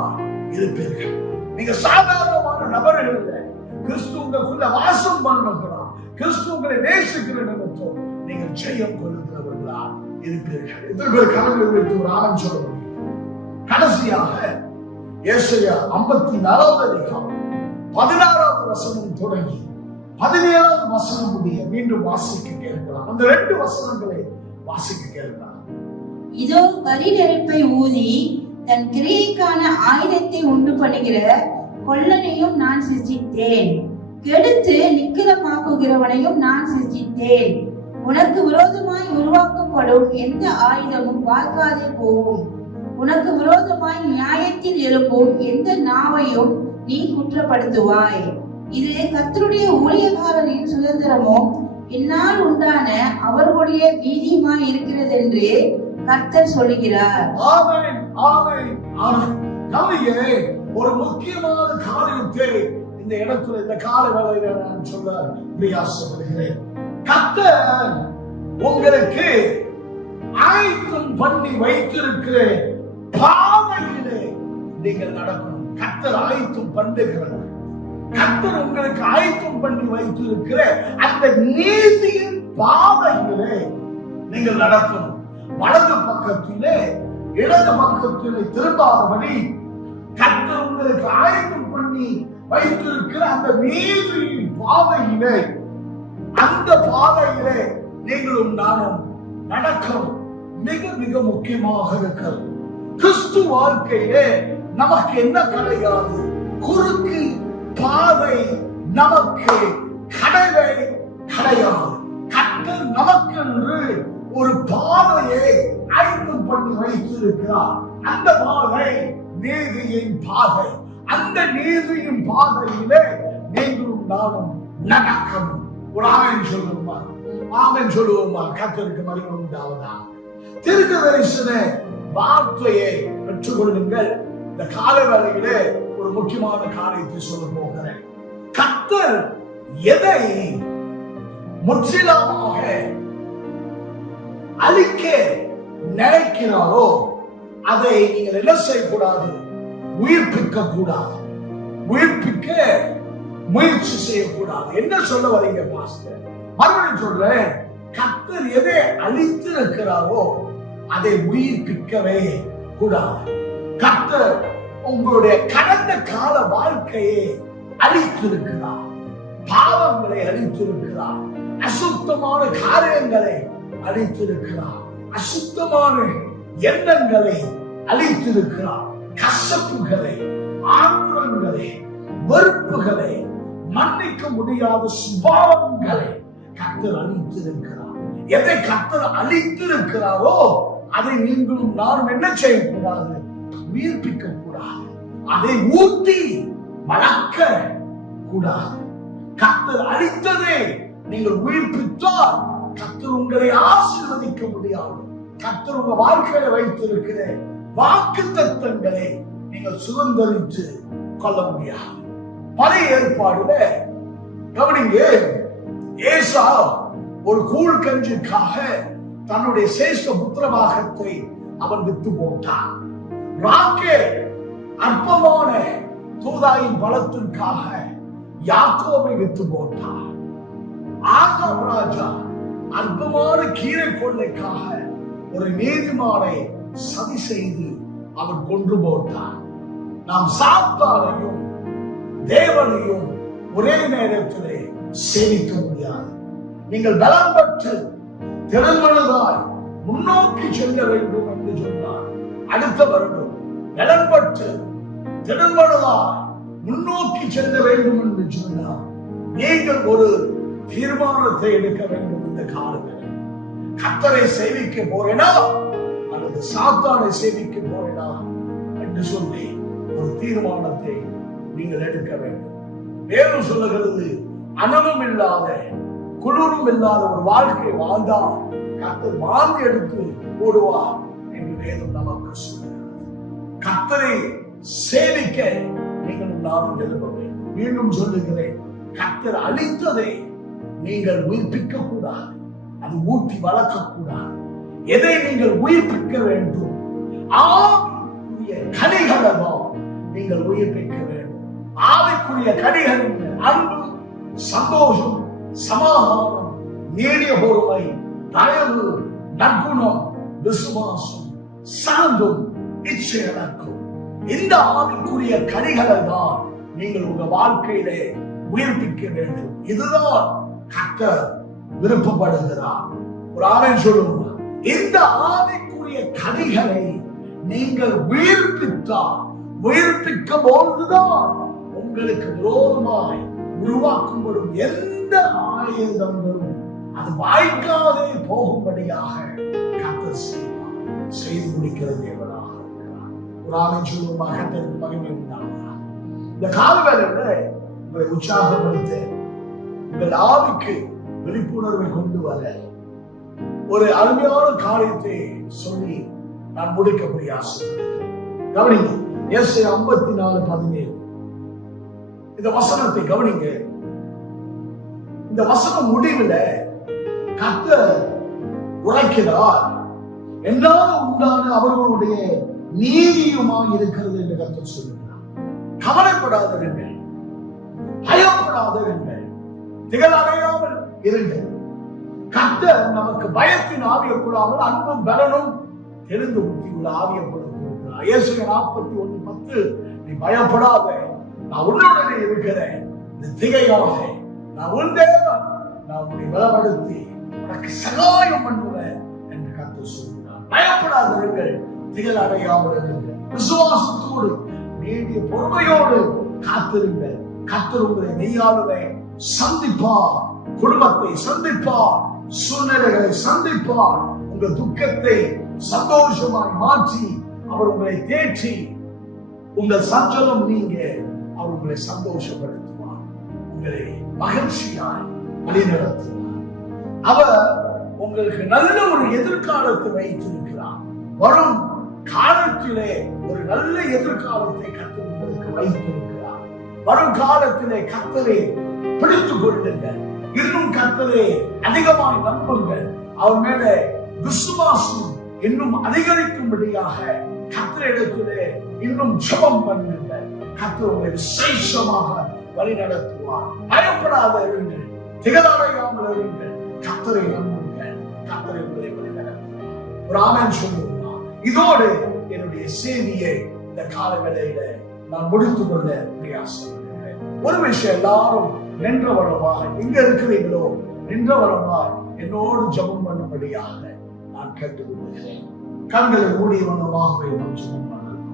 இருப்பீர்கள். நீங்க சாதாரணமான நபர்கள் இல்லை. கிறிஸ்து உங்களுக்குள்ள வாசம் பண்ணுகிறார். கிறிஸ்து உங்களை நேசிக்கிற நிமித்தம் நீங்கள் ஜெயம் கொள்ளுகிறவர்களா இருப்பீர்கள். எத்தனை பேர் கரங்களை வைத்து ஒரு ஆமென் சொல்ல முடியும்? கடைசியாக ஏசாயா 54வது அதிகாரம் 16வது வசனம் தொடங்கி 17வது வசனம் முடிய மீண்டும் வாசிக்க கேட்கலாம். அந்த 2 வசனங்களை வாசிக்க கேட்கலாம். இதோ கரி நெருப்பை ஊதி தன் கிரியைக்கான ஆயுதத்தை உண்டு பண்ணுகிற கொல்லனையும் நான் சிருஷ்டித்தேன், கெடுத்து நிக்கிரமாக்குகிறவனையும் நான் சிருஷ்டித்தேன். உனக்கு விரோதமாய் உருவாக்கப்படும் எந்த ஆயுதமும் வாய்க்காதே போகும். உனக்கு விரோதமாய் நியாயத்தில் எழும்பும் எந்த நாவையும் நீ குற்றப்படுத்துவாய். இது கர்த்தருடைய ஊழியக்காரரின் சுதந்திரமும் என்னால் உண்டான அவர்களுடைய நீதியுமாய் இருக்கிறது என்று கர்த்தர் சொல்லுகிறார். ஆமென், ஆமென், ஆமென். கவனியே, ஒரு முக்கியமான காரியத்தை இந்த இடத்துல இந்த கால வேளையில நான் சொல்ல பிரயாசப்படுகிறேன். கர்த்தர் உங்களுக்கு ஆயத்தம் பண்ணி வைத்திருக்கிற பாதையிலே நீங்கள் நடக்கணும். கர்த்தர் ஆயத்தம் பண்ணுகிறார். கர்த்தர் உங்களுக்கு ஆயத்தம் பண்ணி வைத்திருக்கிற அந்த நீதியின் பாதையிலே நீங்கள் நடக்கணும். வலது பக்கத்திலே இடது பக்கத்திலே திரும்பாதபடி கர்த்தர் உங்களுக்கு ஆயத்தம் பண்ணி வைத்திருக்கிற அந்த நீதியின் பாதையிலே, அந்த பாதையிலே நீங்களும் நானும் நடக்கணும். மிக மிக முக்கியமாக இருக்கிறது. கிறிஸ்து வாழ்க்கையிலே நமக்கு என்ன கிடையாது? குறுக்கு பாதை நமக்கு கிடையவே கிடையாது. கர்த்தர் நமக்கென்று ஒரு பாதையை ஆயத்தம் பண்ணி வைத்திருக்கிறார். அந்த பாதை நீதியின் பாதை. அந்த நீதியின் பாதையிலே நீங்களும் நானும் நடக்கணும். ஒரு ஆமென் சொல்லுவோமா? ஆமென் சொல்லுவோமா? கர்த்தருக்கு மகிமை உண்டாவதா. தீர்க்கதரிசன வார்த்தையை பெற்றுக்கொள்ளுங்கள். இந்த கால வேளையிலே ஒரு முக்கியமான காரியத்தை சொல்ல போகிறேன். கர்த்தர் எதை முற்றிலுமாக அழிக்க நினைக்கிறாரோ அதை நீங்கள் என்ன செய்யக்கூடாது? உயிர்ப்பிக்க கூடாது. உயிர்ப்பிக்க முயற்சி செய்யக்கூடாது. என்ன சொல்ல வரீங்க பாஸ்டர்? மறுபடியும் சொல்றேன். கர்த்தர் எதை அழித்து இருக்கிறாரோ அதை உயிர்ப்பிக்கவே கூடாது. கர்த்தர் உங்களுடைய கடந்த கால வாழ்க்கையை அழித்திருக்கிறார். பாவங்களை அழித்திருக்கிறார். அசுத்தமான காரியங்களை அழித்திருக்கிறார். அசுத்தமான எண்ணங்களை அழித்திருக்கிறார். கசப்புகளை, ஆத்திரங்களை, வெறுப்புகளை, மன்னிக்க முடியாத சுபாவங்களை கர்த்தர் அழித்திருக்கிறார். எதை கர்த்தர் அழித்திருக்கிறாரோ அதை நீங்களும் நானும் என்ன செய்யக்கூடாது? உயிர்ப்பிக்க கூடாது. அதை ஊட்டி வளர்க்க கூடாது. கர்த்தர் அழித்ததே நீங்கள் உயிர்ப்பித்தால் கர்த்தர் உங்களை ஆசீர்வதிக்க முடியாது. கர்த்தர் உங்க வாழ்க்கையில வைத்திருக்கிற வாக்குத்தத்தங்களை நீங்கள் சுதந்திரித்து கொள்ள முடியாது. பழைய ஏற்பாடுல கவனிங்க, ஏசா ஒரு கூழ் கஞ்சிக்காக தன்னுடைய சேஷ புத்திரபாகத்தை அவன் வித்து போட்டான். ராக்கேல் அற்பமான தூதாயின் பலத்திற்காக யாக்கோபை வித்து போட்டான். ஆகாப் ராஜா அற்பமான கீரை கொள்ளைக்காக ஒரு நீதிமானை சதி செய்து அவன் கொன்று போட்டான். நாம் சாத்தானையும் தேவனையும் ஒரே நேரத்திலே சேவிக்க முடியாது. நீங்கள் பலம் பெற்று திறன்மனதாய் முன்னோக்கி செல்ல வேண்டும் என்று சொன்னார். அடுத்த வருடம் பலம் பெற்று திறன்மனதாய் முன்னோக்கி செல்ல வேண்டும் என்று சொன்னார். நீங்கள் ஒரு தீர்மானத்தை எடுக்க வேண்டும். இந்த காலத்தில் கர்த்தரை சேவிக்க போறேனா அல்லது சாத்தானை சேவிக்க போறேனா என்று சொல்லி ஒரு தீர்மானத்தை நீங்கள் எடுக்க வேண்டும். வேதம் சொல்லுகிறது, அனலும் இல்லாத குளிரும் இல்லாத ஒரு வாழ்க்கை வாழ்ந்தால் கர்த்தர் வாழ்ந்து எடுத்து போடுவார் என்று வேதம் நமக்கு சொல்லுகிறது. கர்த்தரை சேவிக்க நீங்கள் நானும் எழுத வேண்டும். மீண்டும் சொல்லுகிறேன், கர்த்தர் அளித்ததை நீங்கள் உயிர்ப்பிக்க கூடாது. அது ஊட்டி வளர்க்க கூடாது. எதை நீங்கள் உயிர்ப்பிக்க வேண்டும்? ஆவிக்குரிய கனிகளை நீங்கள் உயிர்ப்பிக்க வேண்டும். ஆவிக்குரிய கனிகள் அன்பு, சந்தோஷம், சமாதானம், நீடிய பொறுமை, தயவு, நற்குணம், விசுவாசம், சாந்தம், இச்சையடக்கம். இந்த ஆவிக்குரிய கனிகளை தான் நீங்கள் உங்க வாழ்க்கையிலே உயிர்ப்பிக்க வேண்டும். இதுதான் கர்த்தர் விருப்பப்படுகிறார். ஒரு ஆமென் சொல்லுங்க. இந்த ஆவிக்குரிய கனிகளை நீங்கள் உயிர்ப்பித்தால், உயிர்ப்பிக்கும் போதுதான் உங்களுக்கு விரோதமாய் உருவாக்கப்படும் எந்த ஆயுதங்களும் அது வாய்க்காதே போகும்படியாக கர்த்தர் செய்து முடிக்கிற தேவனாக இருக்கிறார். ஒரு ஆமென் சொல்லுமா. கர்த்தருக்கு மகிமை உண்டாகுதா. இந்த காலவேளையில உங்களை உற்சாகப்படுத்த, உங்கள் ஆவிக்கு விழிப்புணர்வை கொண்டு வர ஒரு அருமையான காரியத்தை சொல்லி நான் முடிக்க ஆசைப்படுகிறேன். கவனிங்க, ஏசாயா 54:17 இந்த வசனத்தை கவனிங்க. இந்த வசனம் முடிவில் கர்த்தர் உரைக்கிறார், எல்லாம் உண்டான அவர்களுடைய நீதியுமாய் இருக்கிறது என்று கர்த்தர் சொல்லுகிறார். கவலைப்படாதீர்கள், பயப்படாதீர்கள், திகழடையாமல் இருங்கள். கர்த்தர் நமக்கு பயத்தின் ஆவியை கூடாமல் அன்பும் பலனும் தெரிந்து புத்தியுள்ள ஆவியை கொடுத்திருக்கிறார். ஏசாயா 41:10 நீ பயப்படாத, நான் உன்னுடனே இருக்கிறேன், நீ திகையாத, நான் உன் தேவன், நான் உன்னை பலப்படுத்தி உனக்கு சகாயம் பண்ணுவேன் என்று கர்த்தர் சொல்கிறார். பயப்படாதீர்கள், திகழ் அடையாமல் இருங்கள், விசுவாசத்தோடு நீடிய பொறுமையோடு காத்திருங்கள். கர்த்தர் உங்களை மெய்யாலுமே சந்திப்பார், குடும்பத்தை சந்திப்பார், சூழ்நிலைகளை சந்திப்பார். உங்கள் துக்கத்தை சந்தோஷமாய் மாற்றி அவர் உங்களை தேற்றி உங்கள் சஞ்சலம் நீங்க அவர் உங்களை சந்தோஷப்படுத்துவார், உங்களை மகிழ்ச்சியாய் வழிநடத்துவார். அவர் உங்களுக்கு நல்ல ஒரு எதிர்காலத்தை வைத்திருக்கிறார். வரும் காலத்திலே ஒரு நல்ல எதிர்காலத்தை கர்த்தர் உங்களுக்கு வைத்திருக்கிறார். வரும் காலத்திலே கர்த்தரை பிடித்துக் கொள்ளுங்கள். இன்னும் கர்த்தரை அதிகமாய் நம்புங்கள். அவர் மேல விசுவாசம் இன்னும் அதிகரிக்கும்படியாக கர்த்தரிடத்திலே இன்னும் ஜெபம் பண்ணுங்கள். கர்த்தர் உங்களை விசேஷமாக வழி நடத்துவார். பயப்படாத இருங்கள், திகழடையாமல் இருங்கள், கர்த்தரை நம்புங்கள். கர்த்தரை உங்களை வழி நடத்துவார். ஒரு ஆமென் சொல்லுங்க. இதோடு என்னுடைய செய்தியை இந்த காலவேளையில நான் முடித்துக் கொள்ள பிரயாசப்படுகிறேன். ஒரு விஷயம், எல்லாரும் நின்றவனமாய் எங்க இருக்கிறீங்களோ நின்றவனமாய் என்னோடு ஜெபம் பண்ணும்படியாக நான் கேட்டுக்கொள்கிறேன். கண்களை மூடியவனமாகவே நாம் ஜெபம் பண்ணலாம்.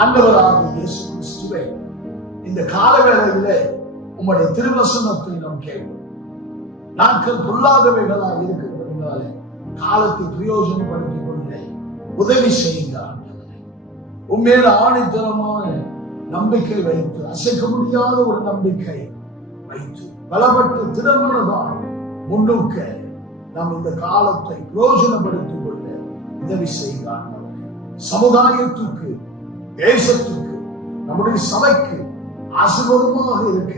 ஆண்டவராகிய இயேசு கிறிஸ்துவே, இந்த காலவேளையில உம்முடைய திருவசனத்தை நாம் கேட்போம். நாட்கள் பொல்லாதவைகளாக இருக்கிறதுனால காலத்தை பிரயோஜனப்படுத்திக் கொள்ள உதவி செய்யுங்க ஆண்டவரே. உண்மையில ஆணித்தரமான நம்பிக்கை வைத்து, அசைக்க முடியாத ஒரு நம்பிக்கை வைத்து, பலப்பட்டு திறமனதான் முன்னோக்க நாம் இந்த காலத்தை பிரயோஜனப்படுத்திக் கொள்ள உதவி செய்யுங்க ஆண்டவரே. சமுதாயத்துக்கு, தேசத்துக்கு, நம்முடைய சபைக்கு ஆசீர்வாதமாக இருக்க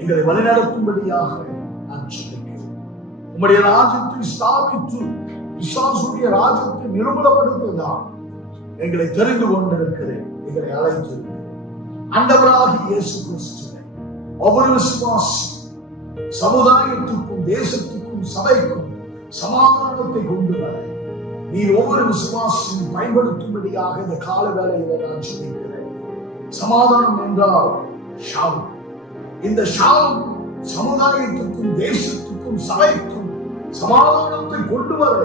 எங்களை வழிநடத்தும்படியாக நான் சொல்லுகிறேன். உம்முடைய ராஜ்யத்தை ஸ்தாபித்து பிசாசுடைய ராஜ்யத்தை நிர்மூலப்படுத்துதான் எங்களை தெரிந்து கொண்டிருக்கிறேன், எங்களை அழைத்திருக்கிறேன். ஆண்டவராகிய இயேசு கிறிஸ்துவை ஒவ்வொரு விசுவாசி சமுதாயத்துக்கும் தேசத்துக்கும் சபைக்கும் சமாதானத்தை கொண்டு வர நீர் ஒவ்வொரு விசுவாசியும் பயன்படுத்தும்படியாக இந்த கால வேளையில நான் சொல்லிக்கிறேன். சமாதானம் என்றால் ஷாம். இந்த ஷாம் சமுதாயத்துக்கும் தேசத்துக்கும் சபைக்கும் சமாதானத்தை கொண்டு வர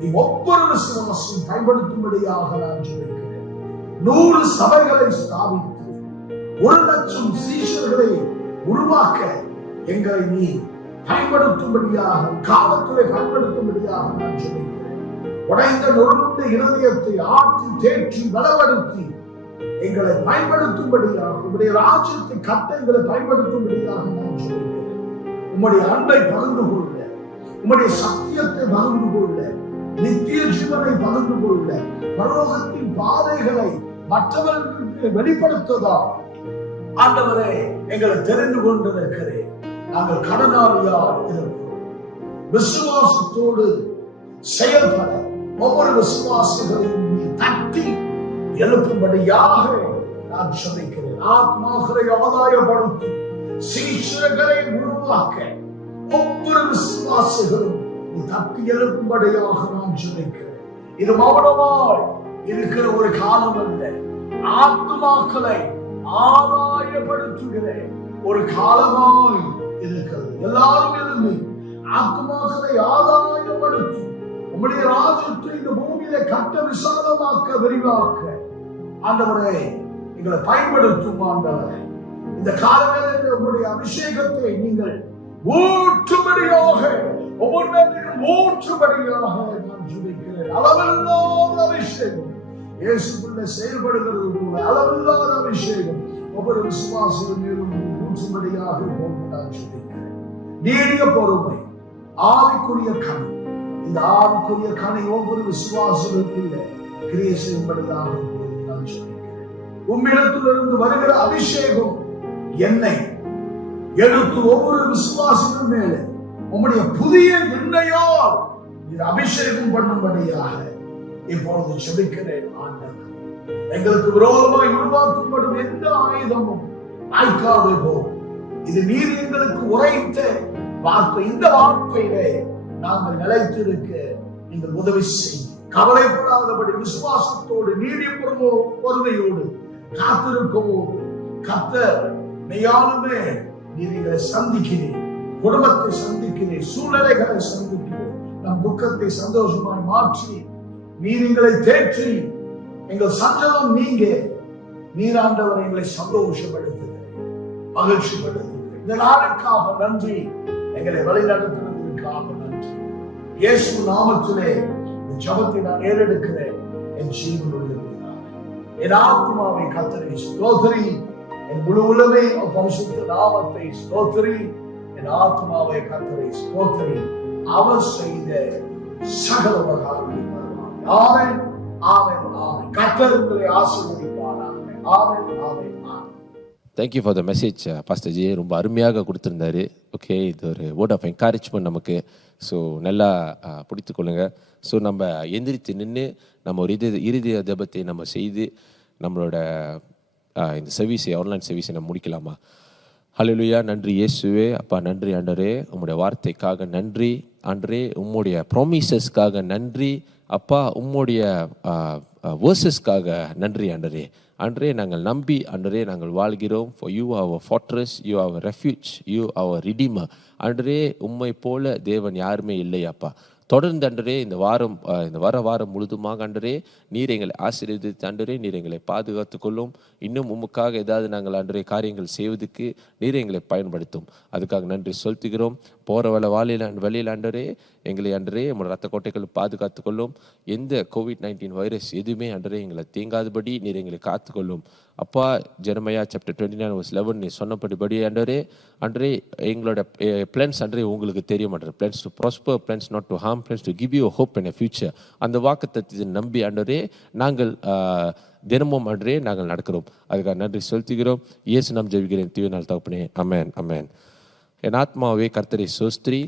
நீ ஒவ்வொரு விசுவாசியும் பயன்படுத்தும்படியாக நான் சொல்லிக்கிறேன். 100 சபைகளை ஸ்தாபித்து 1,00,000 சீஷர்களை உருவாக்க எங்களை நீ பயன்படுத்தும்படியாக காலத்திலே பயன்படுத்தும்படியாக நான் சொல்லிக்கிறேன். உடைந்த நொறுங்குண்ட இருதயத்தை ஆற்றி தேற்றி பலப்படுத்தி எங்களை பயன்படுத்தும்படியாக உம்முடைய ராஜ்யத்தை கட்ட எங்களை பயன்படுத்தும்படியாக நான் சொல்லிக்கிறேன். உம்முடைய அன்பை பகிர்ந்து கொள்ள, உம்முடைய சத்தியத்தை பகிர்ந்து கொள்ள, நித்திய ஜீவனை பகிர்ந்து கொள்ள, பரலோகத்தின் பாதைகளை மற்றவர்களுக்கு வெளிப்படுத்ததா ஆண்டவரே எங்களை தெரிந்து கொண்டிருக்கிறேன். நாங்கள் கடனாளியார் இருக்கிறோம். விசுவாசத்தோடு செயல்பட ஒவ்வொரு விசுவாசிகளையும் நீ தட்டி எழுப்பும்படியாக நான் சொல்லிக்கிறேன். ஆத்மாக்களை ஆதாயப்படுத்தி சீஷர்களை உருவாக்க ஒவ்வொரு விசுவாசிகளும் நீ தட்டி எழுப்பும்படியாக நான் சொல்லிக்கிறேன். இது மௌனமாய் இருக்கிற ஒரு காலம் அல்ல, ஆத்மாக்களை ஆதாயப்படுத்துகிற ஒரு காலமாய் இருக்கிறது. எல்லாரும் எழுந்து ஆத்மாக்களை ஆதாயப்படுத்தி உம்முடைய ராஜ்யத்தை இந்த பூமியில கட்ட விசாலமாக்க விரிவாக்க ஆண்டவரே எங்களை பயன்படுத்தும். ஆண்டவரே இந்த காலங்களில் உங்களுடைய அபிஷேகத்தை நீங்கள் ஊற்றும்படியாக ஒவ்வொருவரையும் ஊற்றும்படியாக நான் சொல்லிக்கிறேன். அளவில்லாத அபிஷேகம் இயேசுக்குள்ள செயல்படுகிறது போல அளவில்லாத அபிஷேகம் ஒவ்வொரு விசுவாசிகள் மேலும் ஊற்றும்படியாக நான் சொல்லிக்கிறேன். நீடிய பொறுமை, ஆவிக்குரிய கனி, இந்த ஆவிக்குரிய கனி ஒவ்வொரு விசுவாசிகளுக்குள்ள கிரியை செய்யும்படியாக நான் சொல்லிக்கிறேன். உம்மிடத்திலிருந்து வருகிற அபிஷேகம் என்னை எடுத்து ஒவ்வொரு விசுவாசிகள் மேலே உம்முடைய புதிய எண்ணெயால் இது அபிஷேகம் பண்ணும்படியாக இப்பொழுது செபிக்கிறேன். ஆண்டவர் எங்களுக்கு விரோதமாய் உருவாக்கப்படும் எந்த ஆயுதமும் வாய்க்காதே போகும். இது நீர் எங்களுக்கு உரைத்த வார்த்தை. இந்த வார்த்தையிலே நாங்கள் நிலைத்திருக்க நீங்கள் உதவி செய்ய, கவலைப்படாதபடி விசுவாசத்தோடு நீடிய பொறுமையோடு காத்திருக்கவோ கர்த்தர் மெய்யாலுமே நீர் எங்களை சந்திக்கிறேன், குடும்பத்தை சந்திக்கிறேன், சூழ்நிலைகளை சந்திக்கிறேன். நம் துக்கத்தை சந்தோஷமாய் மாற்றி நீர் எங்களை தேற்றி எங்கள் சஞ்சலம் நீங்க நீராண்டவர் எங்களை சந்தோஷப்படுத்துகிறேன், மகிழ்ச்சிப்படுத்துகிறேன். இந்த நாளுக்காக நன்றி, எங்களை வழிநடத்துவதற்காக நன்றி. இயேசு நாமத்திலே இந்த ஜபத்தை நான் ஏறெடுக்கிறேன். என் ஜீவனுள்ள என் ஆத்மாவை கர்த்தரை ஸ்தோத்திரி, என் முழு உலகமே பரிசுத்த நாமத்தை ஸ்தோத்திரி, என் ஆத்மாவை கர்த்தரை ஸ்தோத்திரி. அவர் செய்த சகல உபகாரங்களை வருவார். ஆமென், ஆமென், ஆமென். கர்த்தர் உங்களை ஆசீர்வதிப்பாராக. Amen, amen, amen. Thank you for the message pastor ji. ரொம்ப அருமையாக கொடுத்துருந்தாரு. ஓகே, இது ஒரு வேர்ட் ஆஃப் என்கரேஜ்மெண்ட் நமக்கு. ஸோ நல்லா பிடித்துக்கொள்ளுங்க. ஸோ நம்ம எந்திரித்து நின்று நம்ம ஒரு இறுதி ஜெபத்தை நம்ம செய்து நம்மளோட இந்த சர்வீஸை, ஆன்லைன் சர்வீஸை நம்ம முடிக்கலாமா? ஹல்லேலூயா. நன்றி இயேசுவே. அப்பா நன்றி ஆண்டரே, உம்முடைய வார்த்தைக்காக நன்றி ஆண்டரே, உம்முடைய ப்ராமிசஸ்க்காக நன்றி அப்பா, உம்முடைய வேர்சஸ்க்காக நன்றி ஆண்டரே. ஆண்டரே நாங்கள் நம்பி ஆண்டரே நாங்கள் வாழ்கிறோம். For you are our fortress, you are our refuge, you are our redeemer. ஆண்டரே உம்மை போல தேவன் யாருமே இல்லை அப்பா. தொடர்ந்து ஆண்டரே இந்த வாரம் முழுதுமாக ஆண்டரே நீர் எங்களை ஆசீர்வதித்து ஆண்டரே நீர் எங்களை பாதுகாத்து கொள்ளும். இன்னும் உமக்காக ஏதாவது நாங்கள் ஆண்டரே காரியங்கள் செய்வதற்கு நீர் எங்களை பயன்படுத்தும். அதுக்காக நன்றி செலுத்துகிறோம். போகிற வழியில் ஆண்டரே எங்களை ஆண்டரே நம்மளோட ரத்த கோட்டைகள் பாதுகாத்து கொள்ளும். எந்த COVID-19 வைரஸ் எதுவுமே ஆண்டரே எங்களை தீங்காதபடி நீர் எங்களை காத்துக்கொள்ளும் அப்பா. ஜெரமையா சாப்டர் 29:11 நீ சொன்னபடி ஆண்டரே எங்களோட பிளான்ஸ் ஆண்டரே உங்களுக்கு தெரிய மாட்டேன். Plans to prosper, plans not to harm, plans to give you hope in a future. அந்த வாக்குத்தத்தத்தை நம்பி ஆண்டரே நாங்கள் தினமும் ஆண்டரே நாங்கள் நடக்கிறோம். அதுக்காக நன்றி செலுத்துகிறோம். இயேசு நாம் ஜெபிக்கிறேன் தீவிர நாள் தகப்பனே. அமேன், அமேன். என் ஆத்மாவே கர்த்தரை ஸ்தோத்திரி,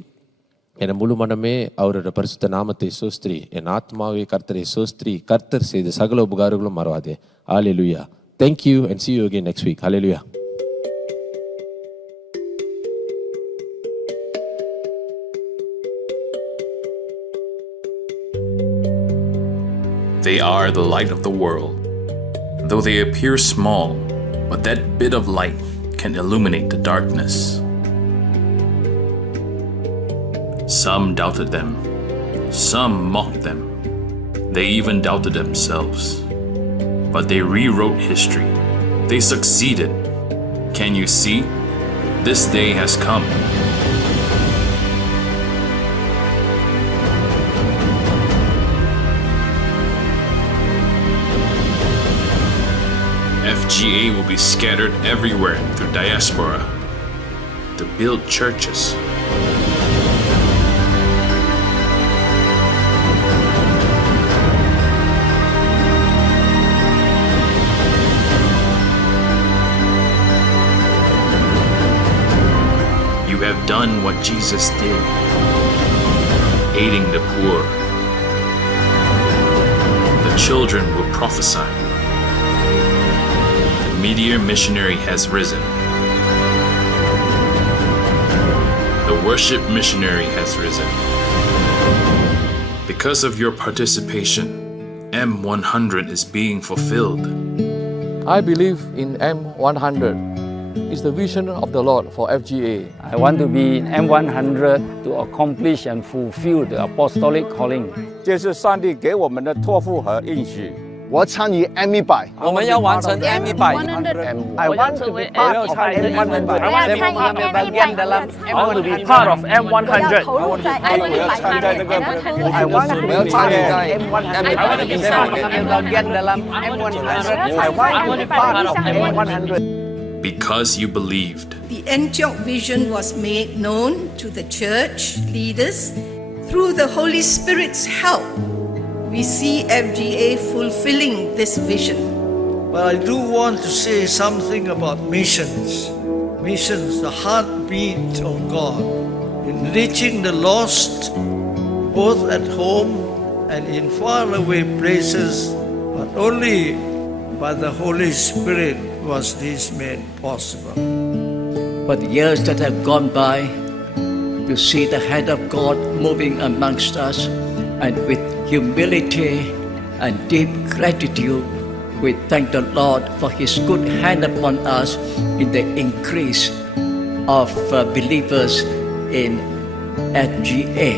என் முழு மனமே அவரோட பரிசுத்த நாமத்தை சோஸ்திரி, என் ஆத்மாவே கர்த்தரை சோஸ்திரி, கர்த்தர் செய்த சகல உபகாரங்களும் மறவாதே. ஹல்லேலூயா. Thank you and see you again next week. Hallelujah. They are the light of the world. Though they appear small, but that bit of light can illuminate the darkness. Some doubted them. Some mocked them. They even doubted themselves. But they rewrote history. They succeeded. Can you see? This day has come. FGA will be scattered everywhere through diaspora to build churches. You have done what Jesus did, aiding the poor. The children will prophesy. The meteor missionary has risen. The worship missionary has risen. Because of your participation, M100 is being fulfilled. I believe in M100. It's the vision of the Lord for FGA. I want to be in M100 to accomplish and fulfill the apostolic calling. 这是上帝给我们的托付和应许。我参与 M100， 我们要完成 M100。 I want to be part of M100。 I want to be part of M100。 I want to参加这个。I want to be part of M100。 I want to be bagian dalam M100。 I want to be part of M100。 Because you believed. The Antioch vision was made known to the church leaders. Through the Holy Spirit's help, we see FGA fulfilling this vision. But I do want to say something about missions. Missions, the heartbeat of God in reaching the lost, both at home and in faraway places, but only by the Holy Spirit was this made possible. For the years that have gone by, to see the hand of God moving amongst us, and with humility and deep gratitude, we thank the Lord for His good hand upon us in the increase of believers in FGA.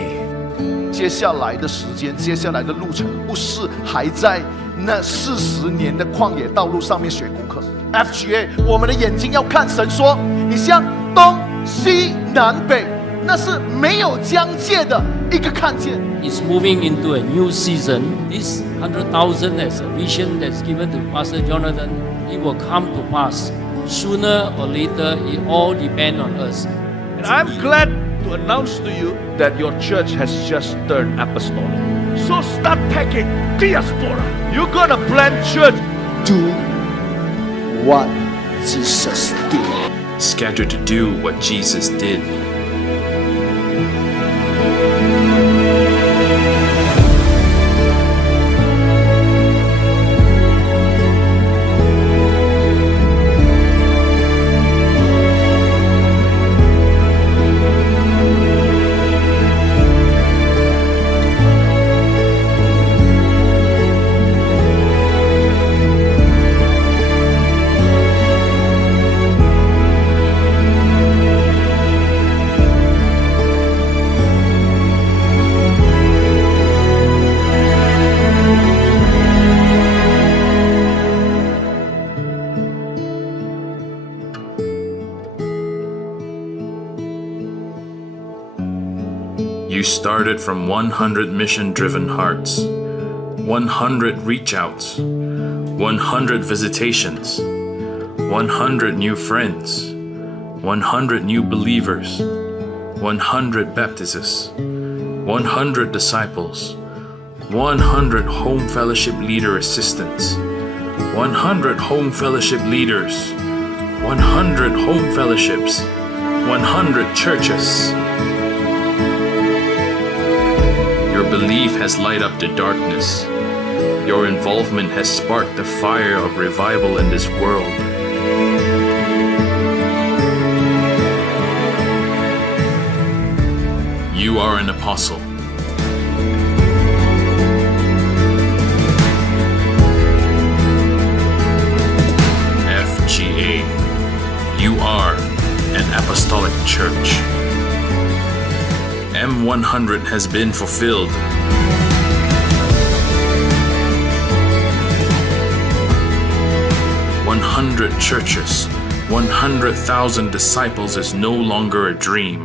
接下来的时间，接下来的路程，不是还在那40年的旷野道路上面学功课。FGA， 我们的眼睛要看神说，你向东西南北，那是没有疆界的一个看见。It's moving into a new season. This 100,000 as a vision that's given to Pastor Jonathan, it will come to pass. Sooner or later, it all depends on us. And I'm glad to announce to you that your church has just turned apostolic. So start packing diaspora. You're gonna plant church. Do what Jesus did. Scattered to do what Jesus did. You started from 100 mission-driven hearts, 100 reach-outs, 100 visitations, 100 new friends, 100 new believers, 100 baptisms, 100 disciples, 100 home fellowship leader assistants, 100 home fellowship leaders, 100 home fellowships, 100 churches. belief has lighted up the darkness. Your involvement has sparked the fire of revival in this world. You are an apostle. FGA, you are an apostolic church. M100 has been fulfilled. "100 churches, 100,000 disciples is no longer a dream.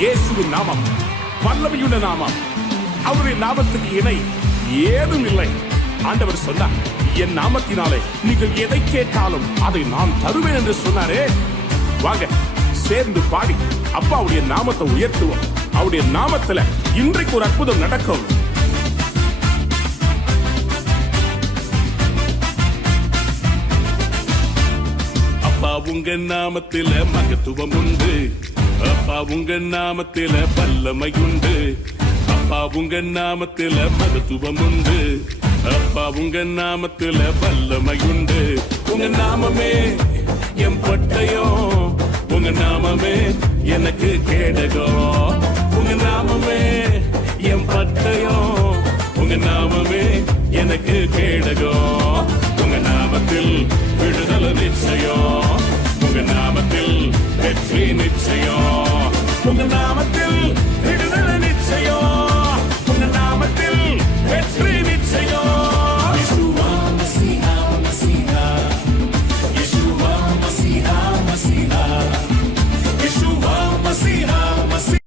இயேசுவின் நாமம் வல்லமையுள்ள நாமம். அவருடைய நாமத்துக்கு இணை ஏதும் இல்லை. ஆண்டவர் சொன்னார், என் நாமத்தினாலே நீங்கள் எதை கேட்டாலும் அதை நான் தருவேன் என்று சொன்னாரே. வாங்க சேர்ந்து பாடி அப்பாவுடைய நாமத்தை உயர்த்துவோம். அவருடைய நாமத்துல இன்றைக்கு ஒரு அற்புதம் நடக்கும். அப்பா உங்க நாமத்தில மகத்துவம் உண்டு. அப்பா உங்க நாமத்தில வல்லமை உண்டு. அப்பா உங்க நாமத்தில மகத்துவம் உண்டு. அப்பா உங்க நாமத்தில வல்லமை உண்டு. உங்க நாமமே என் பட்டயம். உங்க நாமமே எனக்கு கேடகம். உங்க நாமமே என் பட்டயம். உங்க நாமமே எனக்கு கேடகம். உங்க நாமத்தில் விடுதலை நிச்சயம். உங்க நாமத்தில் வெற்றி நிச்சயம். உங்க நாமத்தில்